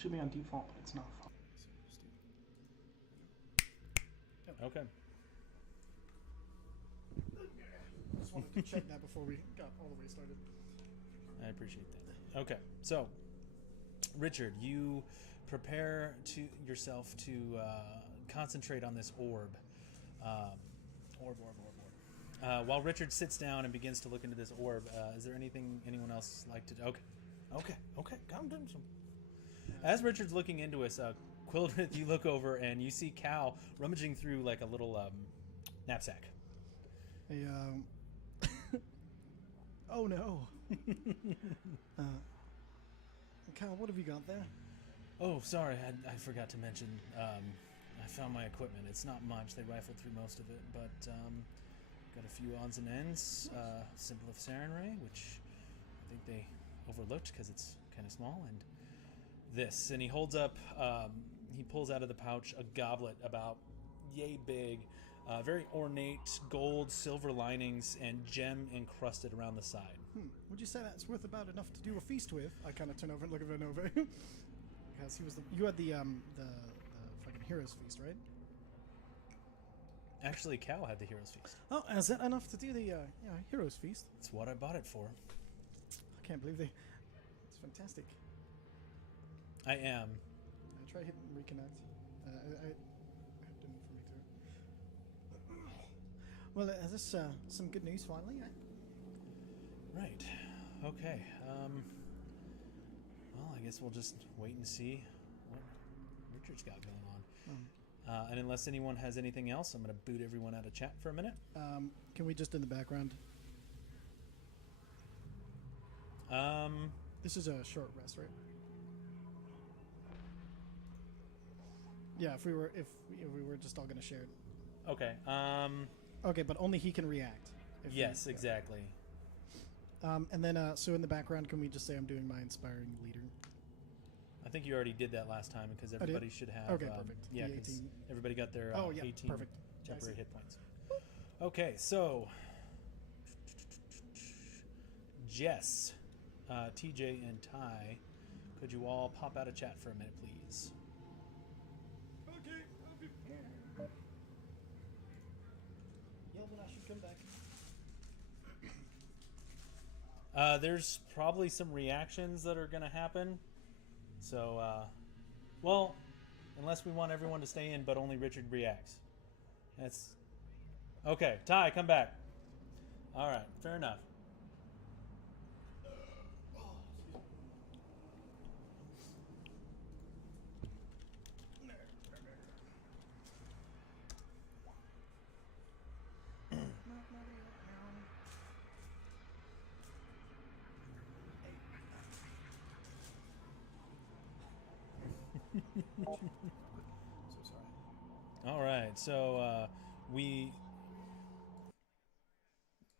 Should be on default, but it's not. Okay. Just wanted to check that before we got all the way started. I appreciate that. Okay, so Richard, you prepare to yourself to concentrate on this orb. Orb. While Richard sits down and begins to look into this orb, is there anything anyone else like to do? Okay. Calm down. As Richard's looking into us, Quildrith, you look over and you see Cal rummaging through like a little knapsack. Hey, oh no. Cal, what have you got there? Oh, sorry, I forgot to mention. I found my equipment. It's not much. They rifled through most of it, but got a few odds and ends. Symbol of Sarenrae, which I think they overlooked because it's kind of small, and this. And he holds up. He pulls out of the pouch a goblet about yay big, very ornate, gold, silver linings, and gem encrusted around the side. Would you say that's worth about enough to do a feast with? I kind of turn over and look at Renova. Because he was you had the fucking hero's feast, right? Actually, Cal had the hero's feast. Oh, is that enough to do the hero's feast? That's what I bought it for. I can't believe it's fantastic. I am. Try hitting reconnect. I didn't for me too. Well, is this some good news finally? Right. Okay. Well, I guess we'll just wait and see what Richard's got going on. And unless anyone has anything else, I'm going to boot everyone out of chat for a minute. Can we just in the background? This is a short rest, right? Yeah, if we were just all going to share it. Okay. Okay, but only he can react. Yes, exactly. And then, so in the background, can we just say I'm doing my inspiring leader? I think you already did that last time because everybody should have. Okay, perfect. Yeah, because everybody got their 18 perfect. temporary hit points. Okay, so Jess, TJ, and Ty, could you all pop out of chat for a minute, please? Okay, I'll be. Yeah, then I should come back. There's probably some reactions that are going to happen. So, well, unless we want everyone to stay in, but only Richard reacts. That's okay. Ty, come back. All right, fair enough. So sorry. All right, so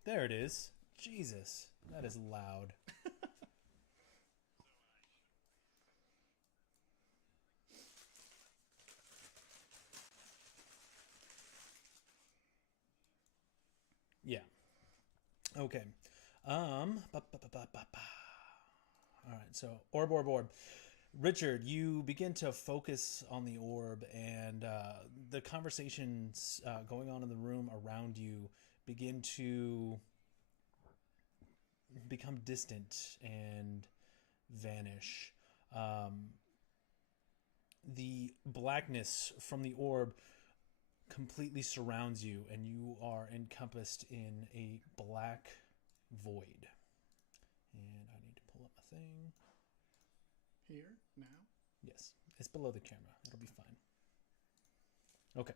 there it is. Jesus, that is loud. Yeah. Okay. All right, so orb. Richard, you begin to focus on the orb, and the conversations going on in the room around you begin to become distant and vanish. The blackness from the orb completely surrounds you, and you are encompassed in a black void. And I need to pull up my thing. Here, now? Yes, it's below the camera. It'll be fine. Okay.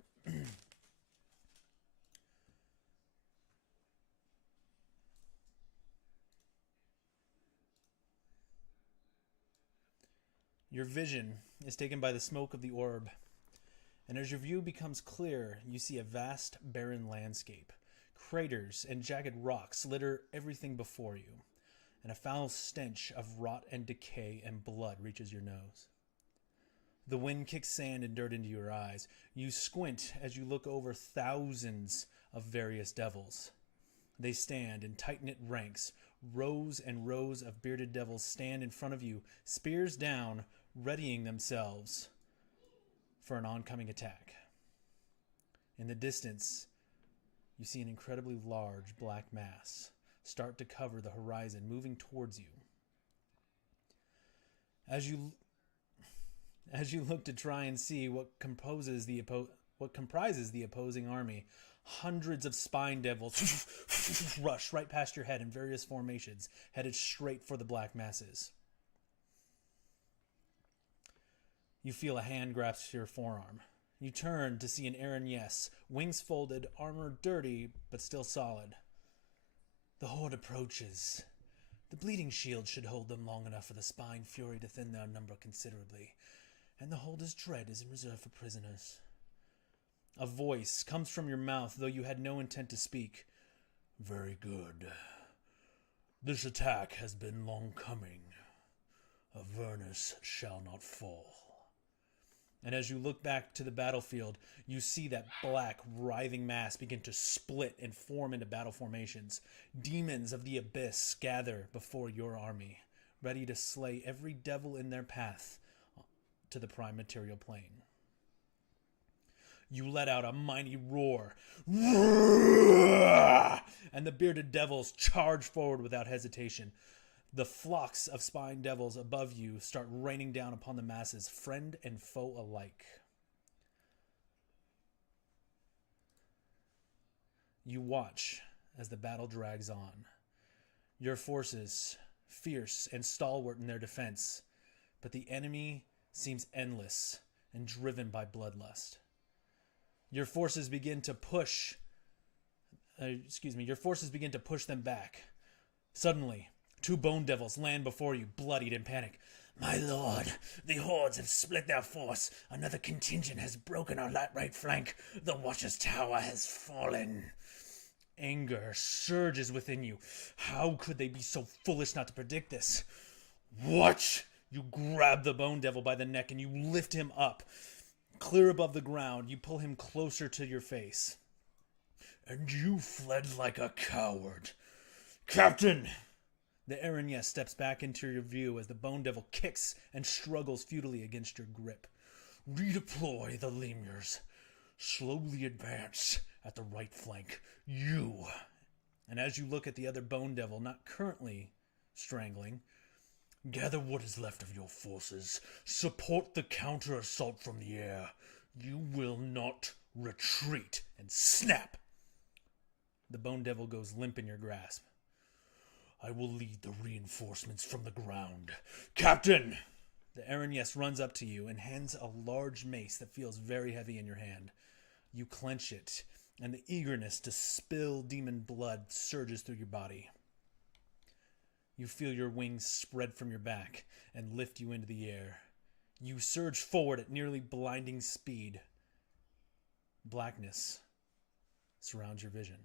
Your vision is taken by the smoke of the orb, and as your view becomes clear, you see a vast, barren landscape. Craters and jagged rocks litter everything before you, and a foul stench of rot and decay and blood reaches your nose. The wind kicks sand and dirt into your eyes. You squint as you look over thousands of various devils. They stand in tight-knit ranks. Rows and rows of bearded devils stand in front of you, spears down, readying themselves for an oncoming attack. In the distance, you see an incredibly large black mass start to cover the horizon, moving towards you. As you look to try and see what comprises the opposing army, hundreds of spine devils rush right past your head in various formations, headed straight for the black masses. You feel a hand grasp your forearm. You turn to see an Aaron Yes, wings folded, armor dirty, but still solid. The horde approaches. The bleeding shield should hold them long enough for the spine fury to thin their number considerably, and the holder's dread is in reserve for prisoners. A voice comes from your mouth, though you had no intent to speak. Very good. This attack has been long coming. Avernus shall not fall. And as you look back to the battlefield, you see that black, writhing mass begin to split and form into battle formations. Demons of the abyss gather before your army, ready to slay every devil in their path to the prime material plane. You let out a mighty roar, and the bearded devils charge forward without hesitation. The flocks of spine devils above you start raining down upon the masses, friend and foe alike. You watch as the battle drags on. Your forces, fierce and stalwart in their defense, but the enemy seems endless and driven by bloodlust. Your forces begin to push them back. Suddenly, 2 bone devils land before you, bloodied in panic. My lord, the hordes have split their force. Another contingent has broken our right flank. The Watcher's tower has fallen. Anger surges within you. How could they be so foolish not to predict this? What? You grab the bone devil by the neck and you lift him up. Clear above the ground, you pull him closer to your face. And you fled like a coward. Captain! The Aaron Yes steps back into your view as the bone devil kicks and struggles futilely against your grip. Redeploy the lemurs. Slowly advance at the right flank. You. And as you look at the other bone devil, not currently strangling, gather what is left of your forces. Support the counter-assault from the air. You will not retreat. And snap! The bone devil goes limp in your grasp. I will lead the reinforcements from the ground. Captain! The Aaron Yes runs up to you and hands a large mace that feels very heavy in your hand. You clench it, and the eagerness to spill demon blood surges through your body. You feel your wings spread from your back and lift you into the air. You surge forward at nearly blinding speed. Blackness surrounds your vision.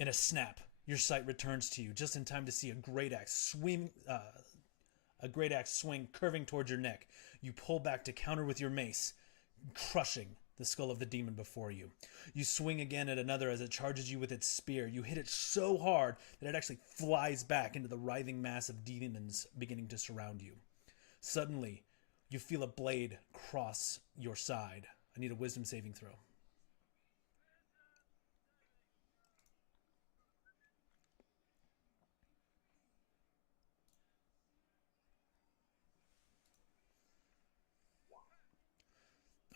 In a snap, your sight returns to you, just in time to see a great axe swing curving towards your neck. You pull back to counter with your mace, crushing the skull of the demon before you. You swing again at another as it charges you with its spear. You hit it so hard that it actually flies back into the writhing mass of demons beginning to surround you. Suddenly, you feel a blade cross your side. I need a wisdom saving throw.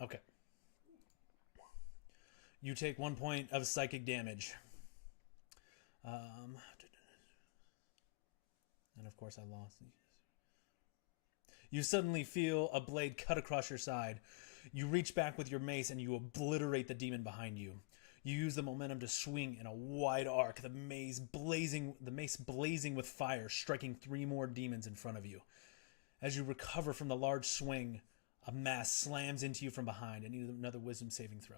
Okay. You take 1 point of psychic damage. And of course I lost. You suddenly feel a blade cut across your side. You reach back with your mace and you obliterate the demon behind you. You use the momentum to swing in a wide arc, the mace blazing with fire, striking 3 more demons in front of you. As you recover from the large swing, a mass slams into you from behind. I need another wisdom saving throw.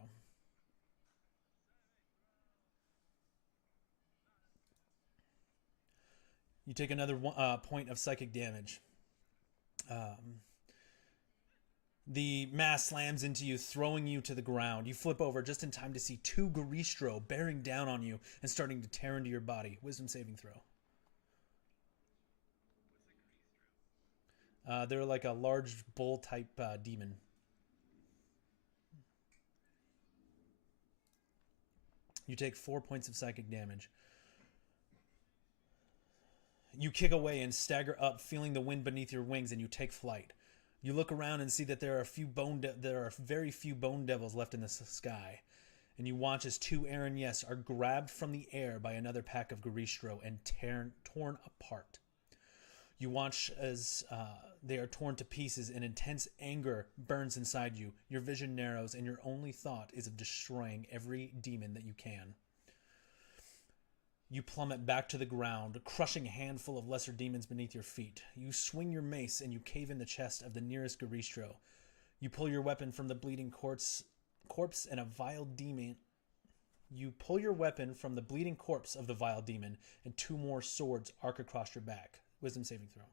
You take another point of psychic damage. The mass slams into you, throwing you to the ground. You flip over just in time to see 2 Garistro bearing down on you and starting to tear into your body. Wisdom saving throw. They're like a large bull type demon. You take 4 points of psychic damage. You kick away and stagger up, feeling the wind beneath your wings, and you take flight. You look around and see that there are very few bone devils left in the sky, and you watch as 2 Aaron Yes are grabbed from the air by another pack of Garistro and torn apart. You watch as they are torn to pieces, and intense anger burns inside you. Your vision narrows, and your only thought is of destroying every demon that you can. You plummet back to the ground, crushing a handful of lesser demons beneath your feet. You swing your mace and you cave in the chest of the nearest Garistro. You pull your weapon from the bleeding corpse and a vile demon. You pull your weapon from the bleeding corpse of the vile demon, and 2 more swords arc across your back. Wisdom saving throw.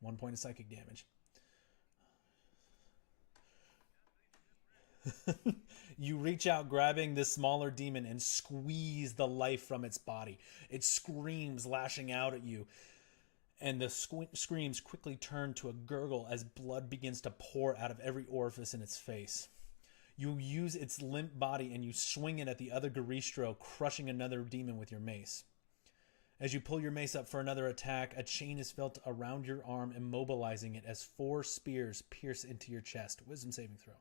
One point of psychic damage. You reach out, grabbing the smaller demon, and squeeze the life from its body. It screams, lashing out at you, and the screams quickly turn to a gurgle as blood begins to pour out of every orifice in its face. You use its limp body and you swing it at the other Garistro, crushing another demon with your mace. As you pull your mace up for another attack, a chain is felt around your arm, immobilizing it as 4 spears pierce into your chest. Wisdom saving throw.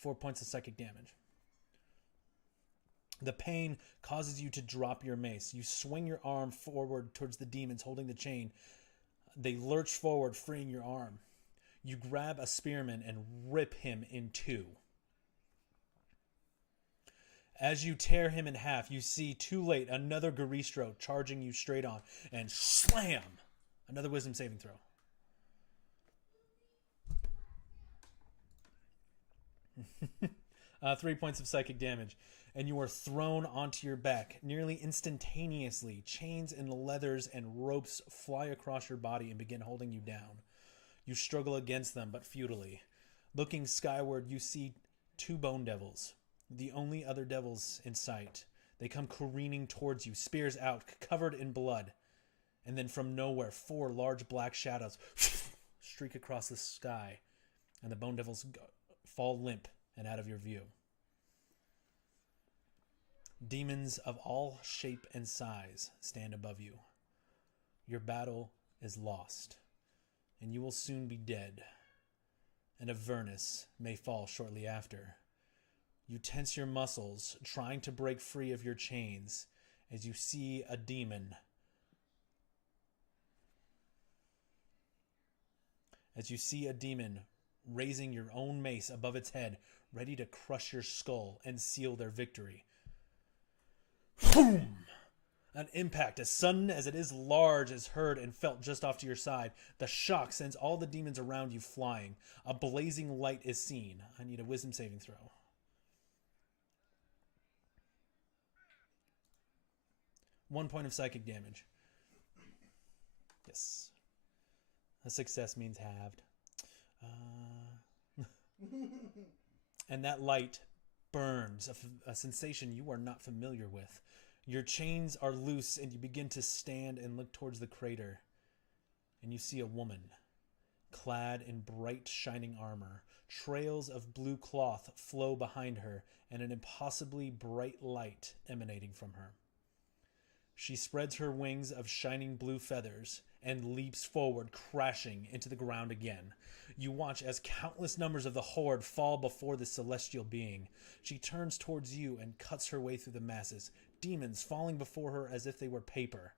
4 points of psychic damage. The pain causes you to drop your mace. You swing your arm forward towards the demons holding the chain. They lurch forward, freeing your arm. You grab a spearman and rip him in 2. As you tear him in half, you see too late another Garistro charging you straight on, and slam! Another wisdom saving throw. Three points of psychic damage, and you are thrown onto your back. Nearly instantaneously, chains and leathers and ropes fly across your body and begin holding you down. You struggle against them, but futilely. Looking skyward, you see 2 bone devils, the only other devils in sight. They come careening towards you, spears out, covered in blood. And then from nowhere, 4 large black shadows streak across the sky, and the bone devils fall limp and out of your view. Demons of all shape and size stand above you. Your battle is lost, and you will soon be dead, and Avernus may fall shortly after. You tense your muscles, trying to break free of your chains, as you see a demon. Raising your own mace above its head, ready to crush your skull and seal their victory. Boom! An impact as sudden as it is large is heard and felt just off to your side. The shock sends all the demons around you flying. A blazing light is seen. I need a wisdom saving throw. One point of psychic damage. Yes. A success means halved. And that light burns, a sensation you are not familiar with. Your chains are loose, and you begin to stand and look towards the crater. And you see a woman, clad in bright, shining armor. Trails of blue cloth flow behind her, and an impossibly bright light emanating from her. She spreads her wings of shining blue feathers and leaps forward, crashing into the ground again. You watch as countless numbers of the horde fall before the celestial being. She turns towards you and cuts her way through the masses, demons falling before her as if they were paper.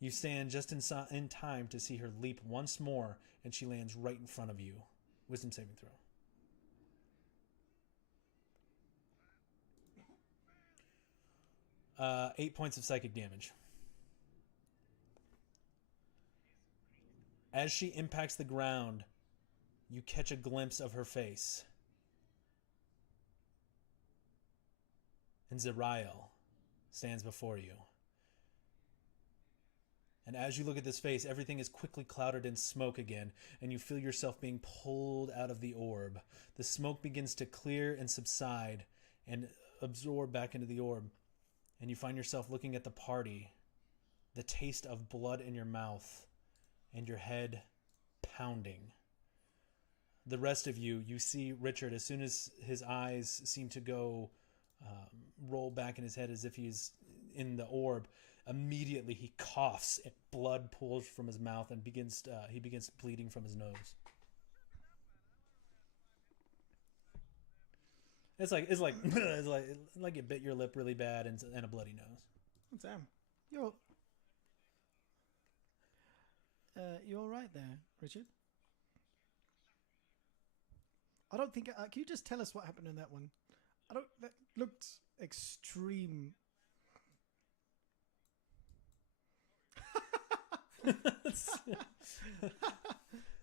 You stand just in time to see her leap once more, and she lands right in front of you. Wisdom saving throw. 8 points of psychic damage. As she impacts the ground, you catch a glimpse of her face. And Zariel stands before you. And as you look at this face, everything is quickly clouded in smoke again, and you feel yourself being pulled out of the orb. The smoke begins to clear and subside, and absorb back into the orb, and you find yourself looking at the party, the taste of blood in your mouth, and your head pounding. The rest of you see Richard as soon as his eyes seem to go roll back in his head as if he's in the orb. Immediately he coughs and blood pools from his mouth and he begins bleeding from his nose. It's like it's like you bit your lip really bad and a bloody nose. Damn. You all right there, Richard? I don't think. Can you just tell us what happened in that one? That looked extreme.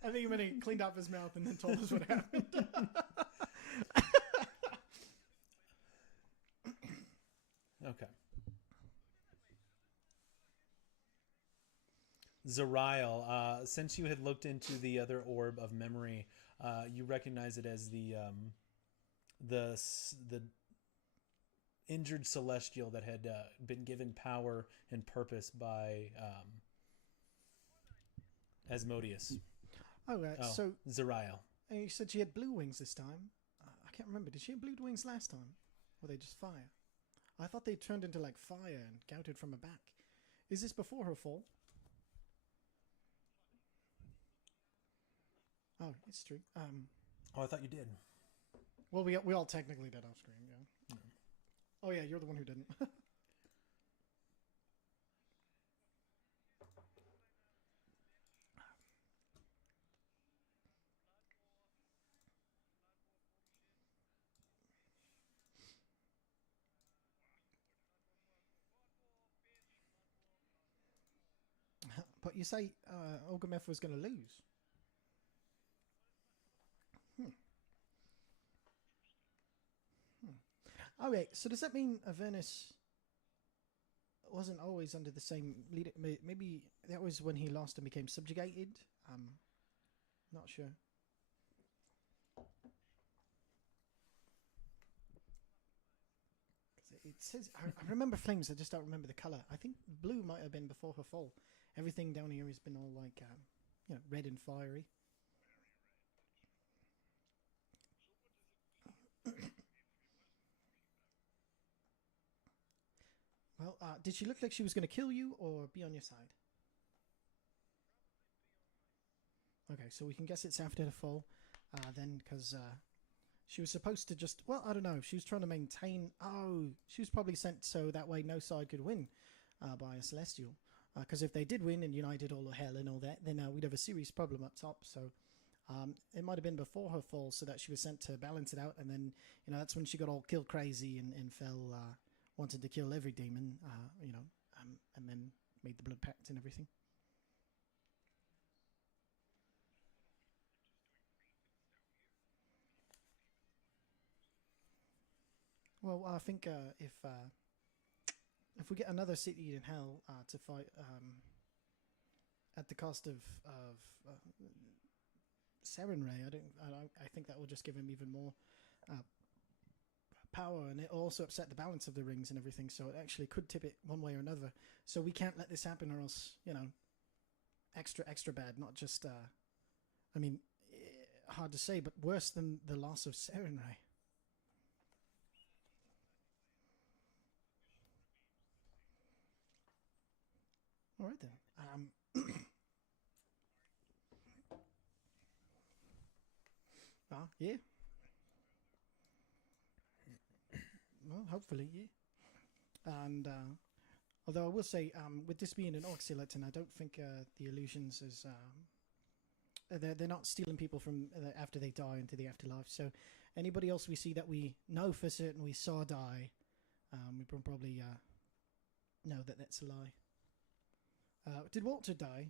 I think when he cleaned up his mouth and then told us what happened. Okay. Zariel, since you had looked into the other orb of memory, you recognize it as the injured celestial that had been given power and purpose by Asmodeus. Oh, so Zariel. You said she had blue wings this time. I can't remember. Did she have blue wings last time? Or were they just fire? I thought they turned into like fire and gouted from her back. Is this before her fall? Oh, it's true. I thought you did. Well, we all technically did off screen, yeah. Oh yeah, you're the one who didn't. But you say Olgameth was going to lose. Oh wait, so does that mean Avernus wasn't always under the same leader? Maybe that was when he lost and became subjugated? Not sure. It says, I remember flames, I just don't remember the colour. I think blue might have been before her fall. Everything down here has been all like, red and fiery. Well, did she look like she was going to kill you or be on your side? Okay, so we can guess it's after the fall, then, because she was supposed to just... Well, I don't know. She was trying to maintain... Oh, she was probably sent so that way no side could win by a Celestial. Because if they did win and united all of hell and all that, then we'd have a serious problem up top. So it might have been before her fall so that she was sent to balance it out. And then, that's when she got all kill crazy and fell... wanted to kill every demon, and then made the blood pact and everything. Well, I think if we get another city in hell to fight at the cost of Sarenrae, I think that will just give him even more power, and it also upset the balance of the rings and everything, so it actually could tip it one way or another. So we can't let this happen, or else, extra bad. Not just, hard to say, but worse than the loss of Sarenrae. All right then. Yeah. Well, hopefully, yeah. And although I will say, with this being an Orc-skeleton, I don't think the illusions is they're not stealing people from after they die into the afterlife. So anybody else we see that we know for certain we saw die, we probably know that that's a lie. Did Walter die?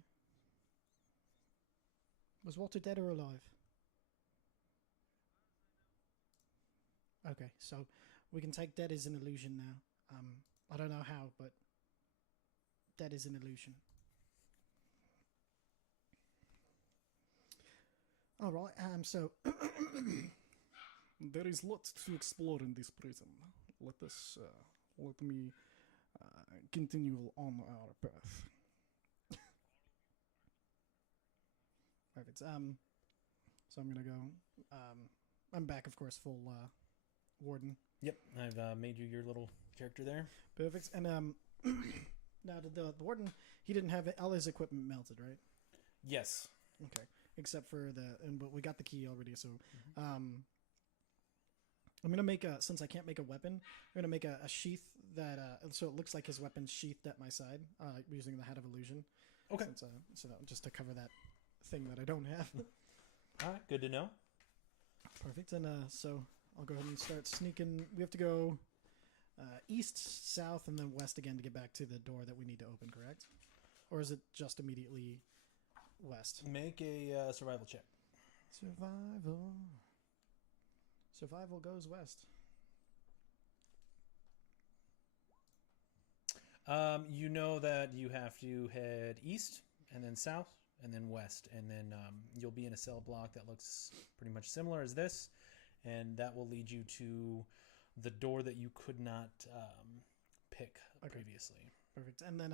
Was Walter dead or alive? Okay, so we can take dead as an illusion now. I don't know how, but dead is an illusion. All right, so there is lots to explore in this prison. let me continue on our path. Perfect. So I'm gonna go. I'm back, of course, full warden. Yep, I've made you your little character there. Perfect. And now the warden, he didn't have all his equipment melted, right? Yes. Okay. Except for but we got the key already. So, I'm gonna make since I can't make a weapon, I'm gonna make a sheath that so it looks like his weapon's sheathed at my side, using the Hat of Illusion. Okay. Since, so that just to cover that thing that I don't have. All right, good to know. Perfect. And so I'll go ahead and start sneaking. We have to go east, south, and then west again to get back to the door that we need to open, correct? Or is it just immediately west? Make a survival check. Survival. Survival goes west. You know that you have to head east and then south and then west, and then you'll be in a cell block that looks pretty much similar as this, and that will lead you to the door that you could not pick previously. Perfect. And then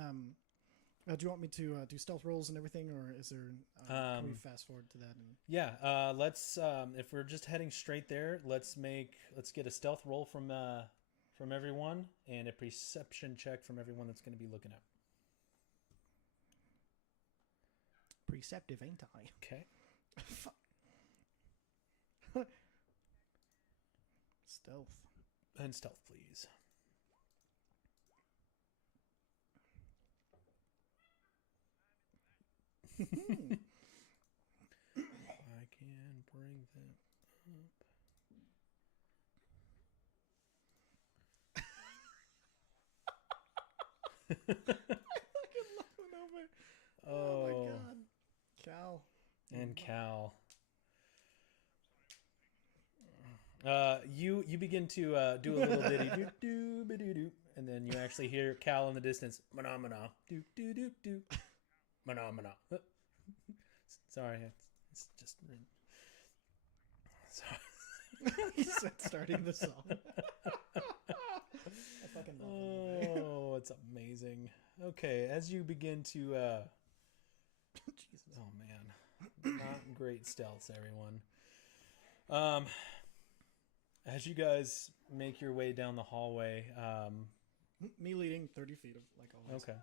do you want me to do stealth rolls and everything, or is there can we fast forward to that? And... Yeah, let's if we're just heading straight there, let's get a stealth roll from everyone and a perception check from everyone that's going to be looking up. Perceptive, ain't I? Okay. Stealth. And stealth, please. I can bring that up. Oh my god. Cal. And Cal. You begin to do a little ditty do do ba do do, and then you actually hear Cal in the distance. Mana mana do do do do. Mana mana. Sorry, it's just. Sorry. He said starting the song. I fucking love it. Oh, it's amazing. Okay, as you begin to Jesus. Oh man. Not great stealths, everyone. As you guys make your way down the hallway, me leading 30 feet of like always. Okay.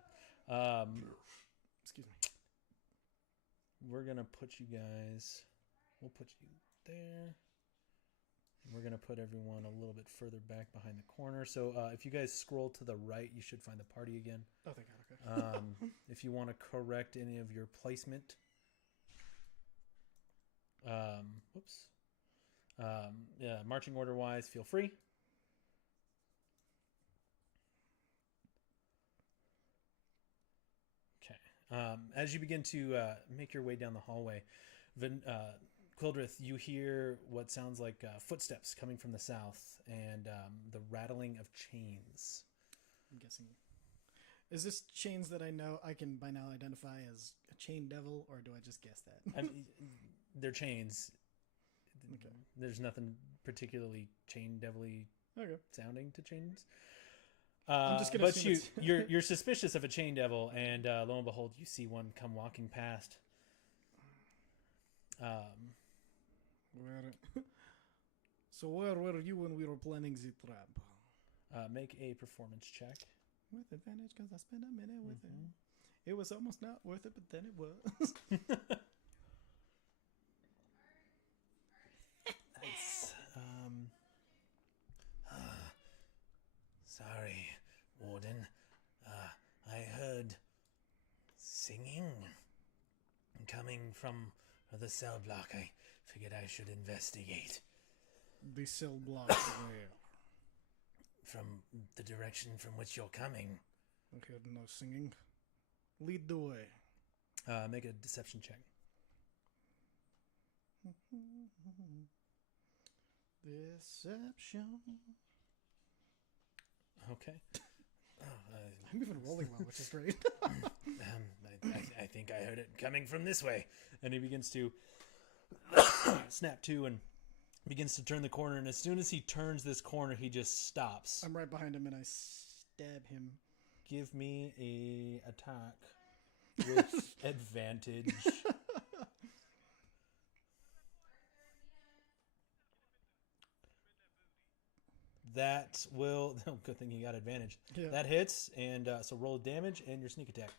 Excuse me. We're gonna put you guys. We'll put you there. And we're gonna put everyone a little bit further back behind the corner. So if you guys scroll to the right, you should find the party again. Oh, thank God. Okay. If you want to correct any of your placement. Whoops. Yeah, marching order wise, feel free. Okay. As you begin to make your way down the hallway, Quildrith, you hear what sounds like footsteps coming from the south and the rattling of chains. I'm guessing. Is this chains that I know I can by now identify as a chain devil, or do I just guess that? I mean, they're chains. Okay. There's nothing particularly chain devilly sounding to chains. I'm just gonna assume you're suspicious of a chain devil, and lo and behold, you see one come walking past. Where were you when we were planning the trap? Make a performance check. With advantage, because I spent a minute with it. It was almost not worth it, but then it was. Nice. Sorry, Warden. I heard singing coming from the cell block. I figured I should investigate. The cell block where? From the direction from which you're coming. I heard no singing. Lead the way. Make a deception check. Deception. Okay. I'm even rolling well, which is great. I think I heard it coming from this way. And he begins to snap to and begins to turn the corner, and as soon as he turns this corner, he just stops. I'm right behind him and I stab him. Give me a attack with advantage. That will... Oh, good thing you got advantage. Yeah. That hits, and so roll damage and your sneak attack.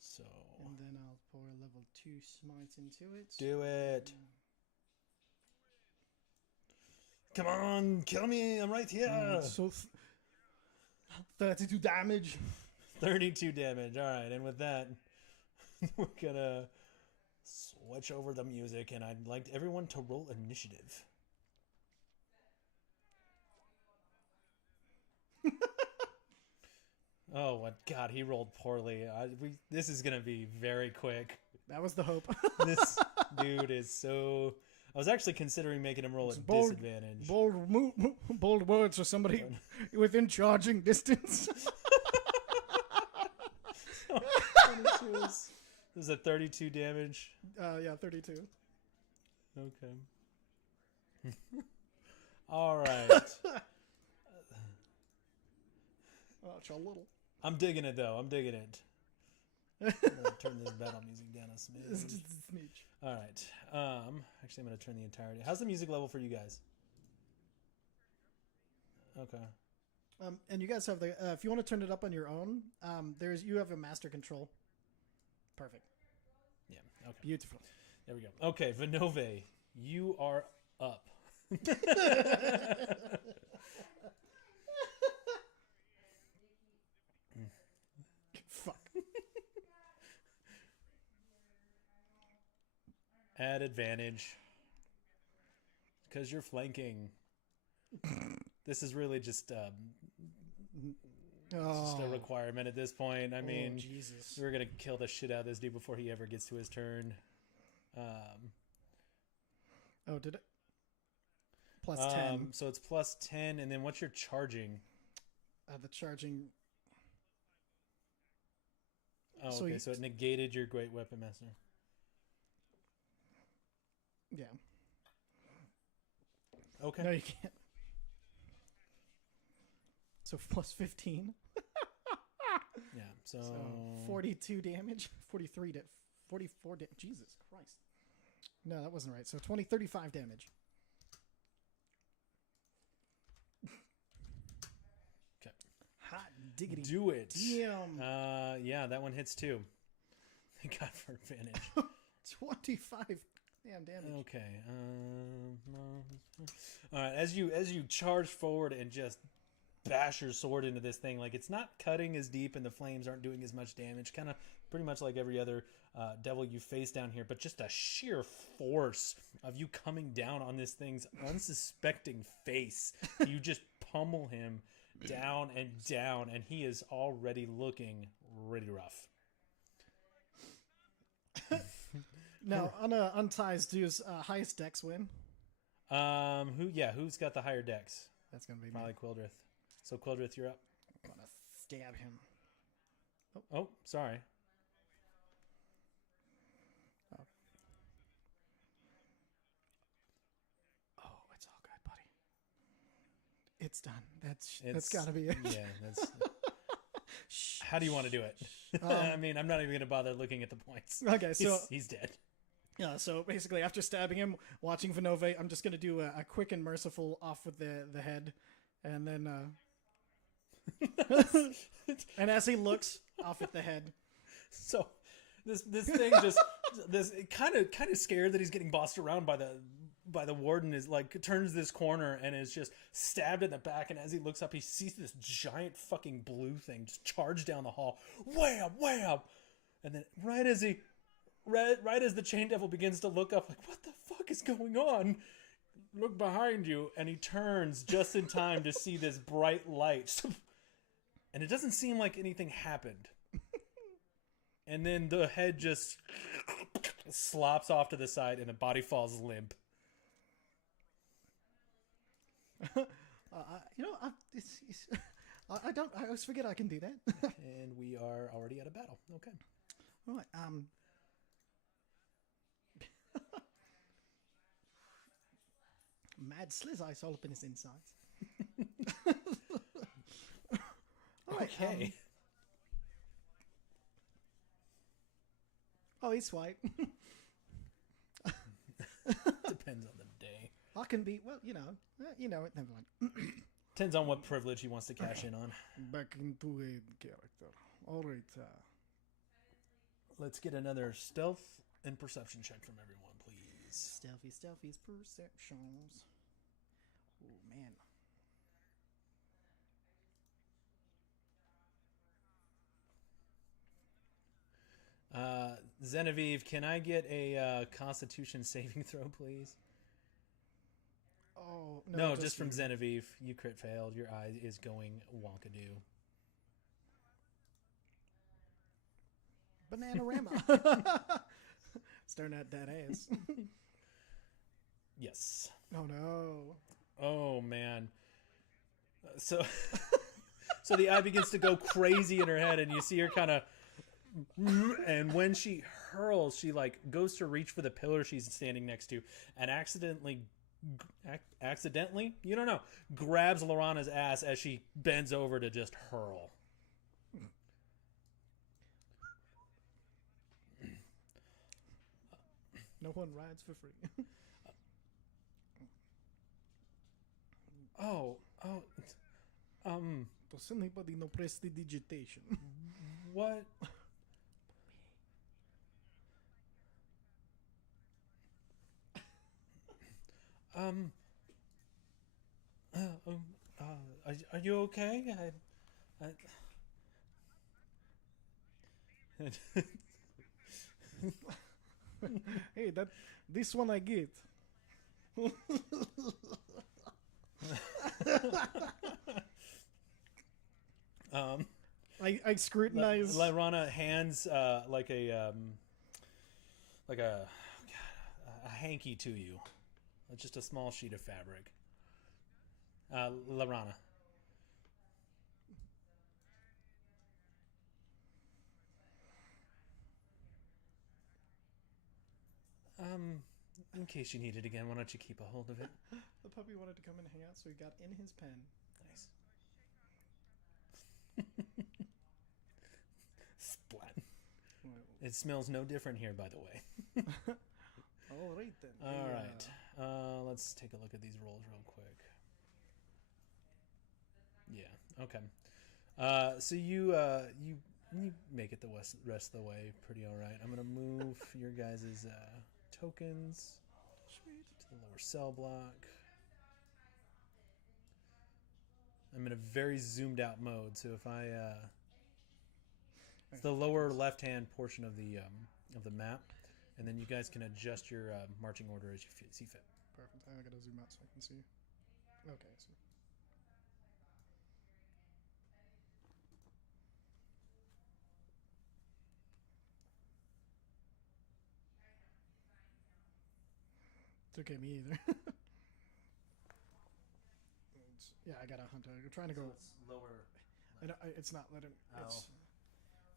So... And then I'll pour a level 2 smite into it. Do it. Come on, kill me. I'm right here. So 32 damage. 32 damage. All right, and with that, we're going to switch over the music, and I'd like everyone to roll initiative. Oh, what? God, he rolled poorly. This is going to be very quick. That was the hope. This dude is so... I was actually considering making him roll at disadvantage. Bold words for somebody within charging distance. This is a 32 damage. Yeah, 32. Okay. All right. Oh, it's a little. I'm digging it, though. I'm digging it. I'm going to turn this battle music down a smidge. It's just a smidge. All right. Actually, I'm going to turn the entirety. How's the music level for you guys? Okay. And you guys have the. If you want to turn it up on your own, you have a master control. Perfect. Yeah. Okay. Beautiful. There we go. Okay, Vinove, you are up. Fuck. Add advantage. Because you're flanking. This is really just a requirement at this point. I mean, Jesus. we're going to kill the shit out of this dude before he ever gets to his turn. Oh, did it? Plus 10. So it's plus 10, and then what's your charging? The charging. Oh, So okay, you- so it negated your Great Weapon Master. Yeah. Okay. No, you can't. So plus 15. Yeah, so... So 42 damage. 44 damage. Jesus Christ. No, that wasn't right. So 35 damage. Okay. Hot diggity. Do it. Damn. Yeah, that one hits too. Thank God for advantage. 25 damn damage. Okay. All right. As you charge forward and just bash your sword into this thing, like it's not cutting as deep and the flames aren't doing as much damage. Kind of pretty much like every other devil you face down here, but just a sheer force of you coming down on this thing's unsuspecting face. You just pummel him down, and he is already looking really rough. Now, on Unties, does highest dex win? Who's got the higher dex? That's going to be Probably me. Quildrith. So Quildrith, you're up. I'm going to stab him. Oh, sorry. Oh, it's all good, buddy. It's done. That's got to be it. Yeah, that's... How do you want to do it? I mean, I'm not even going to bother looking at the points. Okay, so he's dead. yeah, so basically after stabbing him, watching Vinove, I'm just going to do a quick and merciful off with the head, and then and as he looks off at the head. So this thing just kind of scared that he's getting bossed around by the warden, is like turns this corner and is just stabbed in the back, and as he looks up he sees this giant fucking blue thing just charge down the hall. Wham, wham. And then right as the chain devil begins to look up, like, what the fuck is going on? Look behind you, and he turns just in time to see this bright light. And it doesn't seem like anything happened. And then the head just slops off to the side and the body falls limp. I always forget I can do that. And we are already at a battle. Okay. All right. had sliz ice all up in his insides. All right, Okay. oh, he's white. Depends on the day. I can be, well, you know it, never mind. Depends on what privilege he wants to cash in on. Back into a character. All right. Let's get another stealth and perception check from everyone, please. Stealthy's perceptions. Oh, man. Genevieve, can I get a Constitution saving throw, please? Oh, No, just from Genevieve. You crit failed. Your eye is going wonkadoo. Bananarama. Staring at that ass. Yes. Oh, no. Oh, man. So, so the eye begins to go crazy in her head, and you see her kind of... And when she hurls, she like goes to reach for the pillar she's standing next to, and accidentally, you don't know, grabs Lorana's ass as she bends over to just hurl. No one rides for free. Does anybody know prestidigitation? What? Are you okay? Hey, this one I get. I scrutinize. Lorana hands like a hanky to you. Just a small sheet of fabric. Lorana. In case you need it again, why don't you keep a hold of it? The puppy wanted to come and hang out, so he got in his pen. Nice. Splat. It smells no different here, by the way. All right, then. All right. Let's take a look at these rolls real quick. Yeah. Okay. So you make it the rest of the way pretty all right. I'm gonna move your guys' tokens to the lower cell block. I'm in a very zoomed out mode, so if I it's the lower left hand portion of the map, and then you guys can adjust your marching order as you see fit. Perfect. I gotta zoom out so I can see. Okay, I see. It's okay, me either. Yeah, I got a hunter. I'm trying to go. So it's lower. It's not letting. Oh. It's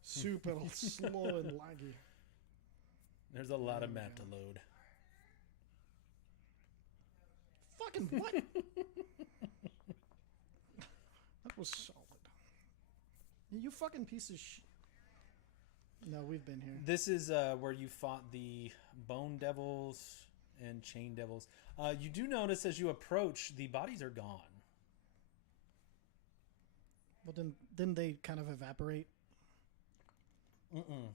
super slow and laggy. There's a lot of map to load. Fucking what? That was solid. You fucking piece of shit. No, we've been here. This is where you fought the Bone Devils and Chain Devils. You do notice as you approach, the bodies are gone. Well, didn't they kind of evaporate? Mm-mm.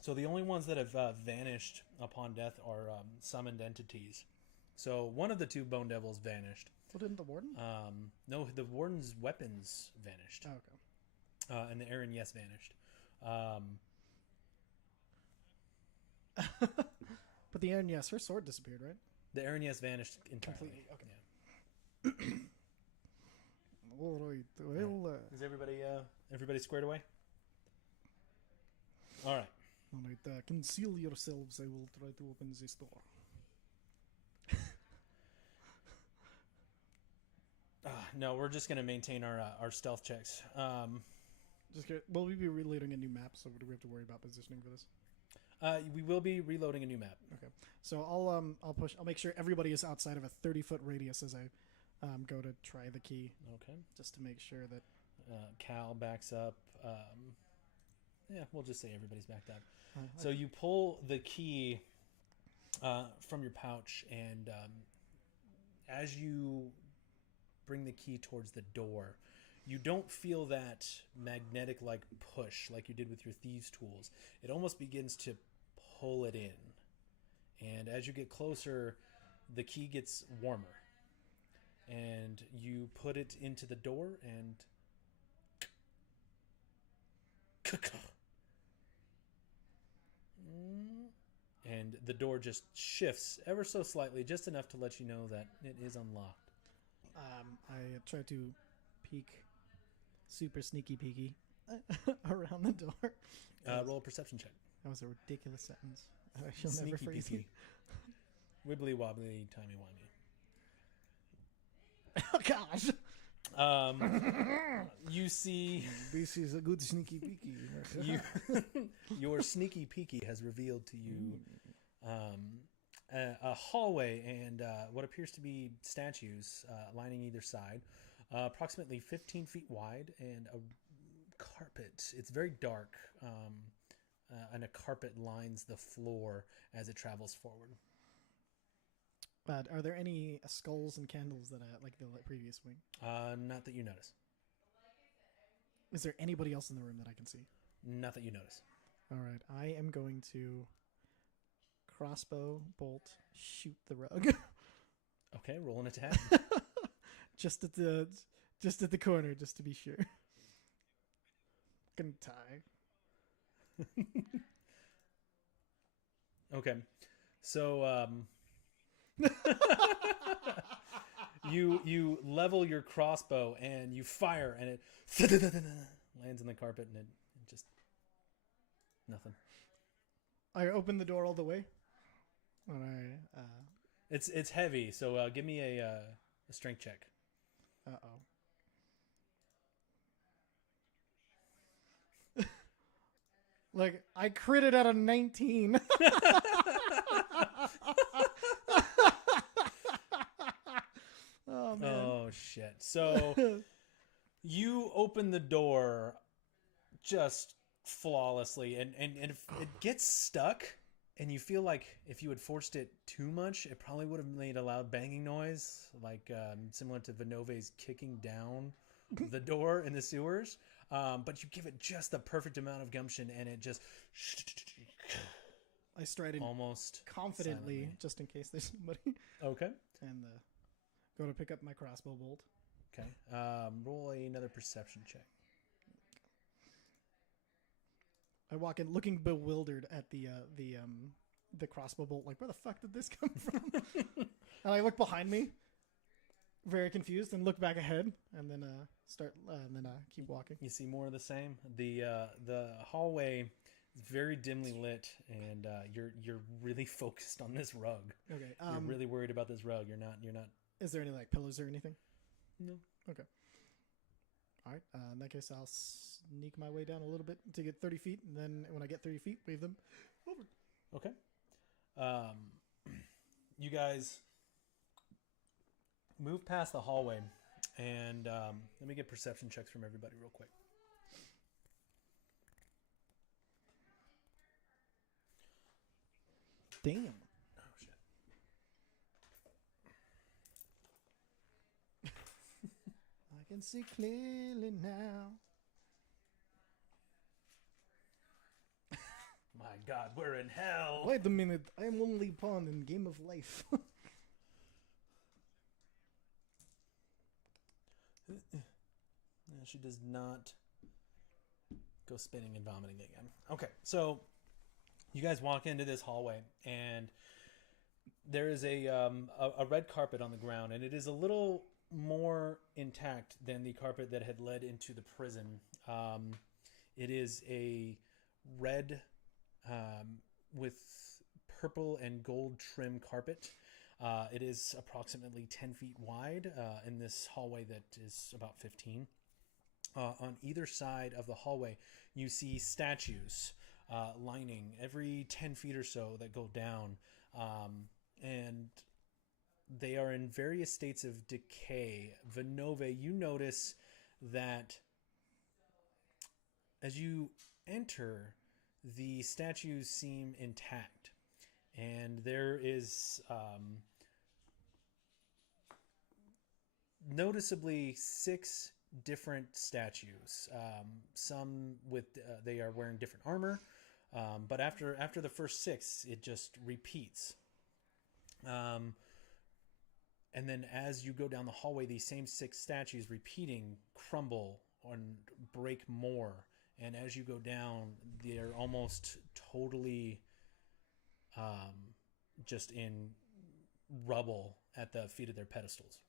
So the only ones that have vanished upon death are summoned entities. So one of the two Bone Devils vanished. Well, didn't the warden? No, the warden's weapons vanished. Oh, okay. And the Aaron Yes vanished. But the Aaron Yes, her sword disappeared, right? The Aaron Yes vanished entirely. Completely. Okay. Yeah. All right. Well, Is everybody squared away? All right. all right. Conceal yourselves. I will try to open this door. No, we're just going to maintain our stealth checks. Just get. Will we be reloading a new map? So do we have to worry about positioning for this? We will be reloading a new map. Okay. So I'll push. I'll make sure everybody is outside of a 30-foot radius as I go to try the key, Okay. just to make sure that. Cal backs up. Yeah, we'll just say everybody's backed up. So Okay. you pull the key from your pouch, and as you bring the key towards the door, you don't feel that magnetic like push like you did with your thieves tools. It almost begins to pull it in, and as you get closer, the key gets warmer, and you put it into the door, and and the door just shifts ever so slightly, just enough to let you know that it is unlocked. I try to peek, super sneaky peeky, around the door. Roll a perception check. That was a ridiculous sentence. I shall never Sneaky phrase peeky. Wibbly wobbly, timey wimey. it. Oh gosh. You see, This is a good sneaky peeky. your sneaky peeky has revealed to you a hallway and what appears to be statues lining either side, approximately 15 feet wide, and a carpet. It's very dark, and a carpet lines the floor as it travels forward. Are there any skulls and candles that like the previous wing? Not that you notice. Is there anybody else in the room that I can see? Not that you notice. All right, I am going to crossbow bolt shoot the rug. Okay, roll an attack. just at the corner, just to be sure. Gonna tie. Okay, so you level your crossbow and you fire, and it lands in the carpet, and it just nothing. I open the door all the way. All right. It's heavy, so give me a strength check. Uh-oh. Like, I critted at a 19. Oh, man. Oh shit! So you open the door just flawlessly, and if it gets stuck, and you feel like if you had forced it too much, it probably would have made a loud banging noise, like similar to Vinove's kicking down the door in the sewers. But you give it just the perfect amount of gumption, and it just I stride in almost confidently, silently. just in case there's somebody, Okay. and go to pick up my crossbow bolt. Okay. Roll another perception check. I walk in looking bewildered at the crossbow bolt, like, where the fuck did this come from? And I look behind me, very confused, and look back ahead, and then keep walking. You see more of the same. The hallway is very dimly lit, and you're really focused on this rug. Okay. You're really worried about this rug. You're not. Is there any like pillows or anything? No. Okay. All right. In that case, I'll sneak my way down a little bit to get 30 feet, and then when I get 30 feet, wave them over. Okay. You guys move past the hallway, and let me get perception checks from everybody real quick. Damn. Oh shit. I can see clearly now. My God, we're in hell. Wait a minute. I am only pawn in game of life. Yeah, she does not go spinning and vomiting again. Okay, so you guys walk into this hallway, and there is a red carpet on the ground, and it is a little more intact than the carpet that had led into the prison. It is a red with purple and gold trim carpet. It is approximately 10 feet wide in this hallway that is about 15. On either side of the hallway, you see statues lining every 10 feet or so that go down. And they are in various states of decay. Vinove, you notice that as you enter, the statues seem intact. And there is noticeably 6 different statues. Some with they are wearing different armor, but after the first 6, it just repeats. And then as you go down the hallway, these same 6 statues repeating crumble and break more. And as you go down, they're almost totally just in rubble at the feet of their pedestals.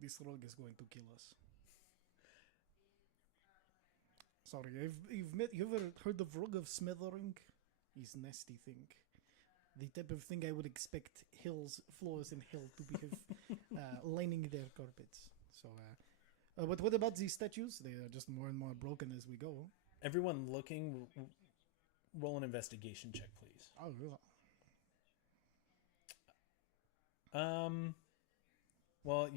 This rogue is going to kill us. Sorry, you've ever heard of Rogue of Smithering? He's nasty thing. The type of thing I would expect floors in hell to be lining their carpets. So, but what about these statues? They are just more and more broken as we go. Everyone looking, roll an investigation check, please. Oh, yeah. Well,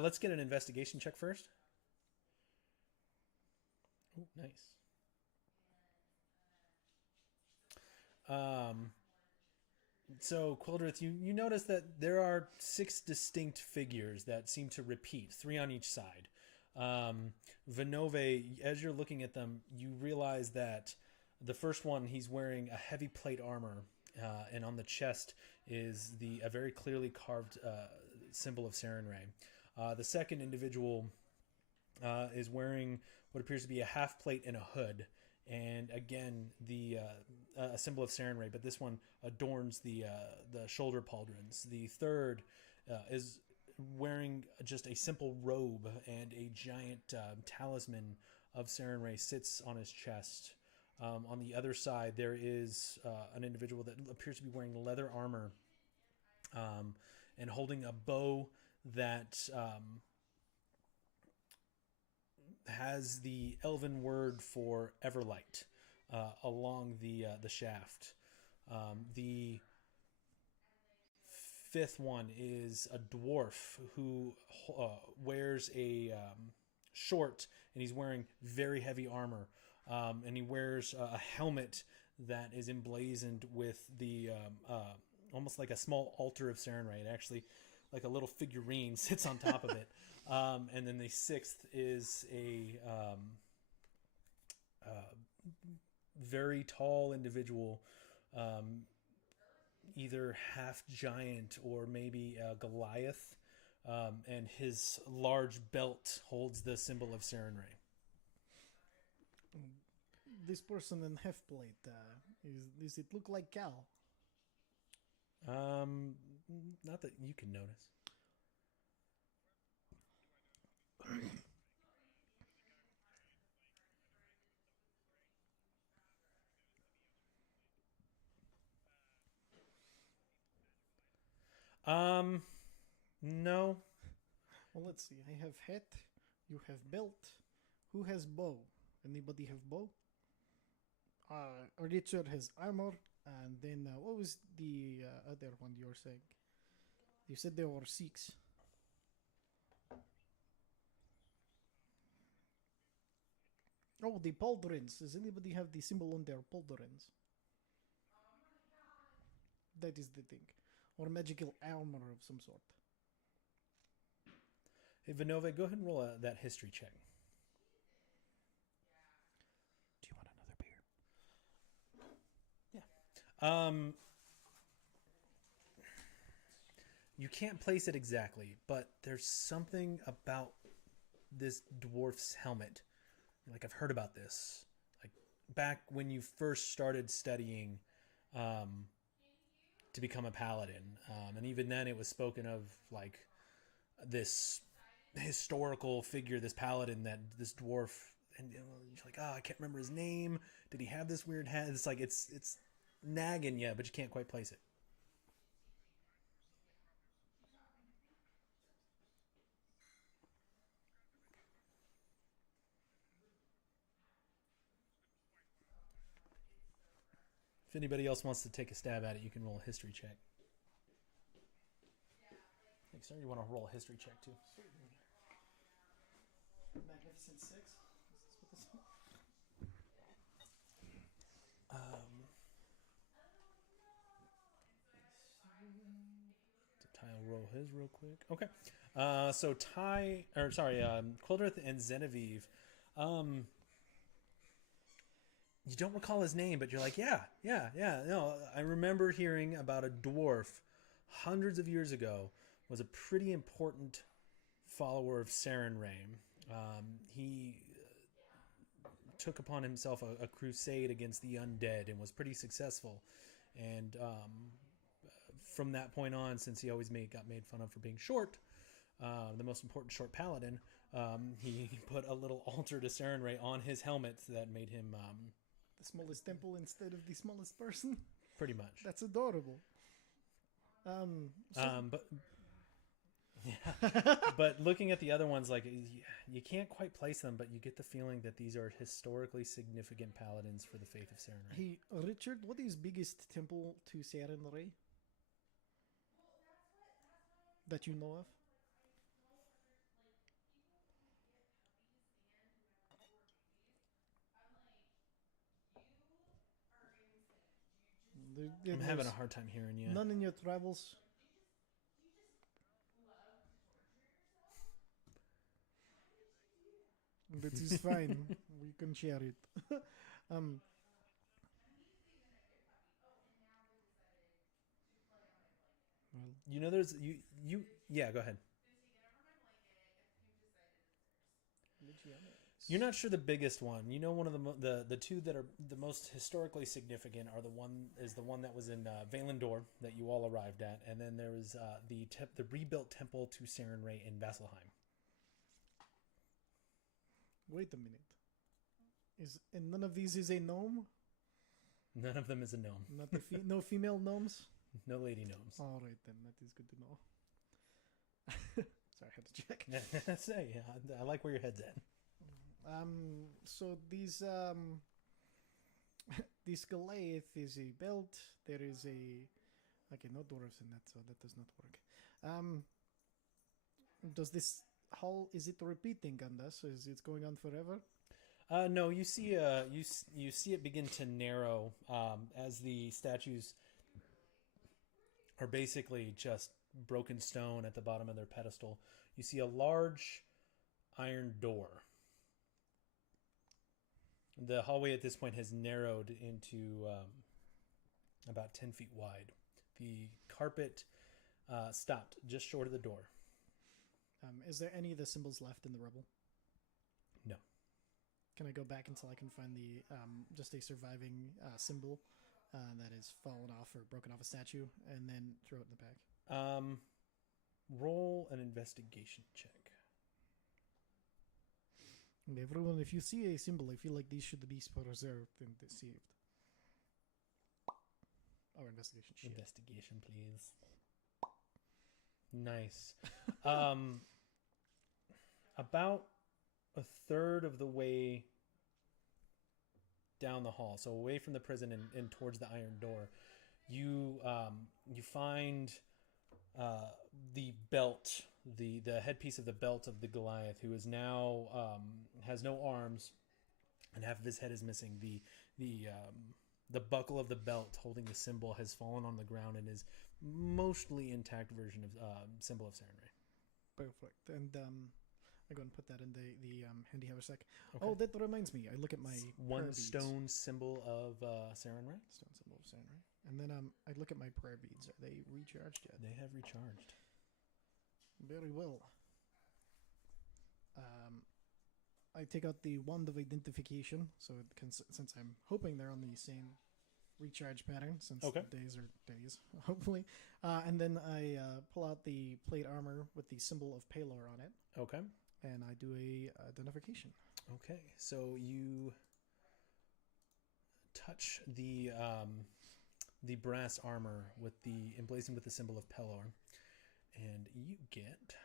let's get an investigation check first. Oh, nice. So, Quildrith, you notice that there are 6 distinct figures that seem to repeat, 3 on each side. Vinove, as you're looking at them, you realize that the first one, he's wearing a heavy plate armor, and on the chest is a very clearly carved symbol of Sarenrae. The second individual is wearing what appears to be a half plate and a hood, and again a symbol of Sarenrae, but this one adorns the shoulder pauldrons. The third is wearing just a simple robe, and a giant talisman of Sarenrae sits on his chest. On the other side, there is an individual that appears to be wearing leather armor and holding a bow that has the elven word for Everlight along the shaft. The 5th one is a dwarf who wears a short, and he's wearing very heavy armor. And he wears a helmet that is emblazoned with the almost like a small altar of Sarenrae. It actually, like a little figurine, sits on top of it. And then the 6th is a very tall individual, either half giant or maybe Goliath, and his large belt holds the symbol of Sarenrae. This person in half plate, does it look like Cal? Not that you can notice. No. Well, let's see. I have hat. You have belt. Who has bow? Anybody have bow? Richard has armor. And then, what was the other one you were saying? You said there were 6. Oh, the pauldrons. Does anybody have the symbol on their pauldrons? That is the thing. Or magical armor of some sort. Hey, Vinove, go ahead and roll that history check. Do you want another beer? Yeah. You can't place it exactly, but there's something about this dwarf's helmet. Like, I've heard about this. Like, back when you first started studying to become a paladin. And even then it was spoken of, like, this historical figure, this paladin, that this dwarf, and you're like, oh, I can't remember his name. Did he have this weird hat? It's like, it's nagging you, but you can't quite place it. If anybody else wants to take a stab at it, you can roll a history check. Thanks, sir. You want to roll a history check too? Magnificent Six. Is this what this is? So Ty will roll his real quick. Okay. So Quildrith and Zenevieve. You don't recall his name, but you're like, yeah. No, I remember hearing about a dwarf hundreds of years ago. Was a pretty important follower of Sarenrae. He took upon himself a crusade against the undead and was pretty successful. And from that point on, since he always got made fun of for being short, the most important short paladin, he put a little altar to Sarenrae on his helmet that made him The smallest temple instead of the smallest person. pretty much. That's adorable. But yeah, but looking at the other ones, like you can't quite place them, but you get the feeling that these are historically significant paladins for the faith of Sarenrae. Hey, Richard, what is biggest temple to Sarenrae that you know of? I'm having a hard time hearing you. None in your travels. That is fine. We can share it. Well, You know, there's you. Yeah, go ahead. You're not sure the biggest one. You know, one of the two that are the most historically significant are the one that was in Valendur that you all arrived at, and then there was the rebuilt temple to Sarenrae in Vasselheim. wait a minute. And none of these is a gnome? None of them is a gnome. Not the no female gnomes? No lady gnomes. All right, then. That is good to know. Sorry, I had to check. Say, I like where your head's at. So these this Goliath is a belt. There is okay, no dwarves in that, so that does not work. Does this hall, is it repeating on us? Is it going on forever? No, you see you see it begin to narrow as the statues are basically just broken stone at the bottom of their pedestal. You see a large iron door. The hallway at this point has narrowed into about 10 feet wide. The carpet stopped just short of the door. Is there any of the symbols left in the rubble? No. Can I go back until I can find the just a surviving symbol that is fallen off or broken off a statue, and then throw it in the back? Roll an investigation check. And everyone, if you see a symbol, I feel like these should be preserved and deceived. Or investigation. Shit. Investigation, please. Nice. About a third of the way down the hall, so away from the prison and towards the iron door, you find the belt, the headpiece of the belt of the Goliath, who is now has no arms, and half of his head is missing. The buckle of the belt holding the symbol has fallen on the ground and is mostly intact version of symbol of Sarenrae. Perfect. And I go and put that in the handy have a sec. Okay. Oh, that reminds me. I look at my One prayer beads. stone symbol of Sarenrae. Stone symbol of Sarenrae. And then I look at my prayer beads. Are they recharged yet? They have recharged. Very well. I take out the wand of identification, so it can, since I'm hoping they're on the same recharge pattern, since Okay. days are days, hopefully. And then I pull out the plate armor with the symbol of Palor on it, Okay. and I do a identification. Okay. So you touch the brass armor with the emblazoned with the symbol of Pelor, and you get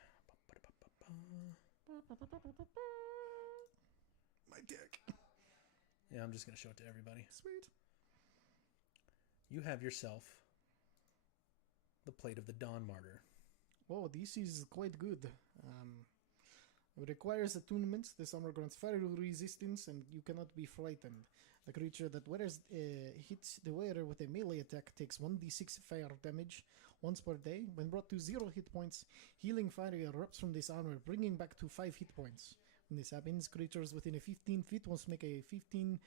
My dick. Yeah, I'm just gonna show it to everybody. Sweet. you have yourself the Plate of the Dawn Martyr. Oh, this is quite good. It requires attunement. This armor grants fire resistance, and you cannot be frightened. The creature that wears hits the wearer with a melee attack takes 1d6 fire damage once per day. When brought to 0 hit points, healing fire erupts from this armor, bringing back to 5 hit points. When this happens, creatures within a 15 feet must make a 15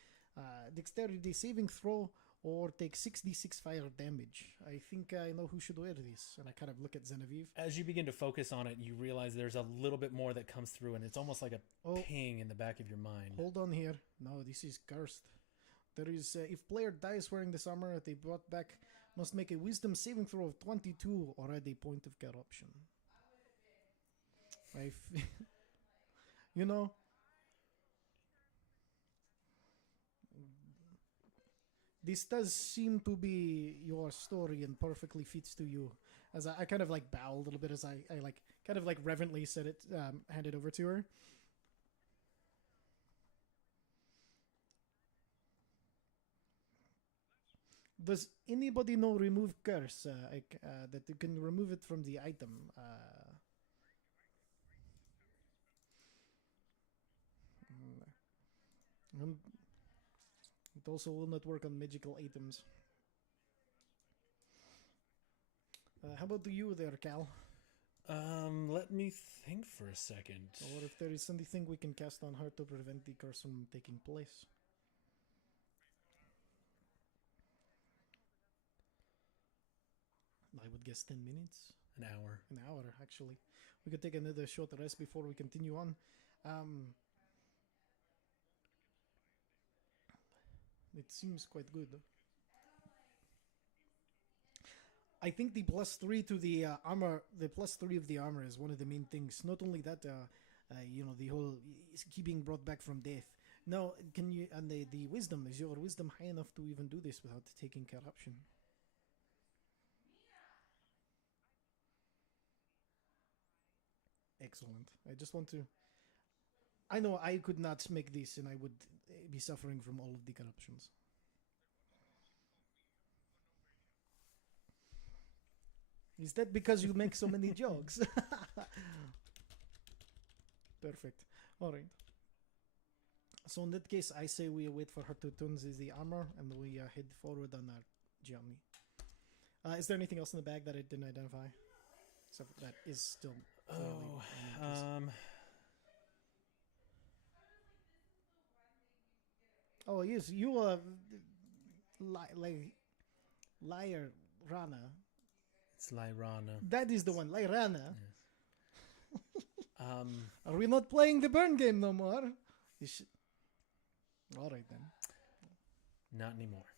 dexterity saving throw or take 6d6 fire damage. I think I know who should wear this. And I kind of look at Genevieve. As you begin to focus on it, you realize there's a little bit more that comes through, and it's almost like a ping in the back of your mind. Hold on here. No, this is cursed. There is, if player dies wearing this armor, they brought back must make a wisdom saving throw of 22 or add a point of corruption. You know, this does seem to be your story and perfectly fits to you. As I kind of like bow a little bit as I like kind of like reverently said it, hand it over to her. Does anybody know remove curse? That you can remove it from the item. It also will not work on magical items. How about you there, Cal? Let me think for a second. Or if there is anything we can cast on her to prevent the curse from taking place. I would guess 10 minutes. An hour. An hour, actually. We could take another short rest before we continue on. It seems quite good. I think the +3 to the armor, the +3 of the armor is one of the main things. Not only that, the whole keeping brought back from death. No, can you, and the wisdom, is your wisdom high enough to even do this without taking corruption? Excellent. I just want to... I know I could not make this and I would be suffering from all of the corruptions. Is that because you make so many jokes? Perfect. Alright. So in that case, I say we wait for her to turn the armor and we head forward on our journey. Is there anything else in the bag that I didn't identify? Except that is still... Oh, yes, you are Liar Rana. It's Lyrana. That is the one, Lyrana. Yes. Are we not playing the burn game no more? Alright then. Not anymore.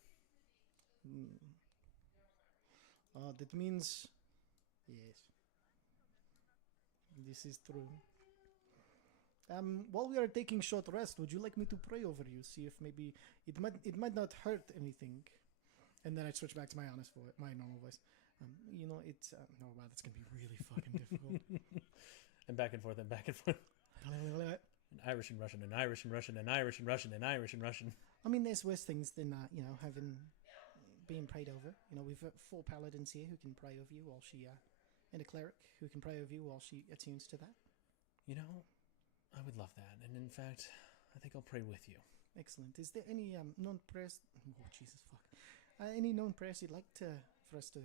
That means... Yes. This is true. While we are taking short rest, would you like me to pray over you? See if maybe it might not hurt anything. And then I switch back to my my normal voice. It's oh wow, that's gonna be really fucking difficult. And back and forth and back and forth. An Irish and Russian, an Irish and Russian, an Irish and Russian, an Irish and Russian. I mean, there's worse things than being prayed over. We've got 4 paladins here who can pray over you while she and a cleric who can pray over you while she attunes to that. I would love that, and in fact, I think I'll pray with you. Excellent. Is there any known prayers? Oh Jesus, fuck! Any known prayers you'd like for us to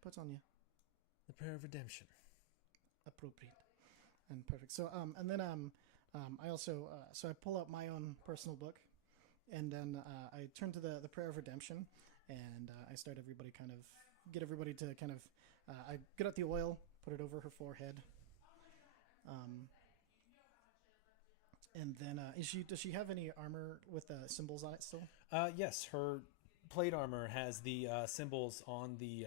put on you? The prayer of redemption. Appropriate and perfect. So and then I also so I pull out my own personal book, and then I turn to the prayer of redemption, and I start get everybody to kind of I get out the oil, put it over her forehead. And then, does she have any armor with symbols on it still? Yes, her plate armor has the symbols on the.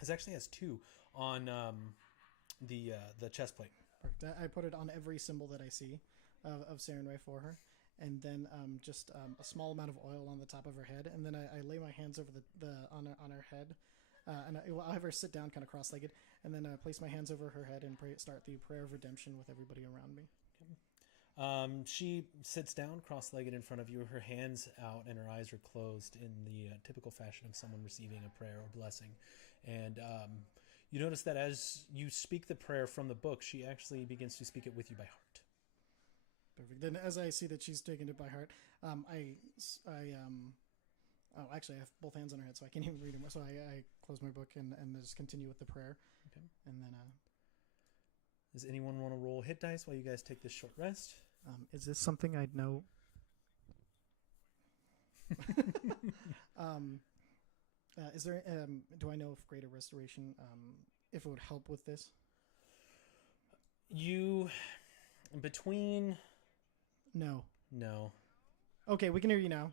It actually has 2 on the chest plate. Perfect. I put it on every symbol that I see of Sarenrae for her, and then just a small amount of oil on the top of her head, and then I lay my hands over on her head, and I'll have her sit down, kind of cross-legged, and then place my hands over her head and start the prayer of redemption with everybody around me. She sits down, cross-legged in front of you, her hands out and her eyes are closed in the typical fashion of someone receiving a prayer or blessing. And you notice that as you speak the prayer from the book, she actually begins to speak it with you by heart. Perfect. Then, as I see that she's taking it by heart, oh, actually, I have both hands on her head, so I can't even read them. So I close my book and just continue with the prayer. Okay. And then, Does anyone want to roll hit dice while you guys take this short rest? is this something I'd know? Is there? Do I know if Greater Restoration, if it would help with this? You, between... No. No. Okay, we can hear you now.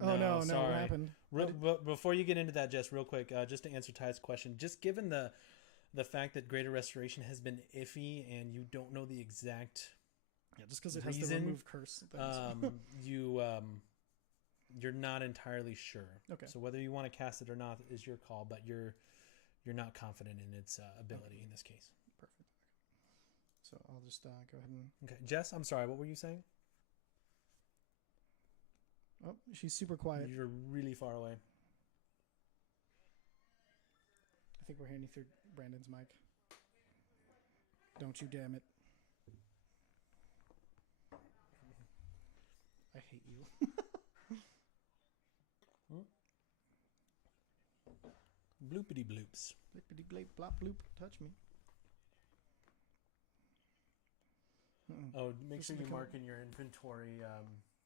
Oh, no, sorry. what happened? But before you get into that, Jess, real quick, just to answer Ty's question, just given the fact that Greater Restoration has been iffy and you don't know the exact just because it has to remove curse things. you're not entirely sure. Okay. So whether you want to cast it or not is your call, but you're not confident in its ability in this case. Perfect. So I'll just go ahead and... Okay. Jess, I'm sorry, what were you saying? Oh, she's super quiet. You're really far away. I think we're hearing through Brandon's mic. Don't you damn it. I hate you. Bloopity bloops. Blippity bleep blop bloop. Touch me. Oh, make sure you become- mark in your inventory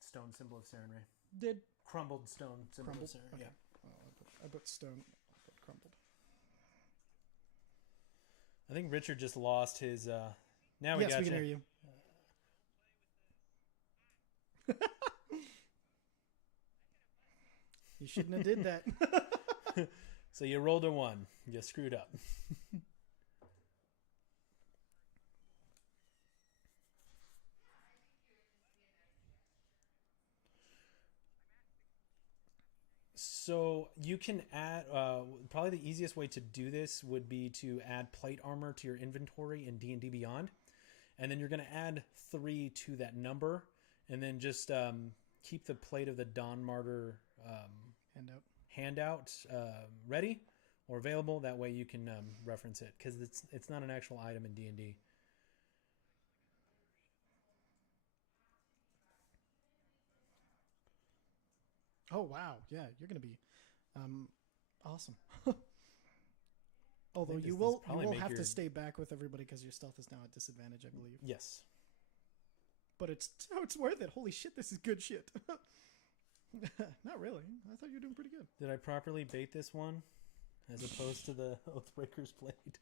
stone symbol of Sarenrae. Did Crumbled stone symbol crumbled? of Sarenrae. Okay. Yeah. Oh, I put stone. I put crumbled. I think Richard just lost his. Now Yes, got we can hear you. You shouldn't have did that. So you rolled a 1. You screwed up. So you can add. Probably the easiest way to do this would be to add plate armor to your inventory in D&D Beyond, and then you're going to add 3 to that number, and then just keep the plate of the Dawn Martyr handout ready or available. That way you can reference it, because it's not an actual item in D&D. Oh wow, yeah, you're gonna be awesome. Although think you this will probably make have your- to stay back with everybody because your stealth is now at disadvantage, I believe. Yes. But it's worth it. Holy shit, this is good shit. Not really. I thought you were doing pretty good. Did I properly bait this one, as opposed to the Oathbreaker's blade?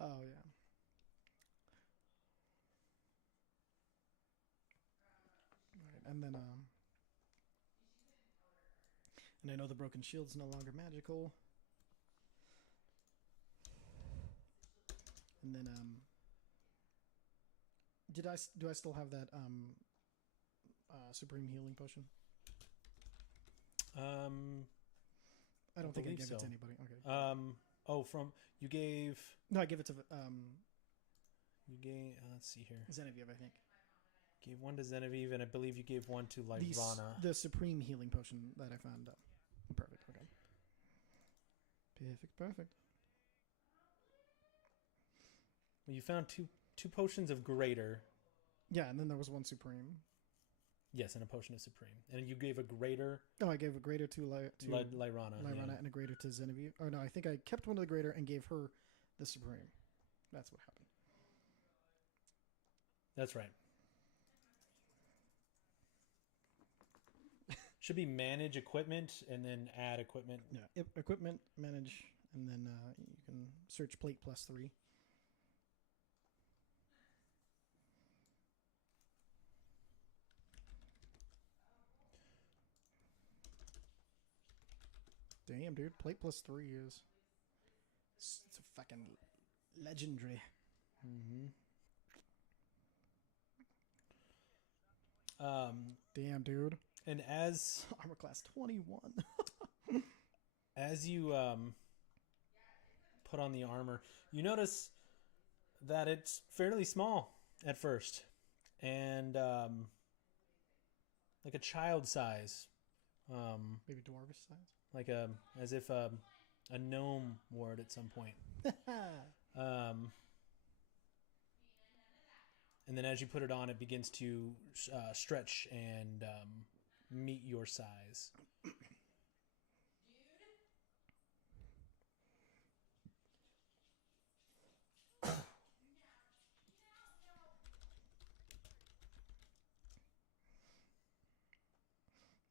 Oh yeah. Right, and then and I know the broken shield's no longer magical. And then do I still have that supreme healing potion? I don't think I believe gave it to so. anybody. Okay. You gave. No, I give it to You gave. Let's see here. Genevieve, I think. Gave one to Genevieve, and I believe you gave one to Lyrana. The supreme healing potion that I found. Perfect. Okay. Perfect. Well, you found two potions of greater. Yeah, and then there was one supreme. Yes, and a potion of supreme, and you gave a greater. No, I gave a greater to Lyrana. Lyrana and a greater to Genevieve. Or no, I think I kept one of the greater and gave her the supreme. That's what happened. That's right. Should be manage equipment and then add equipment. Yeah, equipment, manage, and then you can search plate +3. Damn, dude, plate +3 is it's a fucking legendary. Mm-hmm. Damn, dude. And as Armor class 21. you put on the armor, you notice that it's fairly small at first, and like a child size, Maybe dwarvish size. like as if a gnome wore it at some point. And then as you put it on, it begins to stretch and meet your size.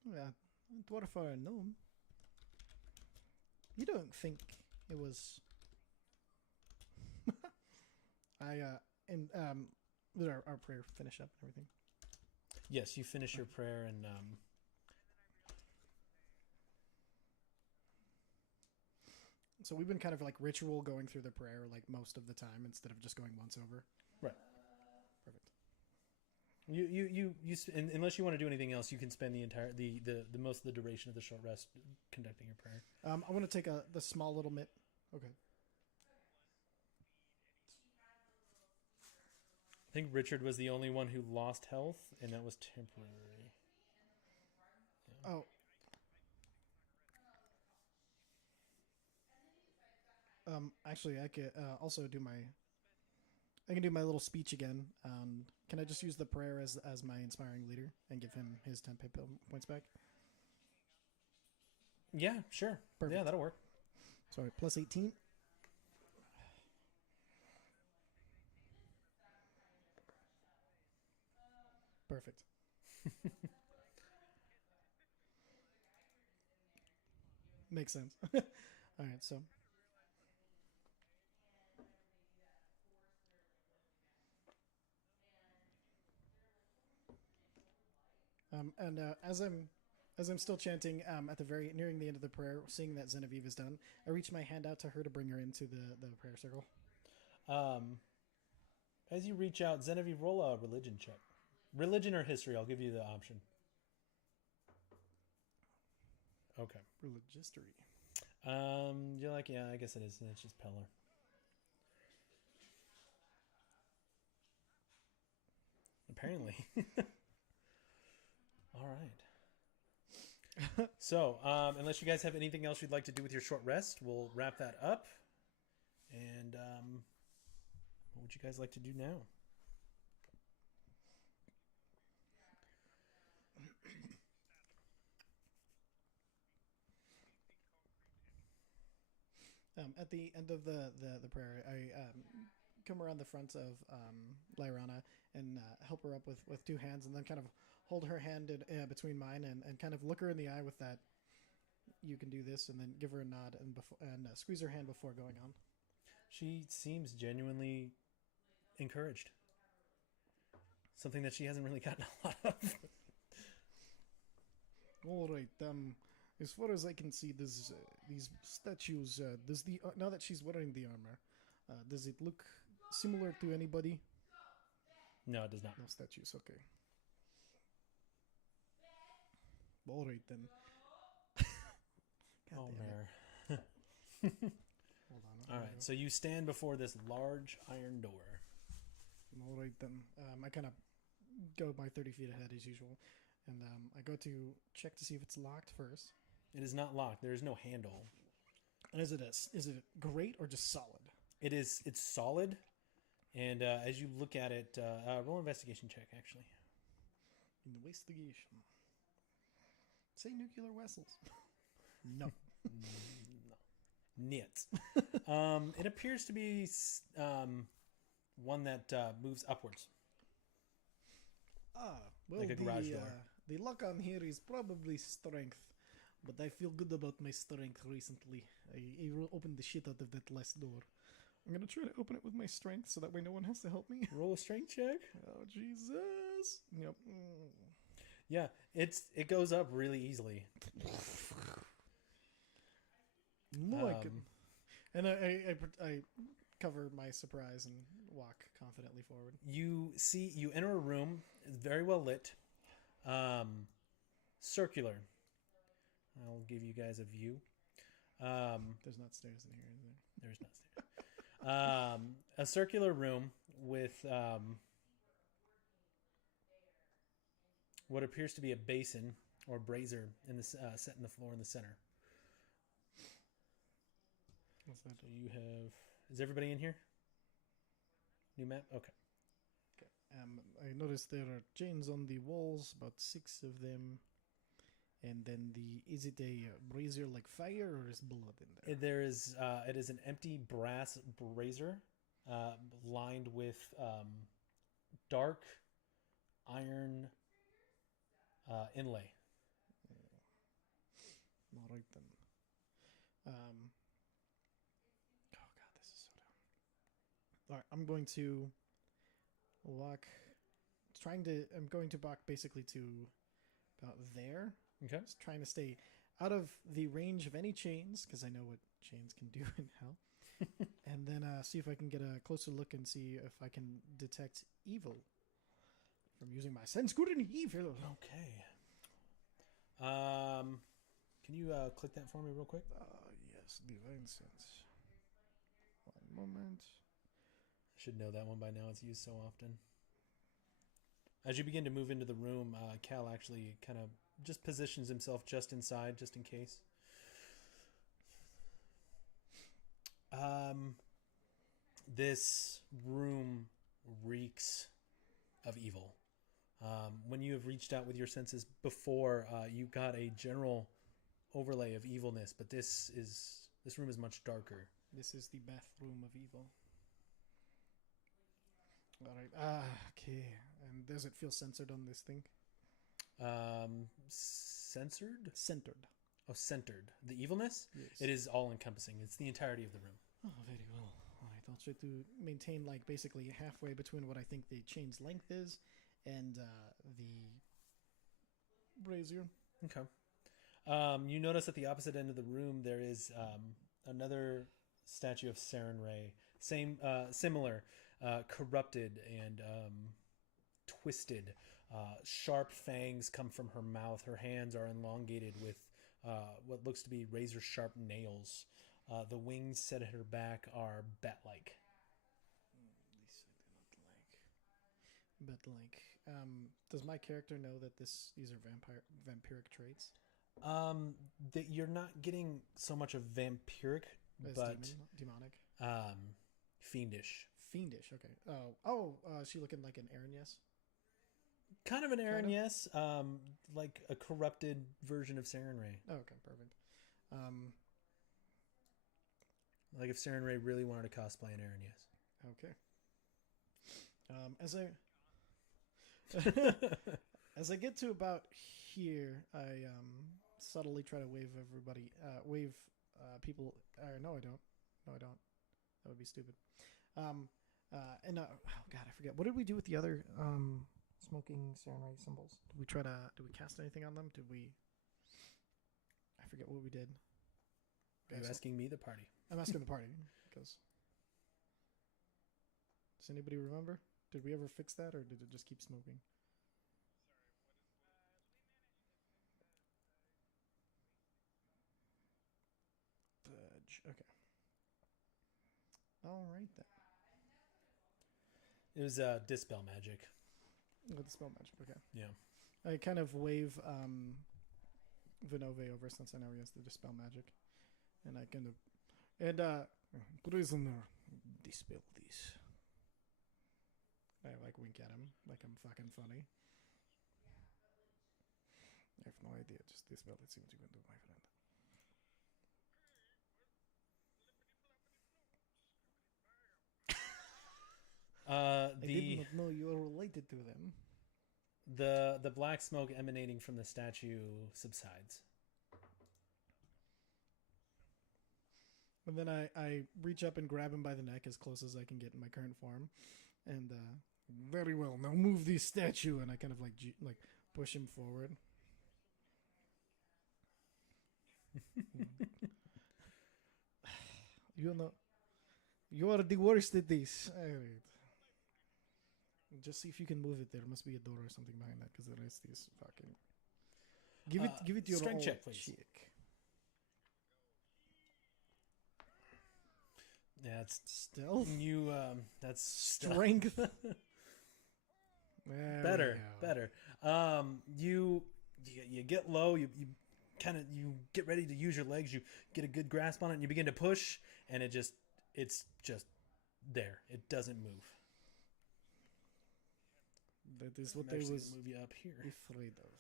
Yeah, dwarf or a gnome. You don't think it was? Did our prayer finish up and everything? Yes, you finish your prayer and So we've been kind of like ritual going through the prayer like most of the time instead of just going once over. Right. Perfect. Unless you want to do anything else, you can spend the entire the most of the duration of the short rest conducting your prayer. I want to take the small little bit. Okay. I think Richard was the only one who lost health, and that was temporary. Yeah. Oh. Actually, I could also do my. I can do my little speech again. Can I just use the prayer as my inspiring leader and give him his 10 hit points back? Yeah, sure. Perfect. Yeah, that'll work. Sorry, plus 18. Perfect. Makes sense. All right, so. And as I'm still chanting, at the nearing the end of the prayer, seeing that Genevieve is done, I reach my hand out to her to bring her into the prayer circle. As you reach out, Genevieve, roll a religion check. Religion or history, I'll give you the option. Okay. Religistory. You're like, yeah, I guess it is. It's just Peller. Apparently. All right. So, unless you guys have anything else you'd like to do with your short rest, we'll wrap that up. And what would you guys like to do now? At the end of the prayer, I come around the front of Lyrana and help her up with two hands, and then kind of hold her hand between mine and kind of look her in the eye with that. You can do this, and then give her a nod and squeeze her hand before going on. She seems genuinely encouraged. Something that she hasn't really gotten a lot of. All right. As far as I can see, these statues. Does now that she's wearing the armor, does it look similar to anybody? No, it does not. No statues. Okay. All right then. Oh, damn Mare. Hold on. All right, so you stand before this large iron door. All right then. I kind of go my 30 feet ahead as usual, and I go to check to see if it's locked first. It is not locked. There is no handle. And is it grate or just solid? It's solid, and as you look at it, roll an investigation check. Actually, Investigation. Say nuclear vessels. No. Nit. It appears to be one that moves upwards. Well, like a garage door. The lock on here is probably strength, but I feel good about my strength recently. I opened the shit out of that last door. I'm gonna try to open it with my strength so that way no one has to help me. Roll a strength check. Oh Jesus! Yep. Yeah, it goes up really easily. No, I could. And I cover my surprise and walk confidently forward. You enter a room, very well lit, circular. I'll give you guys a view. There's not stairs in here, is there? There's not stairs. a circular room with what appears to be a basin or brazier in this set in the floor in the center. What's that? So you have. Is everybody in here? New map. Okay. I noticed there are chains on the walls, about 6 of them. And then is it a brazier like fire or is blood in there? There is. It is an empty brass brazier, lined with dark iron inlay. All right then. Oh god, this is so dumb. All right, I'm going to walk. I'm going to walk basically to about there. Okay. Just trying to stay out of the range of any chains because I know what chains can do in hell. And then see if I can get a closer look and see if I can detect evil from using my sense good and evil. Okay. Can you click that for me real quick? Yes, divine sense. One moment. I should know that one by now. It's used so often. As you begin to move into the room, Cal actually kind of just positions himself just inside, just in case. This room reeks of evil. When you have reached out with your senses before, you got a general overlay of evilness, but this room is much darker. This is the bathroom of evil. All right. Okay. And does it feel censored on this thing? Censored? Centered. Oh, centered. The evilness? Yes. It is all-encompassing. It's the entirety of the room. Oh, very well. All right. I'll try to maintain like basically halfway between what I think the chain's length is and the brazier. Okay. You notice at the opposite end of the room there is another statue of Saren Ray. Similar, corrupted and twisted. Sharp fangs come from her mouth. Her hands are elongated with what looks to be razor-sharp nails. The wings set at her back are bat-like. Bat-like. Does my character know that these are vampiric traits? That you're not getting so much of vampiric, but demonic. Fiendish. Fiendish. Okay. Is she looking like an Aaron? Yes. Kind of an Aaron, yes. Like a corrupted version of Saren Ray. Oh, okay, perfect. Like if Saren Ray really wanted to cosplay an Aaron, yes. Okay. As I get to about here, I subtly try to wave everybody, people. No, I don't. That would be stupid. Oh God, I forget. What did we do with the other smoking Saren Ray symbols? Did we cast anything on them? I forget what we did. Are you asking me, the party? I'm asking the party because. Does anybody remember? Did we ever fix that, or did it just keep smoking? Fudge. Okay. All right then. It was dispel magic. With the spell magic. Okay. Yeah. I kind of wave Vinove over since I know he has the dispel magic, and I kind of prisoner, dispel these. I like wink at him like I'm fucking funny. I have no idea. Just dispel it. See what you can do, my friend. I did not know you were related to them. The black smoke emanating from the statue subsides. And then I reach up and grab him by the neck as close as I can get in my current form, and very well. Now move the statue, and I kind of like push him forward. You are the worst at this. All right. Just see if you can move it. There must be a door or something behind that, because the rest is fucking. Give it your strength old check, please. cheek. Yeah, it's Stealth? you. That's Strength? There we better, go. better. You get low. You kind of you get ready to use your legs. You get a good grasp on it, and you begin to push, and it's just there. It doesn't move. That is what I'm I actually was gonna move you up here. afraid of.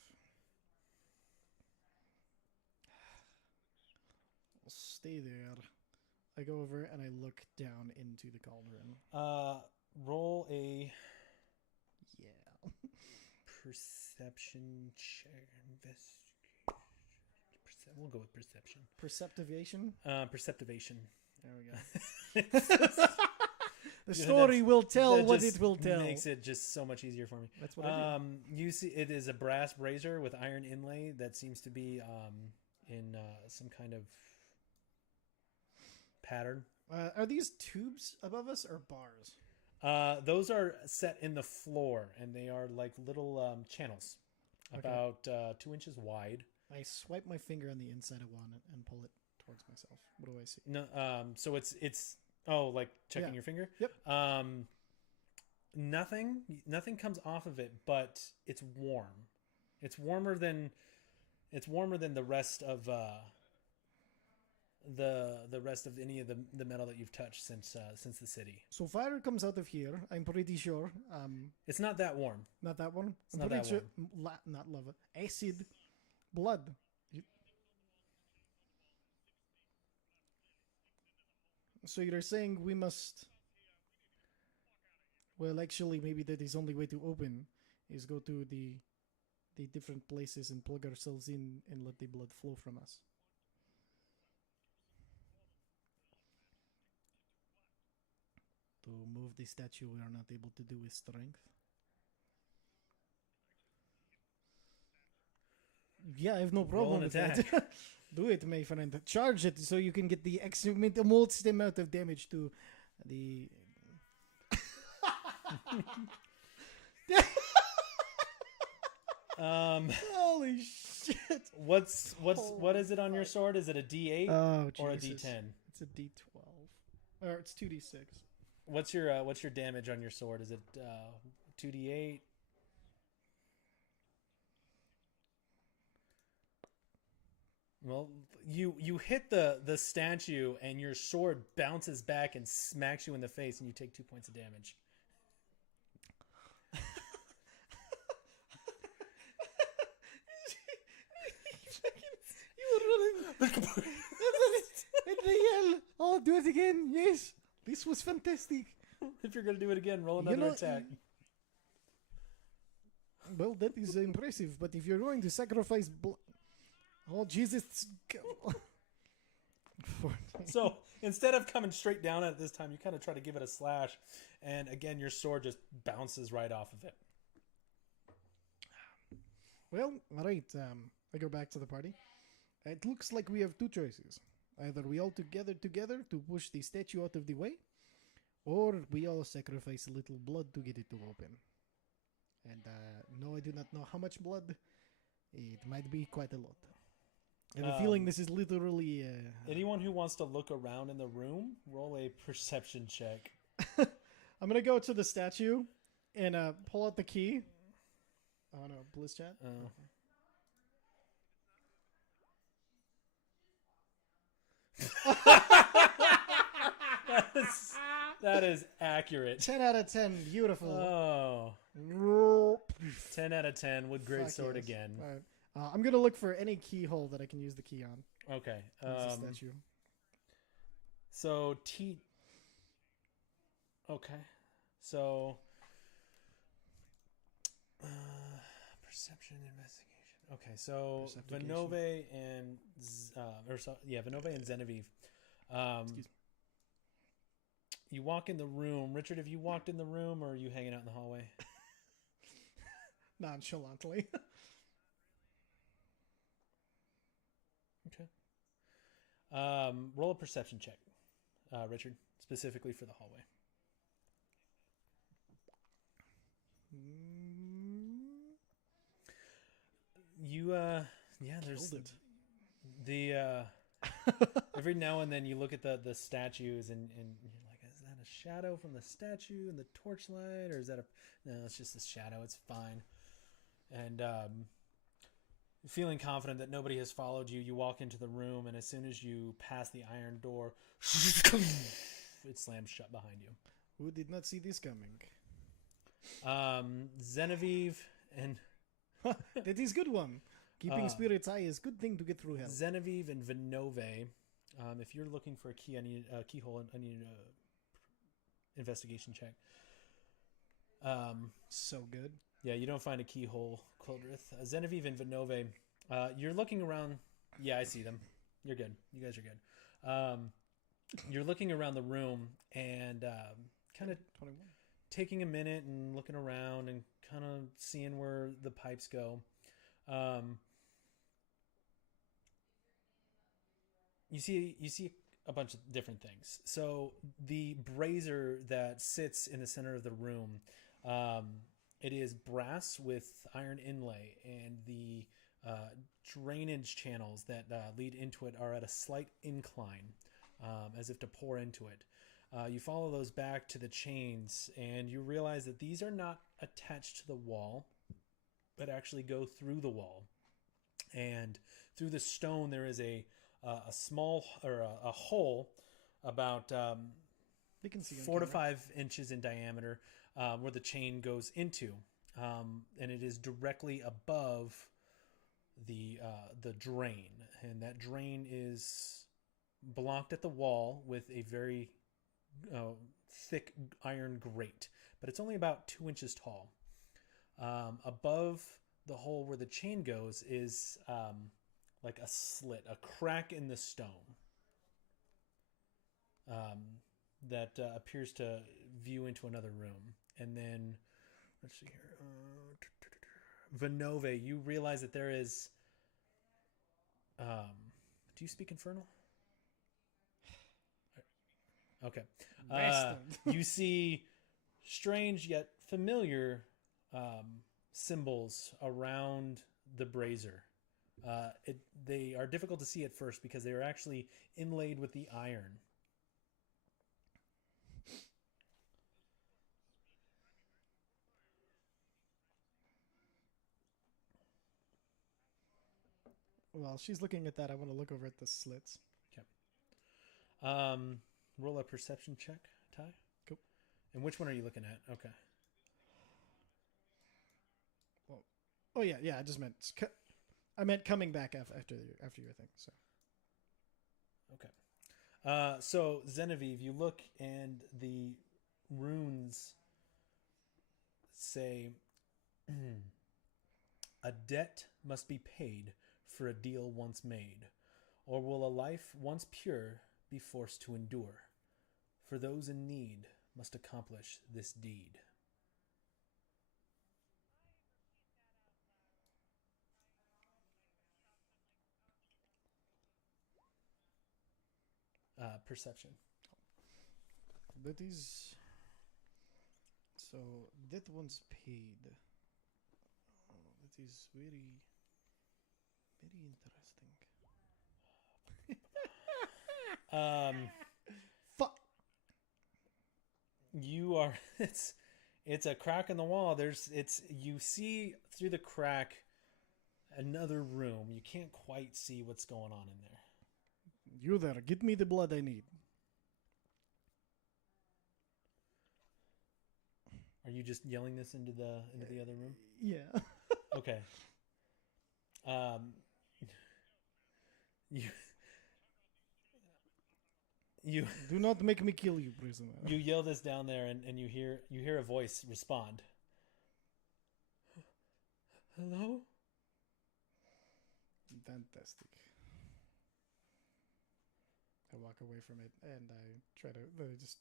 I'll stay there. I go over and I look down into the cauldron. Roll a Yeah. perception check. We'll go with perception. Perceptivation? Perceptivation. There we go. The Yeah, story will tell that what just it will tell. Makes it just so much easier for me. That's what I do. You see, it is a brass brazier with iron inlay that seems to be in some kind of pattern. Are these tubes above us or bars? Those are set in the floor, and they are like little channels, Okay. about 2 inches wide. I swipe my finger on the inside of one and pull it towards myself. What do I see? No, so it's like checking Yeah. your finger. Yep. Nothing comes off of it, but it's warm. It's warmer than the rest of the rest of any of the metal that you've touched since the city. So fire comes out of here. I'm pretty sure. It's not that warm. Not that one. I'm not pretty that sure. Not lava. Acid. Blood. So you're saying we must. Well, actually, maybe that is only way to open is go to the different places and plug ourselves in and let the blood flow from us. To move the statue, we are not able to do with strength. Yeah, I have no problem an with that. Do it, my friend. Charge it so you can get the most amount of damage to the. Holy shit! What is it on your sword? Is it a D8 Oh, or a Jesus. D10? It's a D12, or it's 2D6. What's your damage on your sword? Is it 2D8? Well, you hit the statue and your sword bounces back and smacks you in the face, and you take 2 points of damage. You were running. And they yell, "Oh, do it again!" Yes, this was fantastic. If you're gonna do it again, roll another attack. Well, that is impressive. But if you're going to sacrifice, oh Jesus! So instead of coming straight down at it this time, you kind of try to give it a slash, and again, your sword just bounces right off of it. Well, all right. I go back to the party. It looks like we have two choices. Either we all together to push the statue out of the way, or we all sacrifice a little blood to get it to open. And no, I do not know how much blood. It might be quite a lot. I have a feeling this is literally... Anyone who wants to look around in the room, roll a perception check. I'm going to go to the statue and pull out the key. Oh, no, Bliss chat? Oh. That is accurate. 10 out of 10. Beautiful. Oh. 10 out of 10 with great Fuck sword yes. again. All right. I'm going to look for any keyhole that I can use the key on. Okay. As the statue. So Okay. So perception investigation. Okay, so Perceptication. Vinove and Vinove and Genevieve. Excuse me. You walk in the room. Richard, have you walked in the room, or are you hanging out in the hallway? Nonchalantly. Okay. Roll a perception check, Richard, specifically for the hallway. There's Killed it. the Every now and then you look at the statues and you're like, is that a shadow from the statue and the torchlight, or is that a no? It's just a shadow. It's fine. And feeling confident that nobody has followed you, you walk into the room, and as soon as you pass the iron door, it slams shut behind you. Who did not see this coming? Genevieve and That is good one. Keeping spirits high is good thing to get through hell. Genevieve and Vinove. If you're looking for a key, I need a keyhole. I need a investigation check. So good. Yeah, you don't find a keyhole, Quildrith. Genevieve and Vinove. You're looking around. Yeah, I see them. You're good. You guys are good. You're looking around the room and kind of 21. taking a minute and looking around and kind of seeing where the pipes go. You see a bunch of different things. So the brazier that sits in the center of the room, it is brass with iron inlay, and the drainage channels that lead into it are at a slight incline, as if to pour into it. You follow those back to the chains, and you realize that these are not attached to the wall, but actually go through the wall. And through the stone, there is a small or a hole about We can see 4 to 5 inches in diameter, where the chain goes into, and it is directly above the drain, and that drain is blocked at the wall with a very thick iron grate, but it's only about 2 inches tall. Above the hole where the chain goes is like a slit, a crack in the stone that appears to view into another room. And then, let's see here. Vinove, you realize that there is... do you speak Infernal? Okay. You see strange yet familiar symbols around the brazier. They are difficult to see at first because they are actually inlaid with the iron. While she's looking at that, I want to look over at the slits. Okay. Roll a perception check, Ty. Cool. And which one are you looking at? Okay. Well, oh yeah. I just meant coming back after your thing. So. Okay. So Genevieve, you look and the runes say, "A debt must be paid for a deal once made, or will a life once pure be forced to endure? For those in need must accomplish this deed." Perception. That is. So that one's paid. Oh, that is very, very interesting. Fuck. You are. It's a crack in the wall. You see through the crack another room. You can't quite see what's going on in there. You there, get me the blood I need. Are you just yelling this into the other room? Yeah. Okay. You Do not make me kill you, prisoner. you yell this down there, and you hear a voice respond. Hello? Fantastic. I walk away from it and I try to just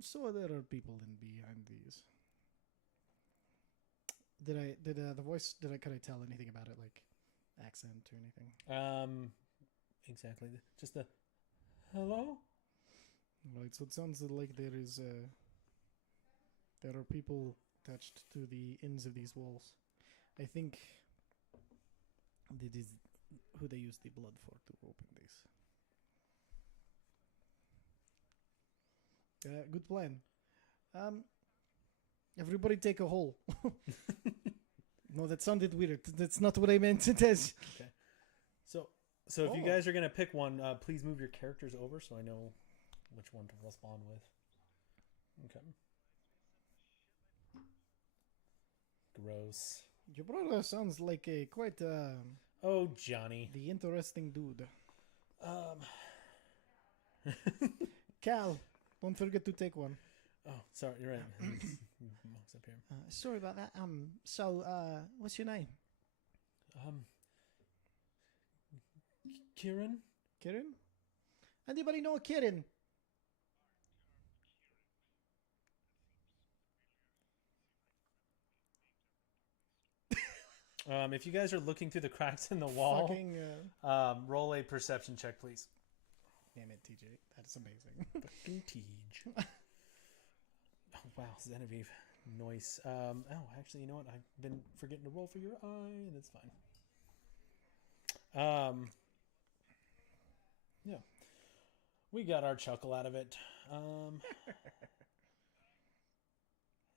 so there are people in behind these. Could I tell anything about it, like accent or anything? Exactly. Just the hello? Right, so it sounds like there are people attached to the ends of these walls. I think that is who they use the blood for to open these. Good plan. Everybody take a hole. No, that sounded weird. That's not what I meant it as. So if you Oh. guys are gonna pick one, please move your characters over so I know which one to respond with. Okay. Gross. Your brother sounds like a quite Oh, Johnny. the interesting dude. Um. Cal, don't forget to take one. Oh, sorry. You're right. Monk's up here. Sorry about that. So, what's your name? Kieran. Kieran? Anybody know Kieran? If you guys are looking through the cracks in the wall, Fucking, roll a perception check, please. damn it, TJ. That's amazing. Fucking Tej. Oh, wow, Genevieve. Nice. Oh, actually, you know what? I've been forgetting to roll for your eye, and it's fine. Yeah. We got our chuckle out of it.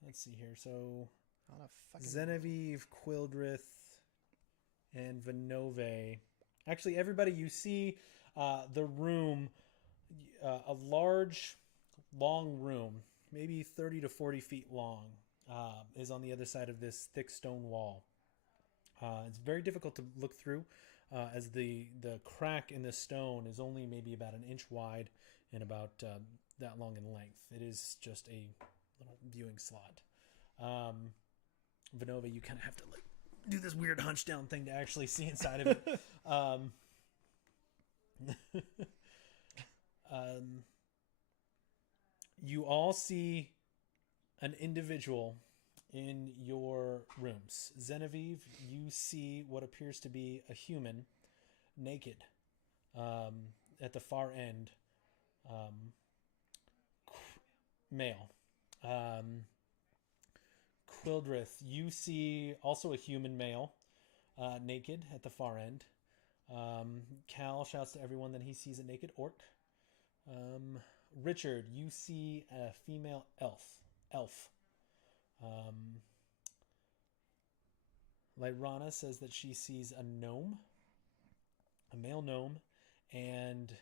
Let's see here. So, On a fucking Genevieve, Quildrith, and Vinove. Actually, everybody, you see the room, a large, long room, maybe 30 to 40 feet long, is on the other side of this thick stone wall. It's very difficult to look through as the crack in the stone is only maybe about an inch wide and about that long in length. It is just a little viewing slot. Vinova, you kind of have to like do this weird hunch down thing to actually see inside of it. You all see an individual in your rooms. Genevieve, you see what appears to be a human, naked, at the far end, male. Quildrith, you see also a human male, naked at the far end. Cal shouts to everyone that he sees a naked orc. Richard, you see a female elf. Lyrana says that she sees a gnome, a male gnome, and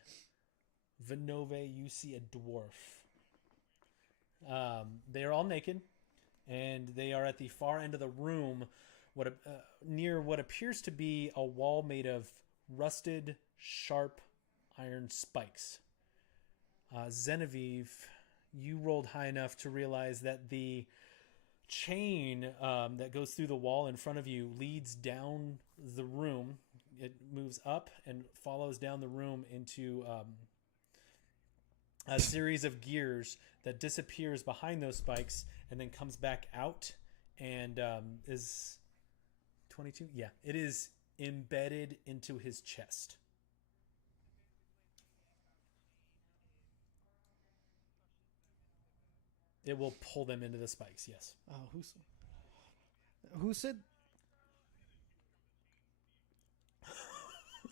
Vinove, you see a dwarf. They are all naked, and they are at the far end of the room, near what appears to be a wall made of rusted, sharp iron spikes. Genevieve, you rolled high enough to realize that the chain that goes through the wall in front of you leads down the room. It moves up and follows down the room into a series of gears that disappears behind those spikes and then comes back out and is 22? Yeah, it is embedded into his chest. It will pull them into the spikes, yes. who said?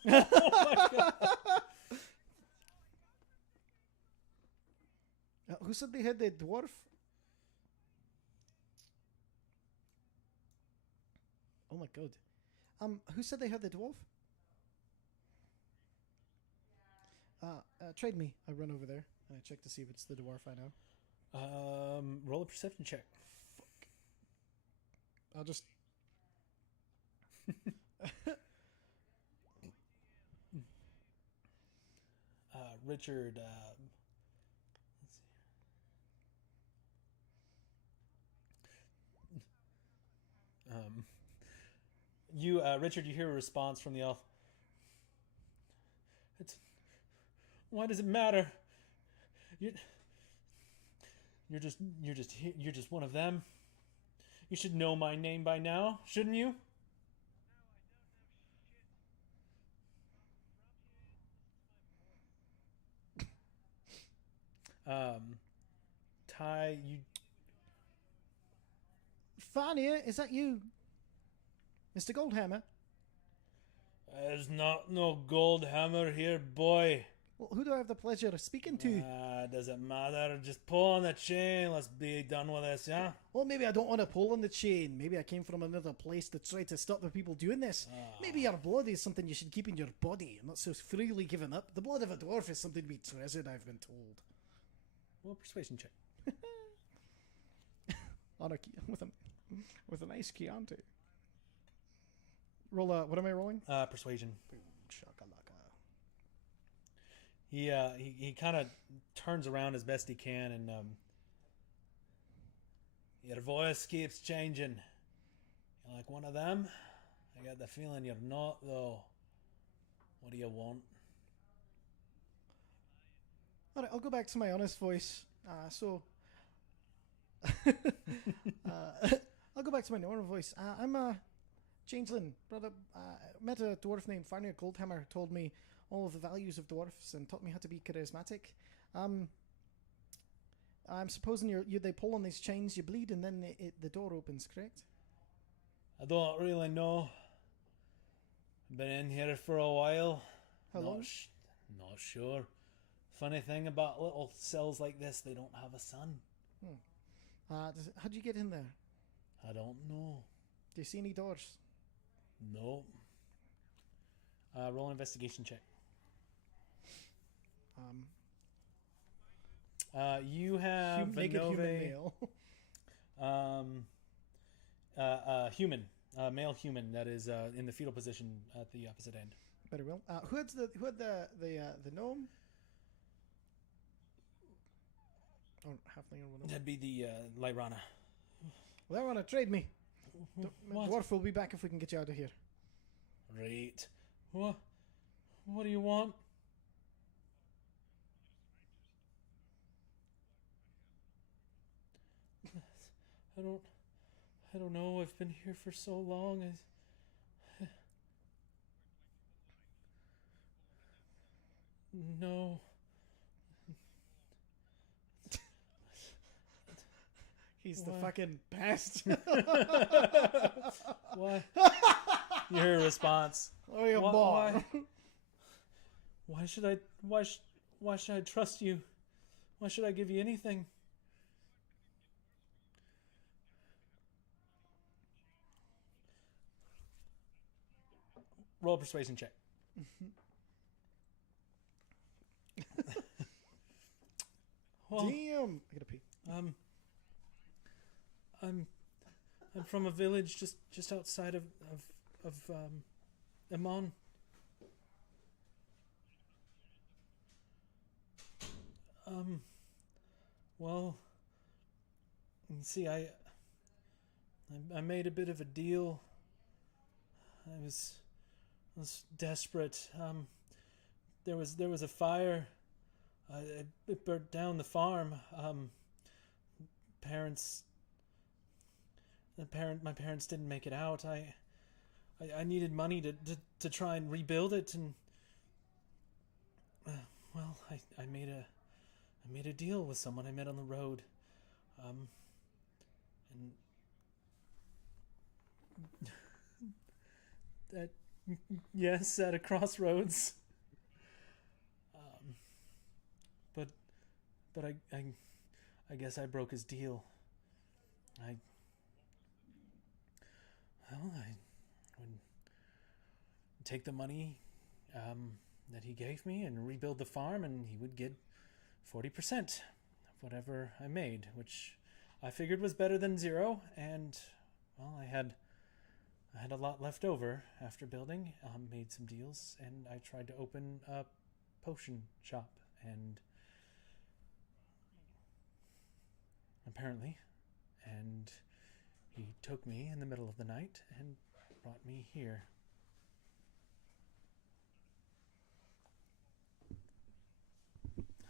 Oh my god. Who said they had the dwarf? Oh my god. Who said they had the dwarf? Trade me. I run over there and I check to see if it's the dwarf I know. Roll a perception check. Fuck. I'll just. Richard, let's see. Richard, you hear a response from the elf. Why does it matter? You're just one of them. You should know my name by now, shouldn't you? Ty, you. Fania, is that you? Mr. Goldhammer? There's not no gold hammer here, boy. Well, who do I have the pleasure of speaking to? Doesn't matter. Just pull on the chain. Let's be done with this, yeah? Well, maybe I don't want to pull on the chain. Maybe I came from another place to try to stop the people doing this. Maybe your blood is something you should keep in your body and not so freely given up. The blood of a dwarf is something to be treasured, I've been told. Well, persuasion check. On a with a nice Chianti. Roll what am I rolling? Persuasion. Boom, shakalaka. He kind of turns around as best he can, and your voice keeps changing. You're like one of them? I got the feeling you're not, though. What do you want? All right, I'll go back to my honest voice. I'll go back to my normal voice. I'm a changeling, brother. Met a dwarf named Farnir Goldhammer. Told me all of the values of dwarfs and taught me how to be charismatic. I'm supposing they pull on these chains, you bleed, and then the door opens. Correct? I don't really know. Been in here for a while. How long? Not sure. Funny thing about little cells like this, they don't have a sun. How'd you get in there? I don't know. Do you see any doors? No. Roll an investigation check. You have naked human male. human, male human that is in the fetal position at the opposite end. Very well. Who had the gnome? Oh, halfling or whatever. That'd be the Lyrana. Well, they want to trade me. What? Dwarf will be back if we can get you out of here. Right. What? What do you want? I don't know. I've been here for so long. No. He's the fucking pest. Why? You hear a response. Oh, you boy. Why should I? Why should I trust you? Why should I give you anything? Roll a persuasion check. Well, damn. I gotta pee. I'm from a village just outside of Amon. Well, see, I made a bit of a deal. I was desperate. There was a fire. It burnt down the farm. My parents didn't make it out. I needed money to try and rebuild it, and well, I made a deal with someone I met on the road, and that yes, at a crossroads. But I guess I broke his deal. I would take the money that he gave me and rebuild the farm, and he would get 40% of whatever I made, which I figured was better than zero. And well, I had a lot left over after building. Made some deals, and I tried to open a potion shop, and apparently, and he took me in the middle of the night and brought me here.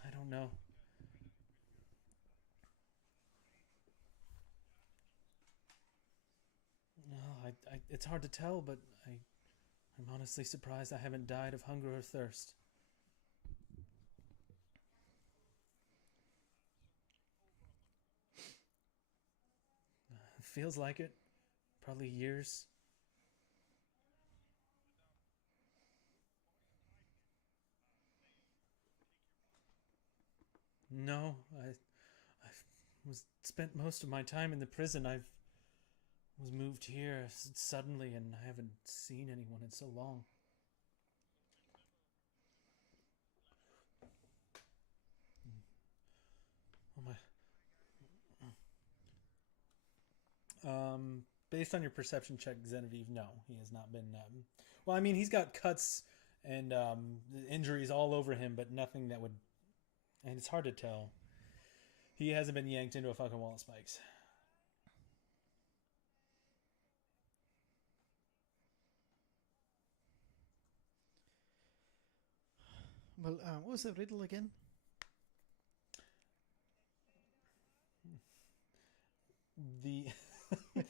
I don't know. No, it's hard to tell, but I'm honestly surprised I haven't died of hunger or thirst. Feels like it. Probably years. No, I was spent most of my time in the prison. I was moved here suddenly, and I haven't seen anyone in so long. Oh my. Based on your perception check, Genevieve, no, he has not been. Well, I mean, he's got cuts and injuries all over him, but nothing that would. And it's hard to tell. He hasn't been yanked into a fucking wall of spikes. Well, what was the riddle again? The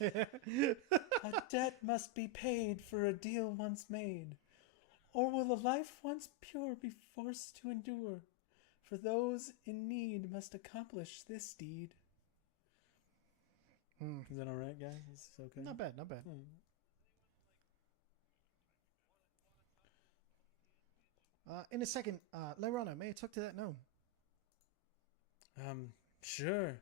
a debt must be paid for a deal once made, or will a life once pure be forced to endure? For those in need must accomplish this deed. Is that all right, guys? Is this okay? Not bad, not bad. In a second, Lyrana, may I talk to that gnome? Sure.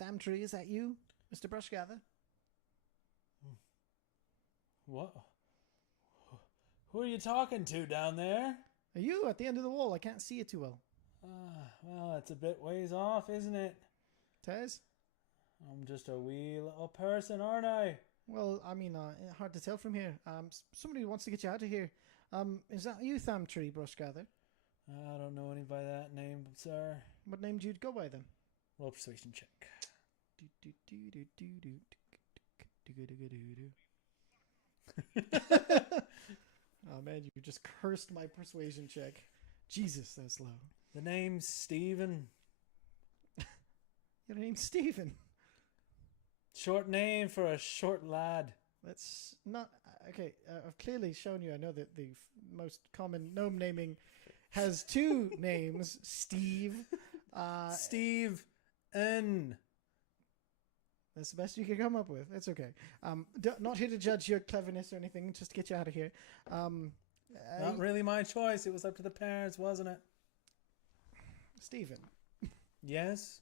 Thamtree, is that you, Mr. Brushgather? What? Who are you talking to down there? Are you at the end of the wall? I can't see you too well. Well, it's a bit ways off, isn't it? Tez? I'm just a wee little person, aren't I? Well, I mean, hard to tell from here. Somebody wants to get you out of here. Is that you, Thamtree, Brushgather? I don't know any by that name, sir. What name do you go by then? Roll persuasion check. Oh man, you just cursed my persuasion check. Jesus, that's low. The name's Stephen. Your name's Stephen. Short name for a short lad. That's not okay. I've clearly shown you. I know that the most common gnome naming has two names: Steve. Steve N. That's the best you could come up with. That's okay. Not here to judge your cleverness or anything. Just to get you out of here. Not really my choice. It was up to the parents, wasn't it? Stephen. Yes.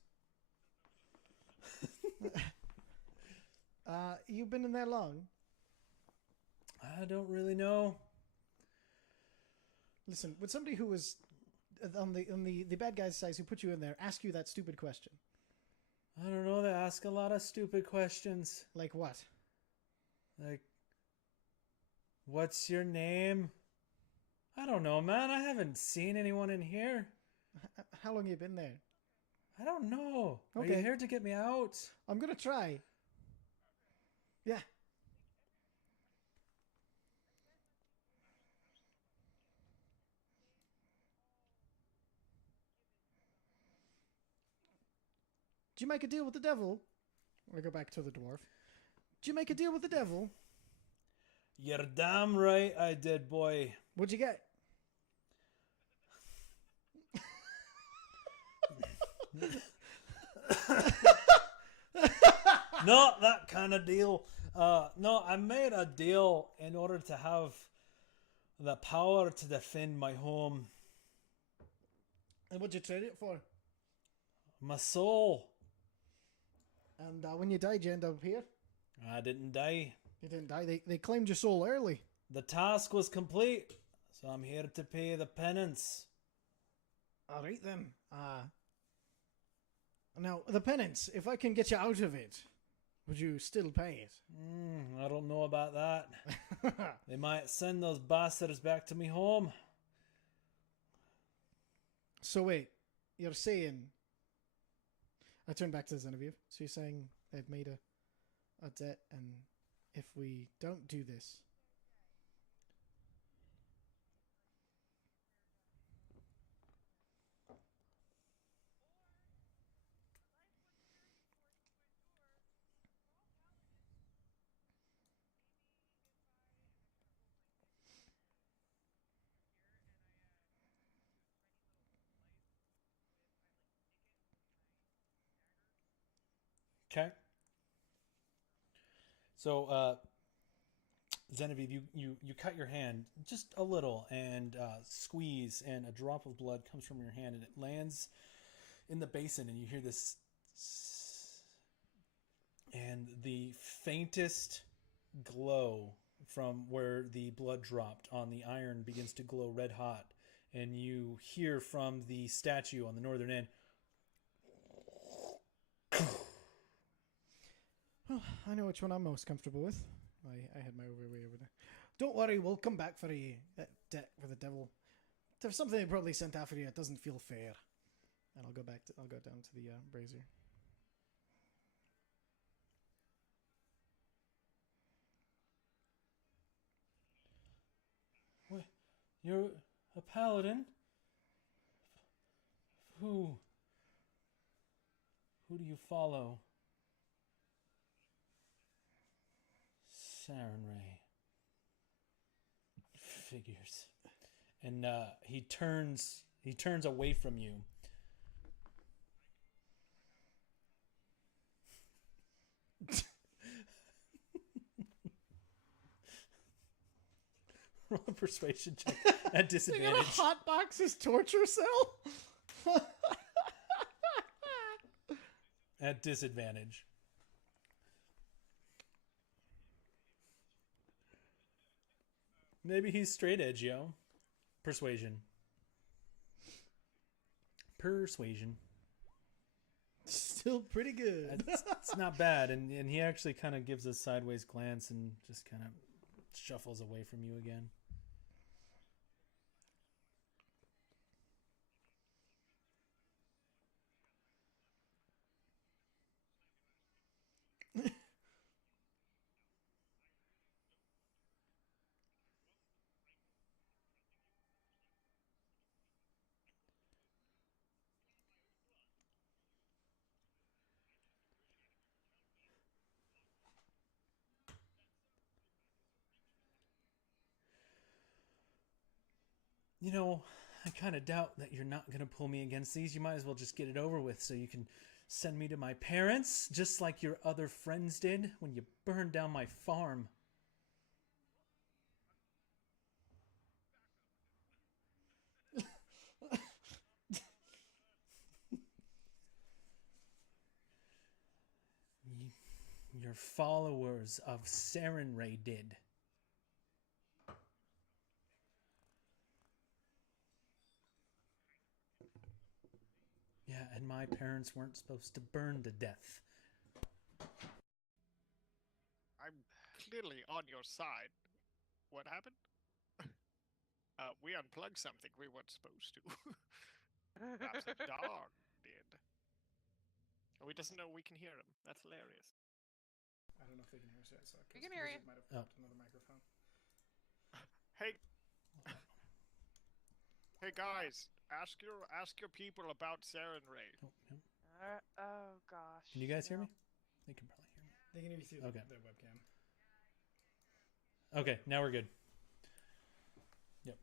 You've been in there long? I don't really know. Listen, would somebody who was on the bad guy's side who put you in there ask you that stupid question? I don't know. They ask a lot of stupid questions. Like what? Like, what's your name? I don't know, man. I haven't seen anyone in here. How long have you been there? I don't know. Okay. Are you here to get me out? I'm gonna try. Yeah. Did you make a deal with the devil? I go back to the dwarf. Did you make a deal with the devil? You're damn right I did, boy. What'd you get? Not that kind of deal. No, I made a deal in order to have the power to defend my home. And what'd you trade it for? My soul. And when you died, you end up here? I didn't die. You didn't die. They claimed your soul early. The task was complete, so I'm here to pay the penance. All right then. Now the penance. If I can get you out of it, would you still pay it? I don't know about that. They might send those bastards back to me home. So wait, you're saying? I turn back to Genevieve. So you're saying they've made a debt, and if we don't do this, Okay. So, Genevieve, you cut your hand just a little and squeeze, and a drop of blood comes from your hand and it lands in the basin, and you hear this, and the faintest glow from where the blood dropped on the iron begins to glow red hot, and you hear from the statue on the northern end, Well, I know which one I'm most comfortable with. I had my way over there. Don't worry, we'll come back for you. For the devil. There's something they probably sent after you that doesn't feel fair. And I'll go down to the brazier. "What? You're a paladin? Who do you follow?" Sarenrae. Figures. And he turns away from you. Roll a persuasion check at disadvantage. You're gonna hotbox his torture cell? At disadvantage. Maybe he's straight edge, yo. Persuasion. Still pretty good. It's not bad, and he actually kind of gives a sideways glance and just kind of shuffles away from you again. You know, I kind of doubt that you're not going to pull me against these. You might as well just get it over with so you can send me to my parents, just like your other friends did when you burned down my farm. Your followers of Sarenrae did. Yeah, and my parents weren't supposed to burn to death. I'm clearly on your side. What happened? We unplugged something we weren't supposed to. Perhaps a dog did. Oh, he doesn't know we can hear him. That's hilarious. I don't know if they can hear us yet, so We can hear you. might have popped another microphone. Hey, hey guys, ask your people about Sarenrae. Oh, no. Oh gosh. Can you guys hear No. me? They can probably hear me. They can hear you through Okay. their webcam. Okay, now we're good. Yep.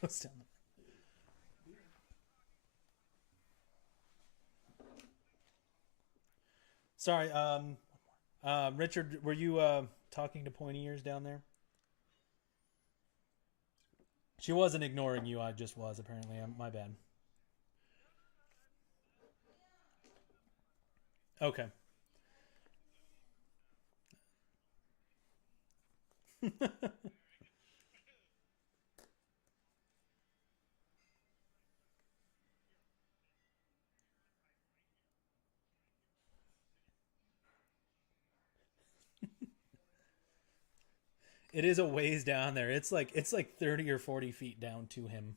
Goes down. Sorry, Richard, were you talking to Pointy Ears down there? She wasn't ignoring you. I just was, apparently. My bad. Okay. It is a ways down there. It's like 30 or 40 feet down to him.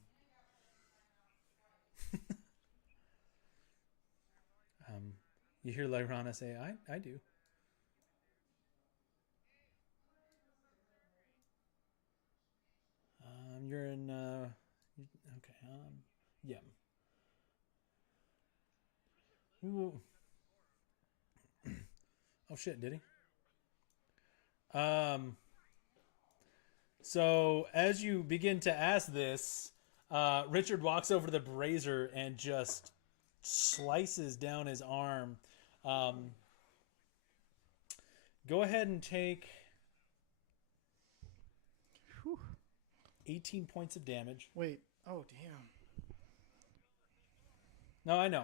You hear Lyrana say, I do. You're in, okay, yeah. Ooh. Oh shit, did he? So as you begin to ask this, Richard walks over to the brazier and just slices down his arm. Go ahead and take Whew. 18 points of damage. Wait. Oh, damn. No, I know.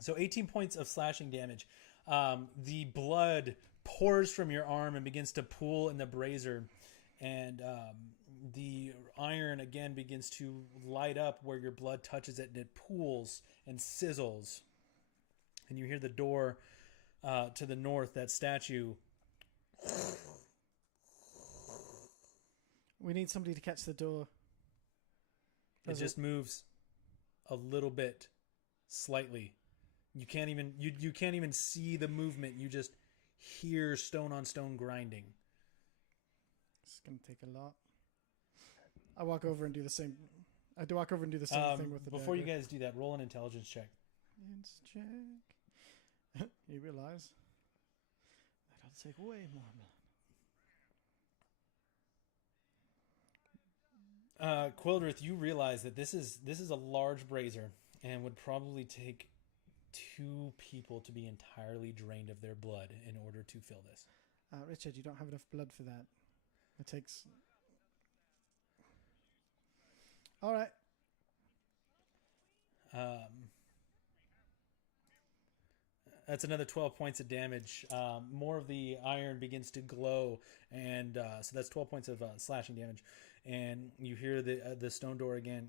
So 18 points of slashing damage. The blood pours from your arm and begins to pool in the brazier, and the iron again begins to light up where your blood touches it, and it pools and sizzles. And you hear the door to the north, that statue. We need somebody to catch the door. It just moves a little bit, slightly. You can't even see the movement. You just hear stone on stone grinding. It's gonna take a lot. I walk over and do the same. I do walk over and do the same thing with the Before you dagger. guys do that, roll an intelligence check. Intelligence check. You realize that'll take way more blood. Quildrith, you realize that this is a large brazier and would probably take 2 people to be entirely drained of their blood in order to fill this. Richard, you don't have enough blood for that. It takes. All right. That's another 12 points of damage. More of the iron begins to glow, and so that's 12 points of slashing damage. And you hear the stone door again.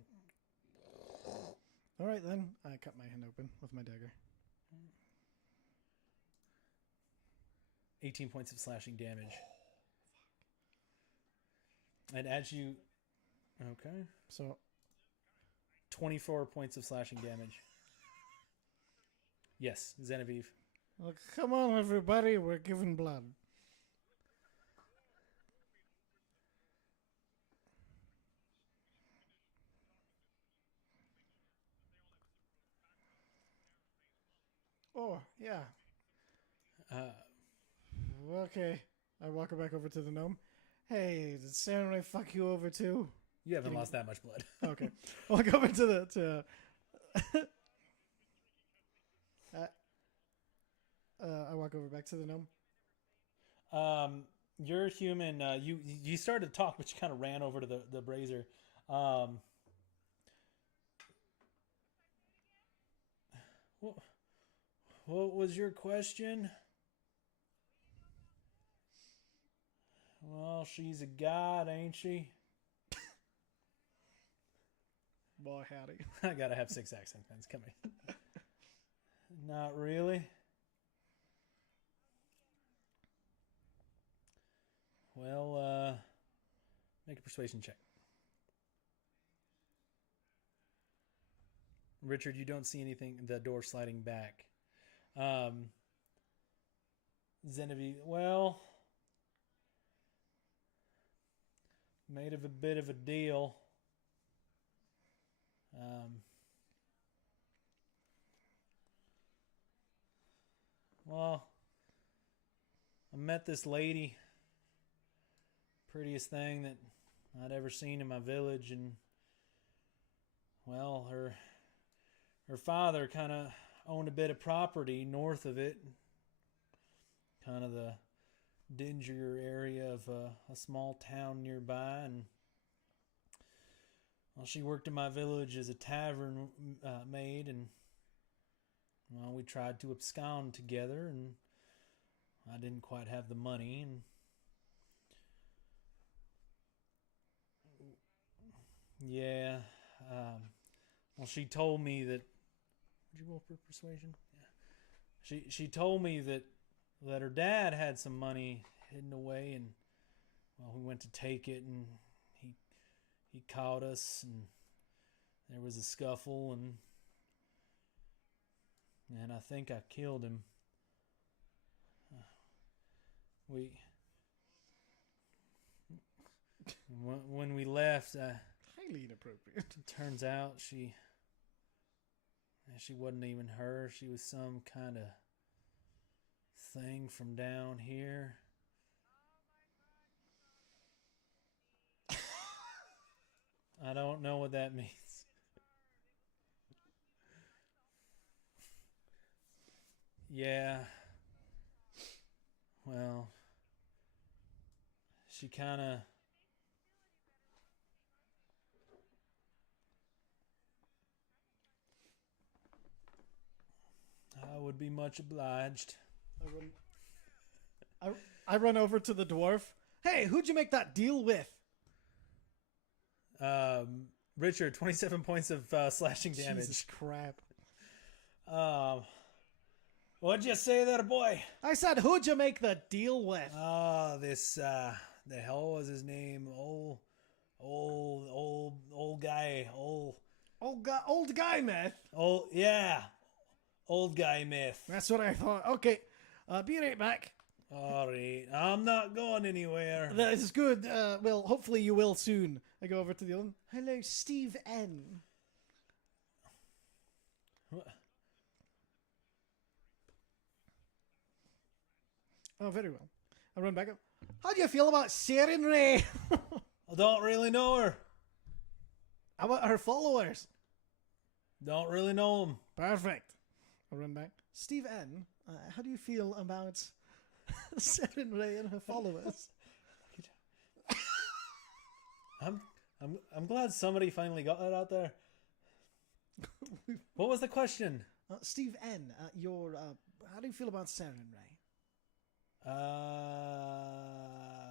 All right then. I cut my hand open with my dagger. 18 points of slashing damage. And as you... Okay. So 24 points of slashing damage. Yes, Genevieve. Look, come on, everybody. We're giving blood. Oh, yeah. Okay. I walk her back over to the gnome. Hey, did Samurai fuck you over too? You haven't lost that much blood. Okay. I walk over to the... I walk over back to the gnome. You're human. You started to talk, but you kind of ran over to the brazier. What was your question? Well, she's a god, ain't she? Boy, howdy. I gotta have 6 accent pens. Come here. Not really. Well, make a persuasion check. Richard, you don't see anything, the door sliding back. Genevieve, well, made of a bit of a deal. Well, I met this lady, prettiest thing that I'd ever seen in my village, and well, her father kind of owned a bit of property north of it, kind of the dingier area of a small town nearby, and well, she worked in my village as a tavern maid, and well, we tried to abscond together, and I didn't quite have the money, and yeah, well, she told me that. Did you roll for persuasion? Yeah. She told me that her dad had some money hidden away, and well, we went to take it, and he caught us, and there was a scuffle, and I think I killed him. When we left, Highly inappropriate. turns out she wasn't even her. She was some kind of thing from down here. I don't know what that means. Yeah. well, she kind of. I would be much obliged. I run over to the dwarf. Hey, who'd you make that deal with? Richard, 27 points of slashing damage. Jesus crap. What'd you say there, boy? I said, who'd you make the deal with? This, the hell was his name? Old guy. Old guy myth. Yeah. Old guy myth. That's what I thought. Okay, be right back. Alright, I'm not going anywhere. That is good. Well, hopefully you will soon. I go over to the other one. Hello, Steve N. What? Oh, very well. I run back up. How do you feel about Saren Ray? I don't really know her. How about her followers? Don't really know them. Perfect. I run back. Steve N. How do you feel about Saren Ray and her followers? I'm glad somebody finally got that out there. What was the question? Steve N. How do you feel about Saren Ray?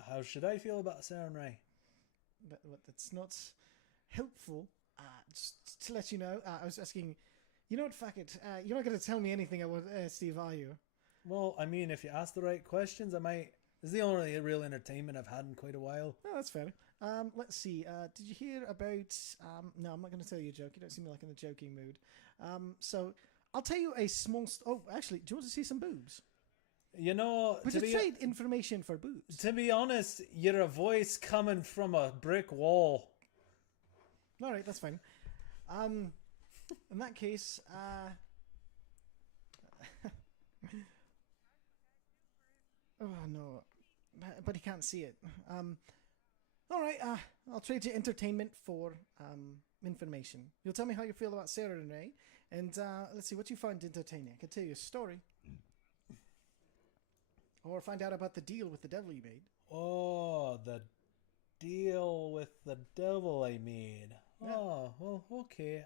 How should I feel about Saren Ray? But that's not helpful. Just to let you know, I was asking. You know what? Fuck it. You're not going to tell me anything about Steve, are you? Well, I mean, if you ask the right questions, I might. This is the only real entertainment I've had in quite a while. No, that's fair. Let's see. Did you hear about? No, I'm not going to tell you a joke. You don't seem like in a joking mood. So I'll tell you a small. Oh, actually, do you want to see some boobs? You know, Would you trade information for boobs? To be honest, you're a voice coming from a brick wall. All right, that's fine. In that case, oh no, but he can't see it. All right, I'll trade you entertainment for information. You'll tell me how you feel about Sarah and Ray, and let's see what you find entertaining. I can tell you a story, or find out about the deal with the devil you made. Oh, the deal with the devil I made. Yeah. Oh, well, okay.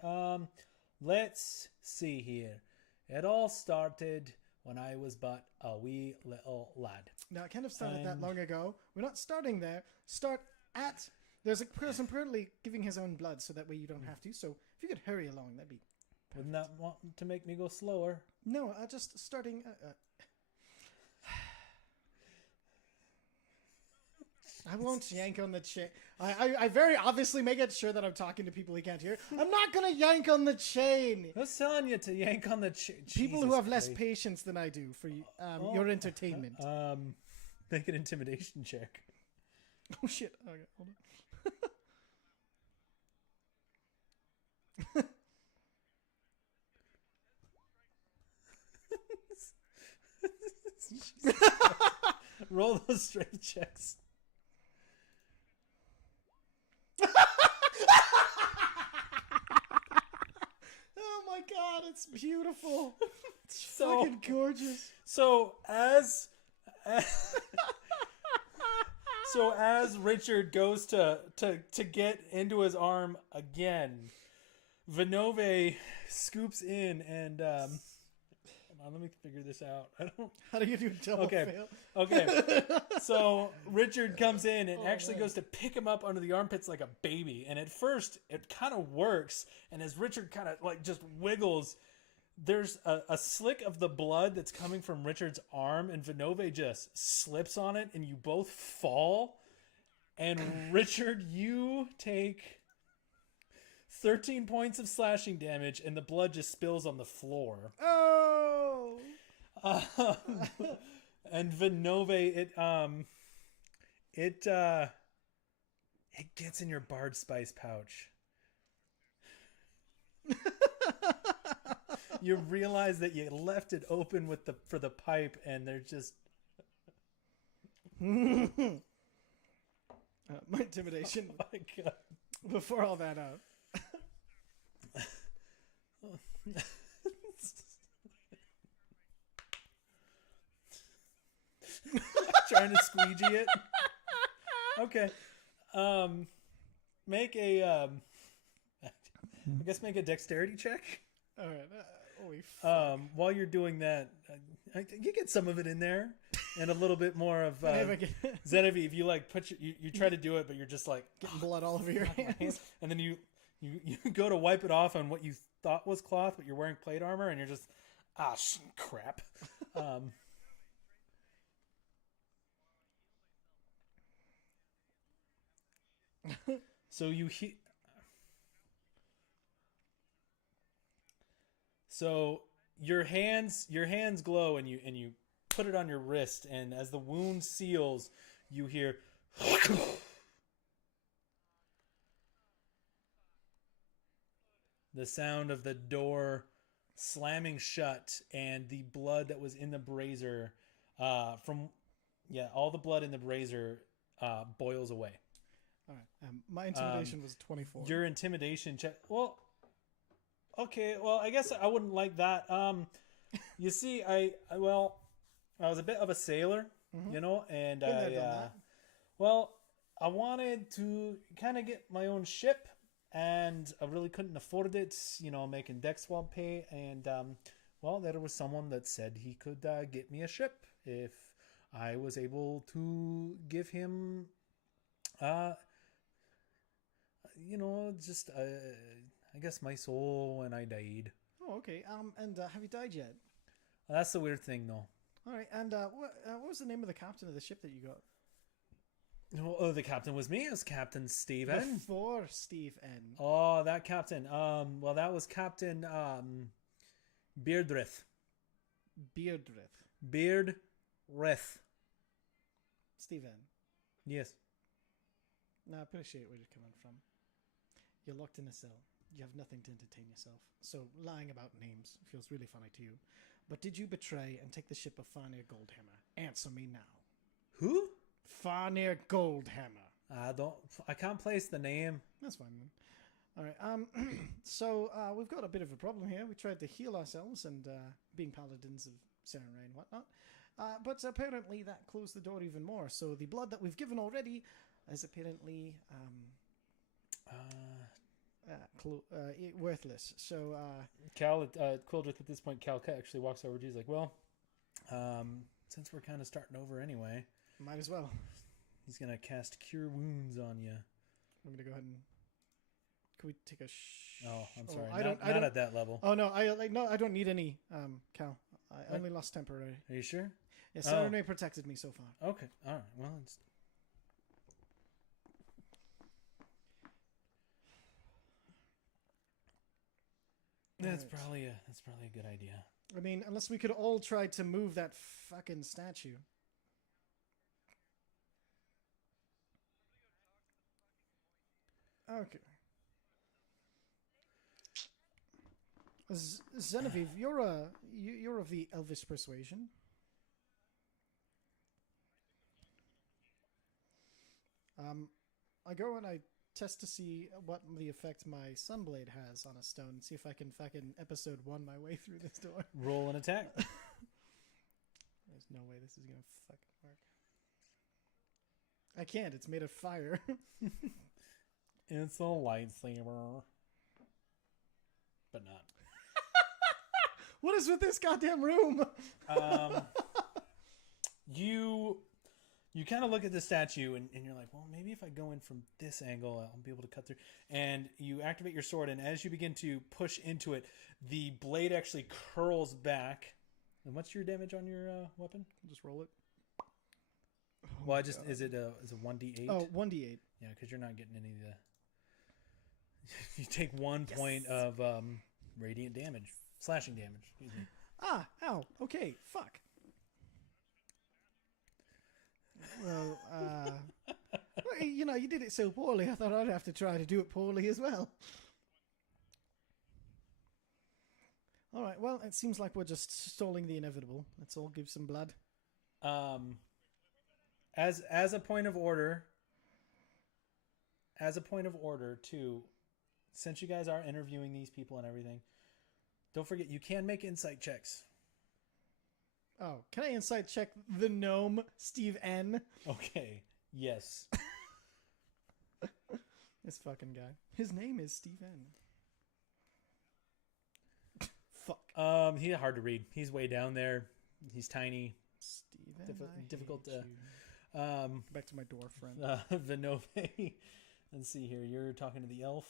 Let's see here. It all started when I was but a wee little lad. Now, it kind of started that long ago. We're not starting there. Start at... There's a person currently giving his own blood, so that way you don't have to. So if you could hurry along, that'd be perfect. Wouldn't that want to make me go slower? No, just starting... I won't yank on the chain. I very obviously make it sure that I'm talking to people who can't hear. I'm not going to yank on the chain. Who's telling you to yank on the chain? People who have less patience than I do for your entertainment. Make an intimidation check. Oh shit. Okay, hold on. Roll those strength checks. Oh my god, it's beautiful. It's So- fucking gorgeous. So as Richard goes to get into his arm again, Vinove scoops in and hold on, let me figure this out. I don't. How do you do double Okay. fail? Okay. So Richard comes in and actually man. goes to pick him up under the armpits like a baby. And at first it kind of works. And as Richard kind of like just wiggles, there's a slick of the blood that's coming from Richard's arm, and Vinove just slips on it, and you both fall. And Richard, you take 13 points of slashing damage, and the blood just spills on the floor. Oh! And Vinove, it gets in your Bard Spice pouch. You realize that you left it open for the pipe, and they're just My intimidation oh my god. before all that out. trying to squeegee it. Okay. Make a I guess make a dexterity check. All right. Holy fuck. While you're doing that, you get some of it in there, and a little bit more of Genevieve. You like put you try to do it, but you're just like getting blood all over your hands. and then you go to wipe it off on what you thought was cloth, but you're wearing plate armor, and you're just crap. So So your hands glow, and you put it on your wrist, and as the wound seals, you hear the sound of the door slamming shut, and the blood that was in the brazier all the blood in the brazier boils away. All right. My intimidation was 24. Your intimidation check. Well, okay. Well, I guess I wouldn't like that. You see, I was a bit of a sailor, you know, and Been there, done that. I wanted to kind of get my own ship, and I really couldn't afford it, you know, making deck swap pay, and there was someone that said he could get me a ship if I was able to give him just I guess my soul when I died. Oh, okay. And have you died yet? That's the weird thing, though. All right. And what was the name of the captain of the ship that you got? Oh, the captain was me. It was Captain Steve N. Before Steve N. Oh, that captain. That was Captain Beardrith. Beardrith. Steve N. Yes. No, I appreciate where you're coming from. You're locked in a cell. You have nothing to entertain yourself. So lying about names feels really funny to you. But did you betray and take the ship of Farnir Goldhammer? Answer me now. Who? Farnir Goldhammer. I can't place the name. That's fine then. All right. So we've got a bit of a problem here. We tried to heal ourselves and being paladins of Serenray and whatnot. But apparently that closed the door even more. So the blood that we've given already is apparently worthless. So Cal, Quildrith, at this point, Cal actually walks over to you. He's like, well, since we're kind of starting over anyway, might as well. He's going to cast Cure Wounds on you. I'm going to go ahead and... Can we take a... Oh, I'm sorry. I not don't at that level. Oh, no. I don't need any, Cal. I only lost temporary. Are you sure? Yeah, Serenray protected me so far. Okay. All right. Well, it's... That's probably a good idea. I mean, unless we could all try to move that fucking statue. Okay. Genevieve, you're of the Elvish persuasion. I go and I test to see what the effect my Sunblade has on a stone. See if I can fucking episode 1 my way through this door. Roll an attack. There's no way this is gonna fucking work. I can't. It's made of fire. It's a lightsaber, but not. What is with this goddamn room? You kind of look at the statue and you're like, well, maybe if I go in from this angle, I'll be able to cut through. And you activate your sword, and as you begin to push into it, the blade actually curls back. And what's your damage on your weapon? Just roll it. Well, is it 1d8? Oh, 1d8. Yeah, because you're not getting any of the... You take 1 point of radiant damage. Slashing damage. Excuse me. Ow. Okay, fuck. Well, you did it so poorly, I thought I'd have to try to do it poorly as well. Alright, well, it seems like we're just stalling the inevitable. Let's all give some blood. As a point of order, too, since you guys are interviewing these people and everything, don't forget you can make insight checks. Oh, can I insight check the gnome, Steve N? Okay. Yes. This fucking guy. His name is Steve N. Fuck. He's hard to read. He's way down there. He's tiny. Steve N. Difficult to. Go back to my dwarf friend. Vinove. Let's see here. You're talking to the elf.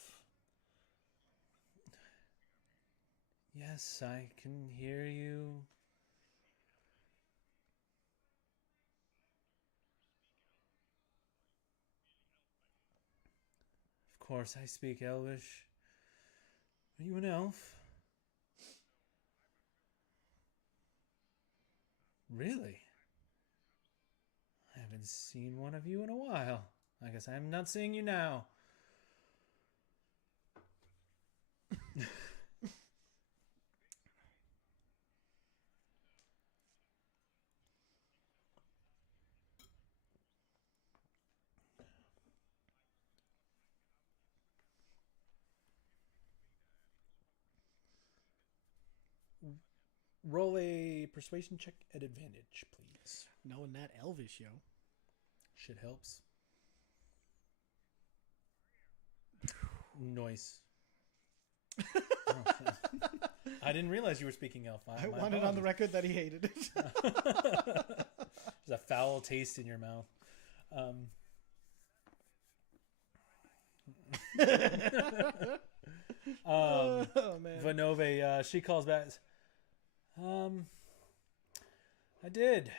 Yes, I can hear you. Of course, I speak Elvish. Are you an elf? Really? I haven't seen one of you in a while. I guess I'm not seeing you now. Roll a persuasion check at advantage, please. Knowing that Elvish, yo. Shit helps. Noise. I didn't realize you were speaking elf. I wanted on the record that he hated it. There's a foul taste in your mouth. Oh, man. Vinove, she calls back. I did.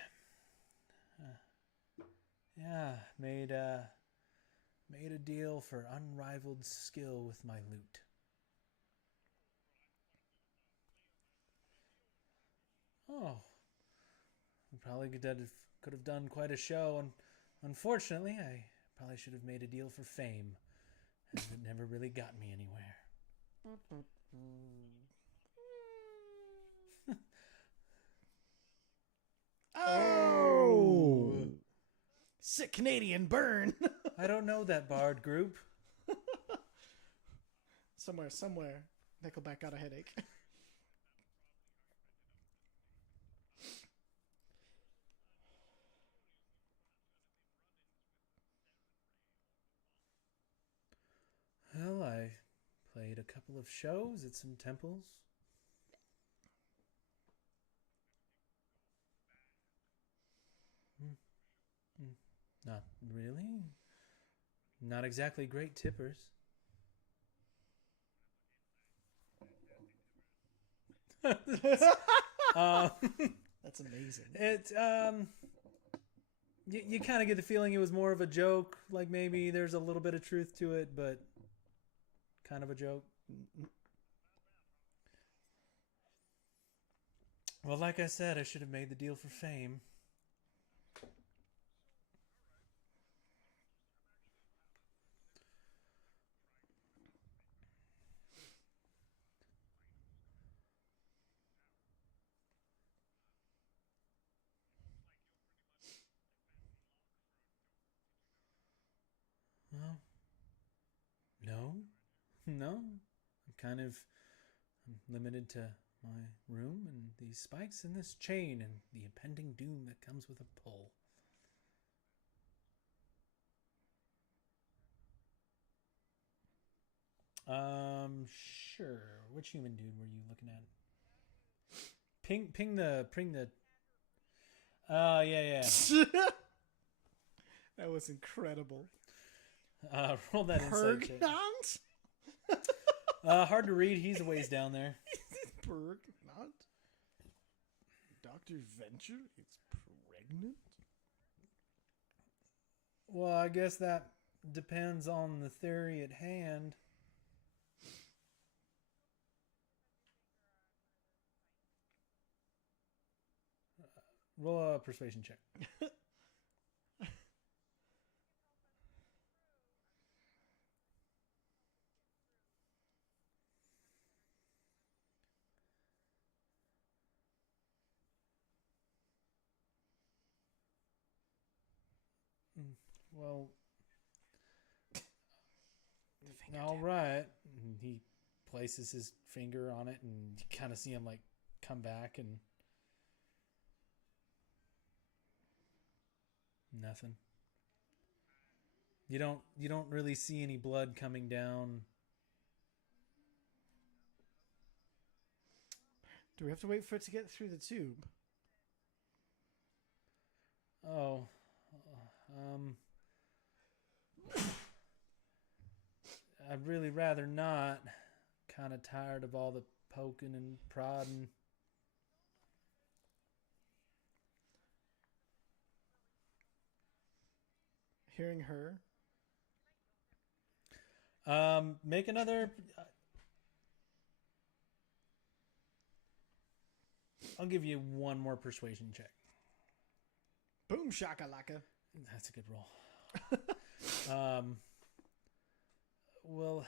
Yeah, made a deal for unrivaled skill with my lute. Oh, we probably could have done quite a show, and unfortunately, I probably should have made a deal for fame, as it never really got me anywhere. Oh! Sick Canadian burn. I don't know that bard group. Somewhere. Nickelback got a headache. Well, I played a couple of shows at some temples. Not really. Not exactly great tippers. That's amazing. It you kind of get the feeling it was more of a joke. Like maybe there's a little bit of truth to it, but kind of a joke. Well, like I said, I should have made the deal for fame. Well, no. I'm limited to my room and these spikes and this chain and the impending doom that comes with a pull. Sure. Which human dude were you looking at? Ping the. Yeah. That was incredible. Roll that insight check. Pergnant? Hard to read. He's a ways down there. Pergnant? Dr. Venture is pregnant? Well, I guess that depends on the theory at hand. Roll a persuasion check. Well, all right. And he places his finger on it, and you kind of see him like come back, and Nothing. You don't really see any blood coming down. Do we have to wait for it to get through the tube? Oh. I'd really rather not. Kind of tired of all the poking and prodding. Hearing her. Make another. I'll give you one more persuasion check. Boom shakalaka. That's a good roll. Well,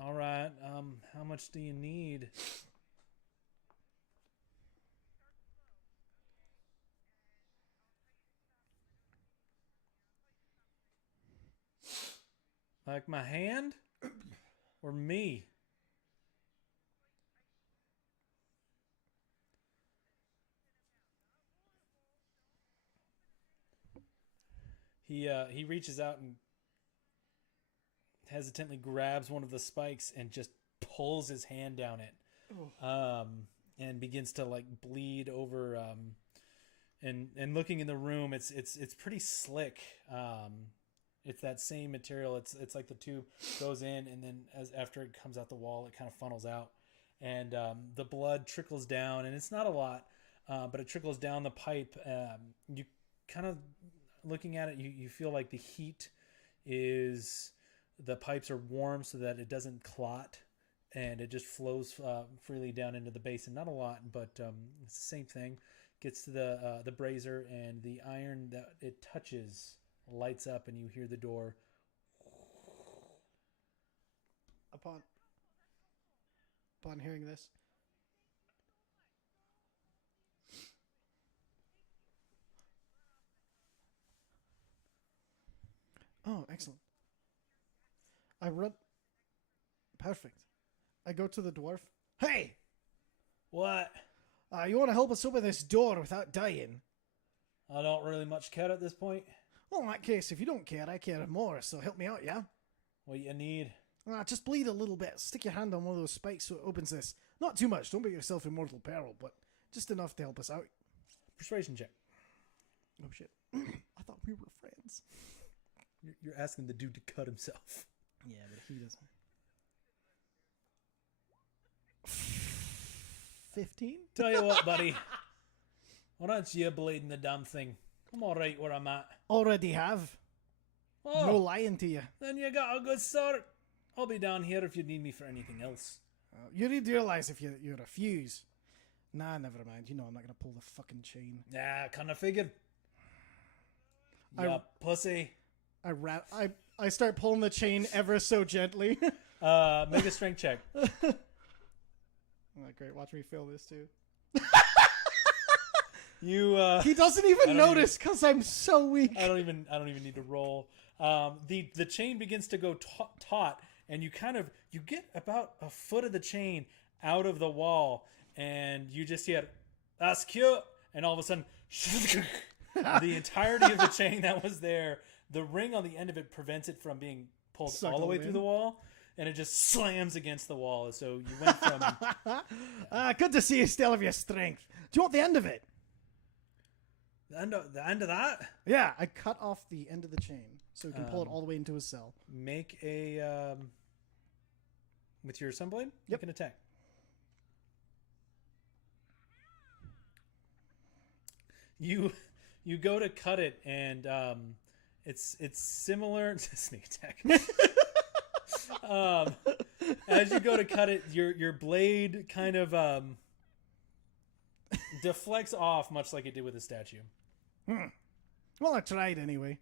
all right. How much do you need? Like my hand? Or me? He reaches out and hesitantly grabs one of the spikes and just pulls his hand down it. And begins to like bleed over and looking in the room, it's pretty slick. It's that same material. It's like the tube goes in, and then after it comes out the wall, it kind of funnels out, and the blood trickles down, and it's not a lot, but it trickles down the pipe. You kind of looking at it, you feel like the heat is the pipes are warm so that it doesn't clot, and it just flows freely down into the basin. Not a lot, but it's the same thing. Gets to the brazier, and the iron that it touches lights up, and you hear the door. Upon hearing this, oh, excellent. I run. Perfect. I go to the dwarf. Hey, What? you want to help us open this door without dying? I don't really much care at this point. Well, in that case, if you don't care, I care more, so help me out, yeah? What you need? Just bleed a little bit. Stick your hand on one of those spikes so it opens this. Not too much, don't put yourself in mortal peril, but just enough to help us out. Persuasion check. Oh, shit. I thought we were friends. You're asking the dude to cut himself. Yeah, but he doesn't. 15? Tell you what, buddy. Why don't you blade in the damn thing? I'm all right where I'm at. Already have. Oh, No lying to you. then you got a good start. I'll be down here if you need me for anything else. You need to realize if you refuse. Nah, never mind. You know I'm not going to pull the fucking chain. Nah, kind of figured. I- Ya pussy. I start pulling the chain ever so gently. Make a strength check. Oh, great. Watch me fail this too. You. He doesn't even notice because I'm so weak. I don't even need to roll. The chain begins to go taut, and you get about a foot of the chain out of the wall, and you just hear, "That's cute," and all of a sudden, the entirety of the chain that was there, the ring on the end of it prevents it from being pulled all the way through the wall, and it just slams against the wall. So you went from Good to see you still have your strength. Do you want the end of it? the end of that. Yeah, I cut off the end of the chain so we can pull it all the way into his cell. Make a with your sunblade. You can attack. You go to cut it, and it's similar to sneak attack. As you go to cut it, your blade kind of deflects off, much like it did with the statue. Well, I tried anyway.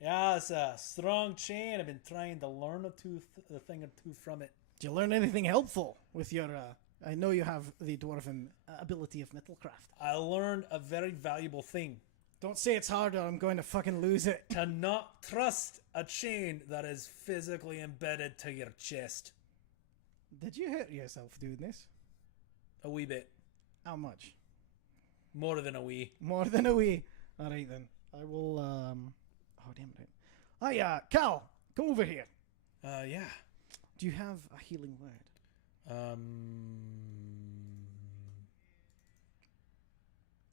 Yeah, it's a strong chain. I've been trying to learn a thing or two from it. Did you learn anything helpful with your... I know you have the dwarven ability of metalcraft. I learned a very valuable thing. Don't say it's hard or I'm going to fucking lose it. To not trust a chain that is physically embedded to your chest. Did you hurt yourself doing this? A wee bit. How much? More than a wee. More than a wee. All right then. I will. Oh damn it! Hi, Cal, come over here. Yeah. Do you have a healing word?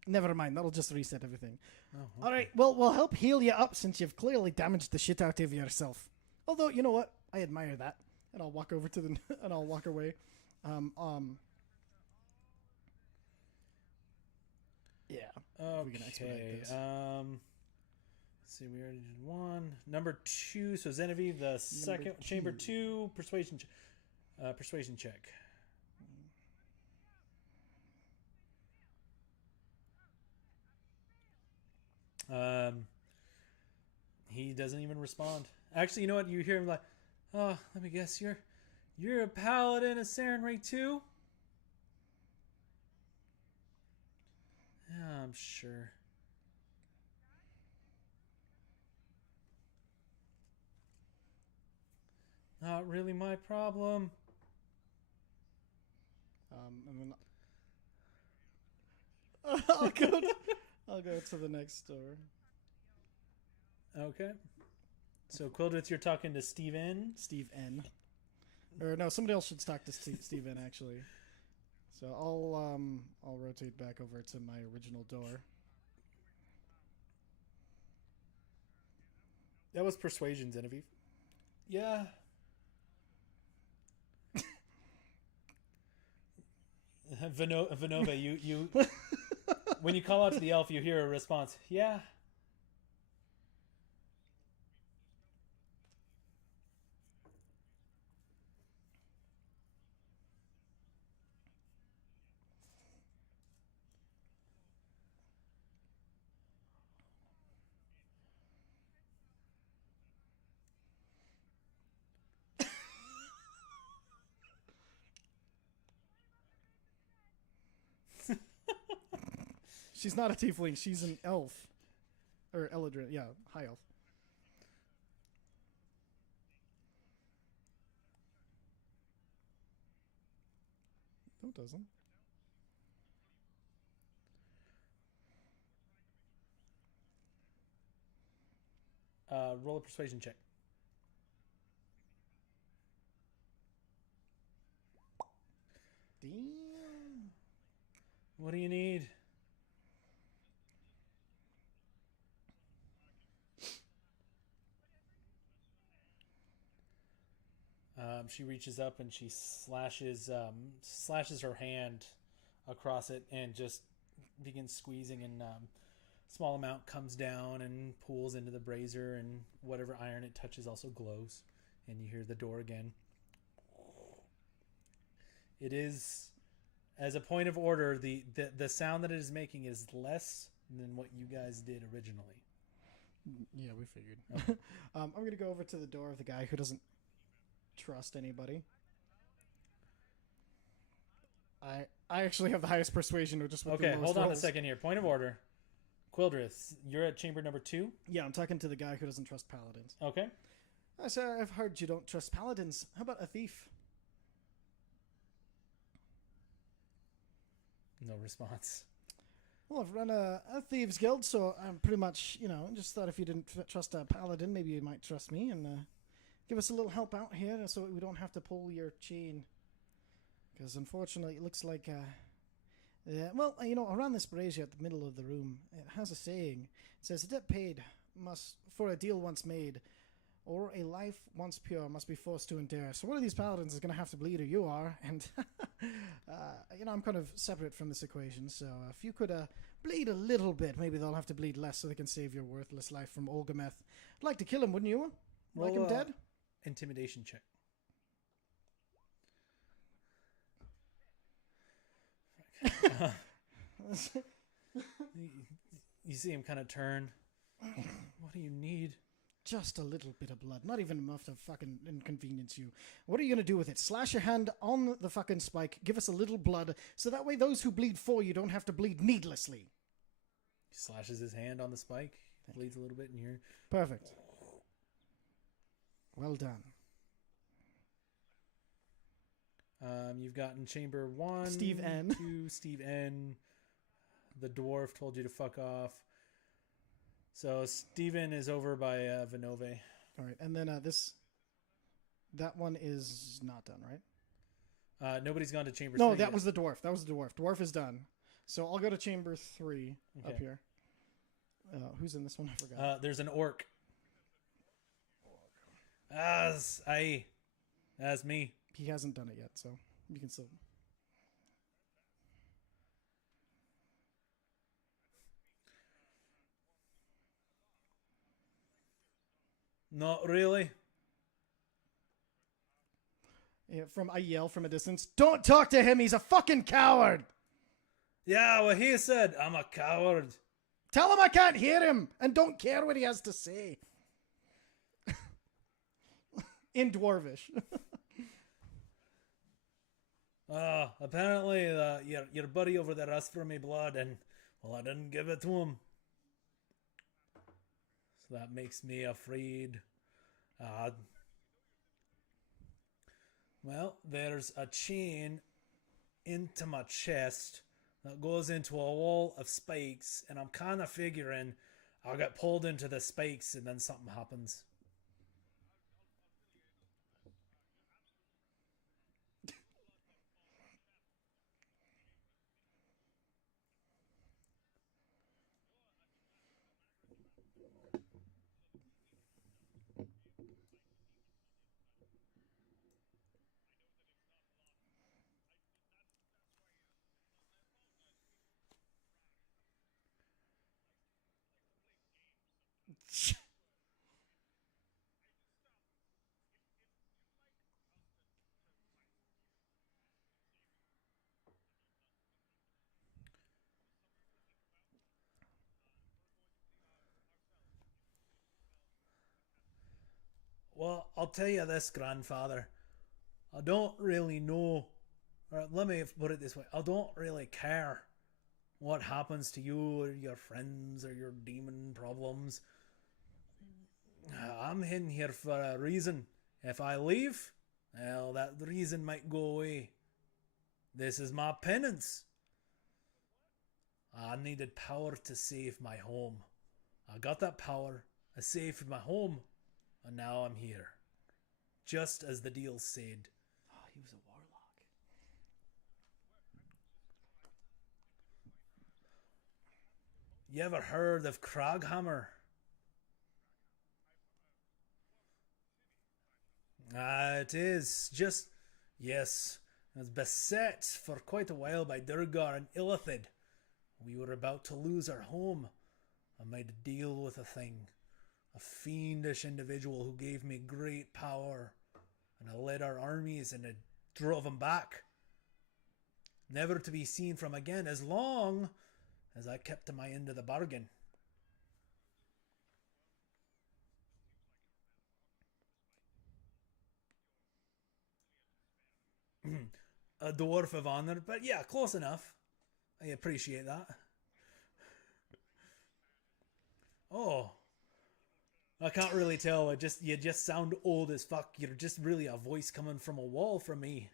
Never mind. That'll just reset everything. Oh, All right. Well, we'll help heal you up since you've clearly damaged the shit out of yourself. Although, you know what? I admire that. And I'll walk over to the and I'll walk away. Yeah. Okay. we can expedite this. Let's see, we already did one. Number 2. So Genevieve, the second chamber 2 persuasion. Persuasion check. He doesn't even respond. Actually, you know what? You hear him like, "Oh, let me guess, you're a paladin of Sarenrae too?" Yeah, I'm sure. Not really my problem. And then I'll go to the next door. Okay. So Quildrith, you're talking to Steven. Steve N. Or no, somebody else should talk to Steve N actually. So I'll rotate back over to my original door. That was persuasion, Genevieve. Yeah. Vinova, you when you call out to the elf, you hear a response. Yeah. She's not a tiefling. She's an elf. Or Eladrin. Yeah, high elf. No, it doesn't. Roll a persuasion check. Damn. What do you need? She reaches up and she slashes her hand across it and just begins squeezing, and small amount comes down and pools into the brazier, and whatever iron it touches also glows, and you hear the door again. It is, as a point of order, the sound that it is making is less than what you guys did originally. Yeah, we figured. Okay. I'm going to go over to the door of the guy who doesn't trust anybody. I actually have the highest persuasion, or just with the Okay, lowest hold on rolls. a second here. Point of order. Quildrith, you're at chamber number 2? Yeah, I'm talking to the guy who doesn't trust paladins. Okay. Sir, I've heard you don't trust paladins. How about a thief? No response. Well, I've run a thieves guild, so I'm pretty much, just thought if you didn't trust a paladin, maybe you might trust me and give us a little help out here so we don't have to pull your chain. Because unfortunately, it looks like, around this brazier at the middle of the room, it has a saying. It says, "A debt paid for a deal once made, or a life once pure must be forced to endure." So one of these paladins is going to have to bleed, or you are. And, I'm kind of separate from this equation. So if you could bleed a little bit, maybe they'll have to bleed less so they can save your worthless life from Olgameth. I'd like to kill him, wouldn't you? Like him dead? Intimidation check. You see him kind of turn. What do you need? Just a little bit of blood. Not even enough to fucking inconvenience you. What are you going to do with it? Slash your hand on the fucking spike. Give us a little blood. So that way those who bleed for you don't have to bleed needlessly. He slashes his hand on the spike. Bleeds a little bit in here. Perfect. Well done. You've gotten chamber 1. Steve N. 2, Steve N. The dwarf told you to fuck off. So Steven is over by Vinove. All right, and then that one is not done, right? Nobody's gone to chamber No, 3 that yet. was the dwarf. That was the dwarf. Dwarf is done. So I'll go to chamber 3 up Okay. here. Who's in this one? I forgot. There's an orc. That's me. He hasn't done it yet, so you can still. Not really. Yeah, I yell from a distance. Don't talk to him. He's a fucking coward. Yeah, well, he said I'm a coward. Tell him I can't hear him and don't care what he has to say. In Dwarvish. Apparently, your buddy over there asked for me blood, and well, I didn't give it to him. So that makes me afraid. Well, there's a chain into my chest that goes into a wall of spikes, and I'm kind of figuring I'll get pulled into the spikes and then something happens. Well, I'll tell you this, grandfather. I don't really know, or let me put it this way, I don't really care what happens to you or your friends or your demon problems. I'm in here for a reason. If I leave, well, that reason might go away. This is my penance. I needed power to save my home. I got that power, I saved my home, and now I'm here. Just as the deal said. Oh, he was a warlock. You ever heard of Kraghammer? It is just, yes, it was beset for quite a while by Durgar and Illithid. We were about to lose our home. I made a deal with a thing, a fiendish individual who gave me great power, and I led our armies and I drove them back, never to be seen from again as long as I kept to my end of the bargain. A dwarf of honor, but yeah, close enough. I appreciate that. Oh, I can't really tell. You just sound old as fuck. You're just really a voice coming from a wall from me.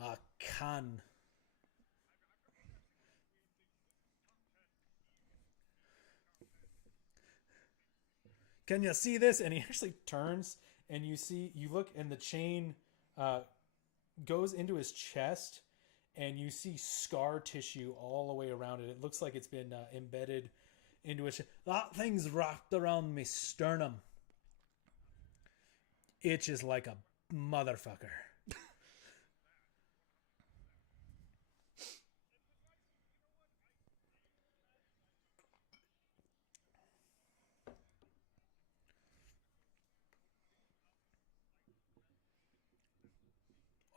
I can. Can you see this? And he actually turns, and you look, and the chain goes into his chest, and you see scar tissue all the way around it. It looks like it's been embedded into his chest. That thing's wrapped around me sternum. Itches like a motherfucker.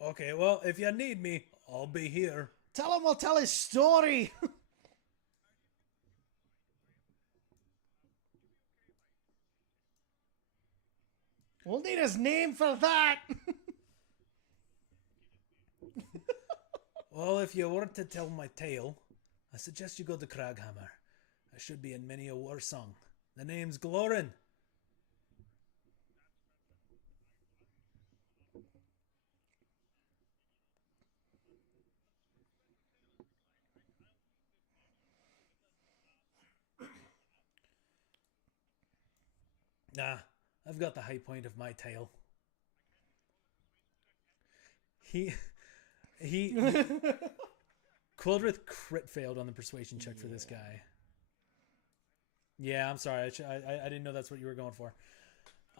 Okay, well, if you need me, I'll be here. Tell him we'll tell his story. We'll need his name for that. Well, if you were to tell my tale, I suggest you go to Kraghammer. I should be in many a war song. The name's Glorin. Nah, I've got the high point of my tail. He Quildrith crit failed on the persuasion check for this guy. Yeah, I'm sorry. I didn't know that's what you were going for.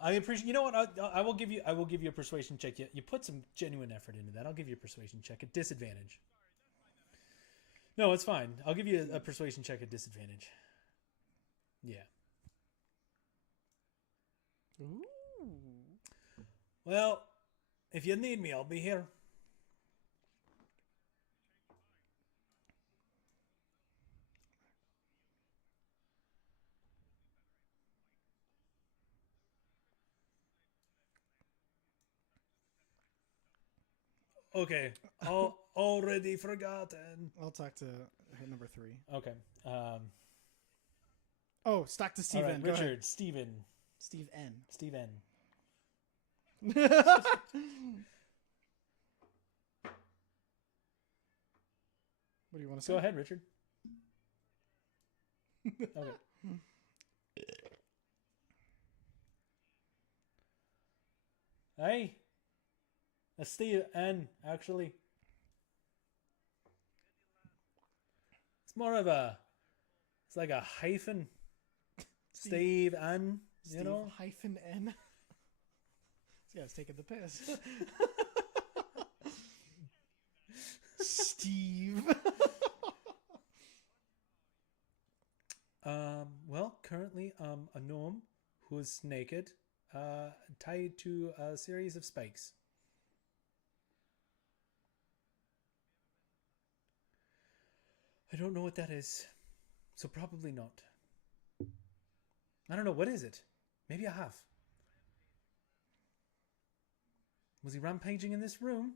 I appreciate. You know what? I will give you a persuasion check. You put some genuine effort into that. I'll give you a persuasion check at disadvantage. No, it's fine. I'll give you a persuasion check at disadvantage. Yeah. Ooh. Well, if you need me, I'll be here. Okay, already forgotten. I'll talk to number 3. Okay. Oh, stack to Steve all right, N. Go Richard, ahead. Steven. Steve N. Steve N. What do you want to say? Go ahead, Richard. Okay. Hey. That's Steve N, actually. It's more of a... It's like a hyphen. Steve N, you know? hyphen N. This guy's taking the piss. Steve. Well, currently, a gnome who is naked, tied to a series of spikes. I don't know what that is, so probably not. I don't know, what is it? Maybe I have. Was he rampaging in this room?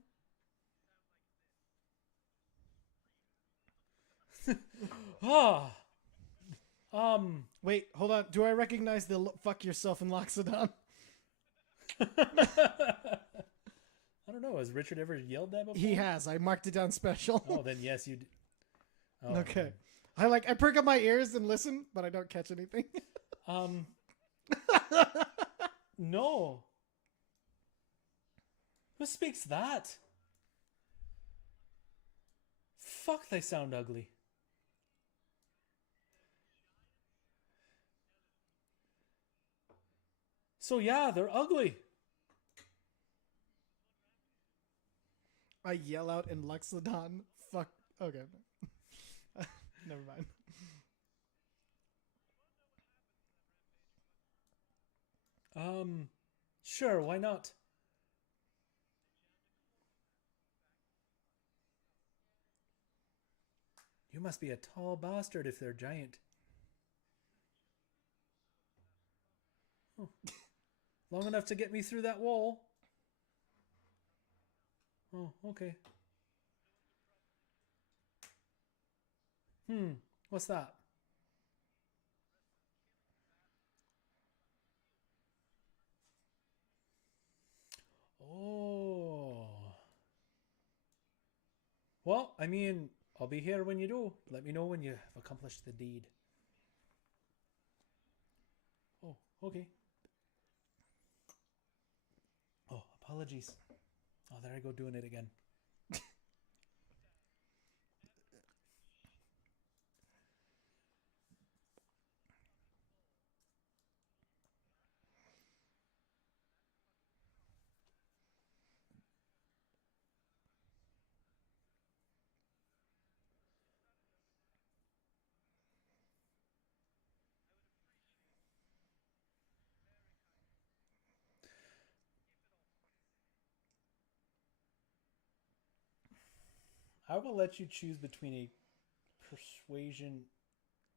Ah. Wait, hold on. Do I recognize the fuck yourself in Loxodon? I don't know. Has Richard ever yelled that before? He has. I marked it down special. Oh, then yes, you. Oh, Okay. I perk up my ears and listen, but I don't catch anything. No. Who speaks that? Fuck, they sound ugly. So yeah, they're ugly. I yell out in Loxodon. Fuck. Okay. Never mind. Sure, why not? You must be a tall bastard if they're giant. Oh. Long enough to get me through that wall. Oh, okay. What's that? Oh. Well, I mean, I'll be here when you do. Let me know when you have accomplished the deed. Oh, okay. Oh, apologies. Oh, there I go doing it again. I will let you choose between a persuasion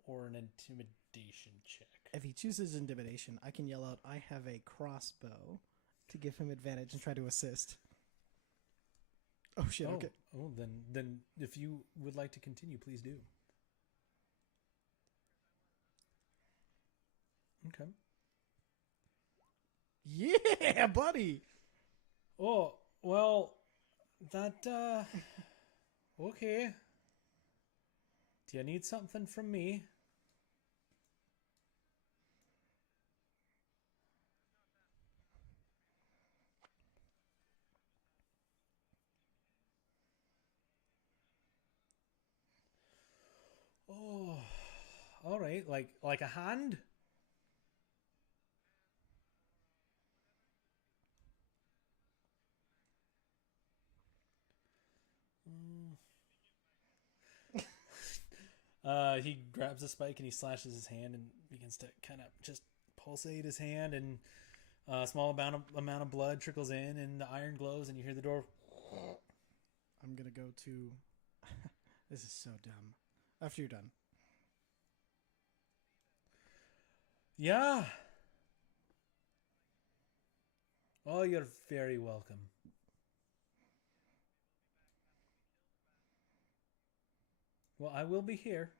or an intimidation check. If he chooses intimidation, I can yell out, I have a crossbow to give him advantage and try to assist. Oh shit, okay. Oh, then if you would like to continue, please do. Okay. Yeah, buddy! Oh, well, that, okay. Do you need something from me? Oh, all right. Like a hand. He grabs a spike and he slashes his hand and begins to kind of just pulsate his hand, and a small amount of blood trickles in, and the iron glows, and you hear the door. I'm gonna go to. This is so dumb. After you're done. Yeah. Oh, you're very welcome. Well, I will be here.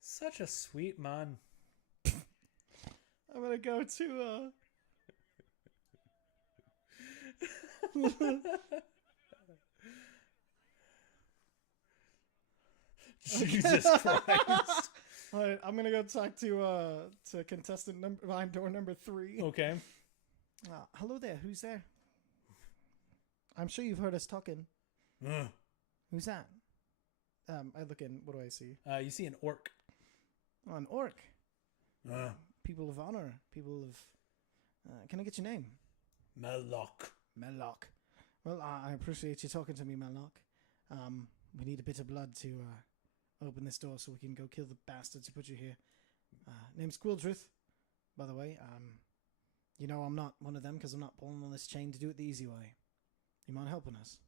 Such a sweet man. I'm gonna go to. Jesus Christ. All right, I'm gonna go talk to contestant behind door number 3. Okay. Hello there. Who's there? I'm sure you've heard us talking. Who's that? I look in. What do I see? You see an orc. Oh, an orc. People of honor. People of. Can I get your name? Melloc. Melloc. Well, I appreciate you talking to me, Melloc. We need a bit of blood to open this door so we can go kill the bastards who put you here. Name's Quildrith, by the way. You know I'm not one of them because I'm not pulling on this chain to do it the easy way. You mind helping us?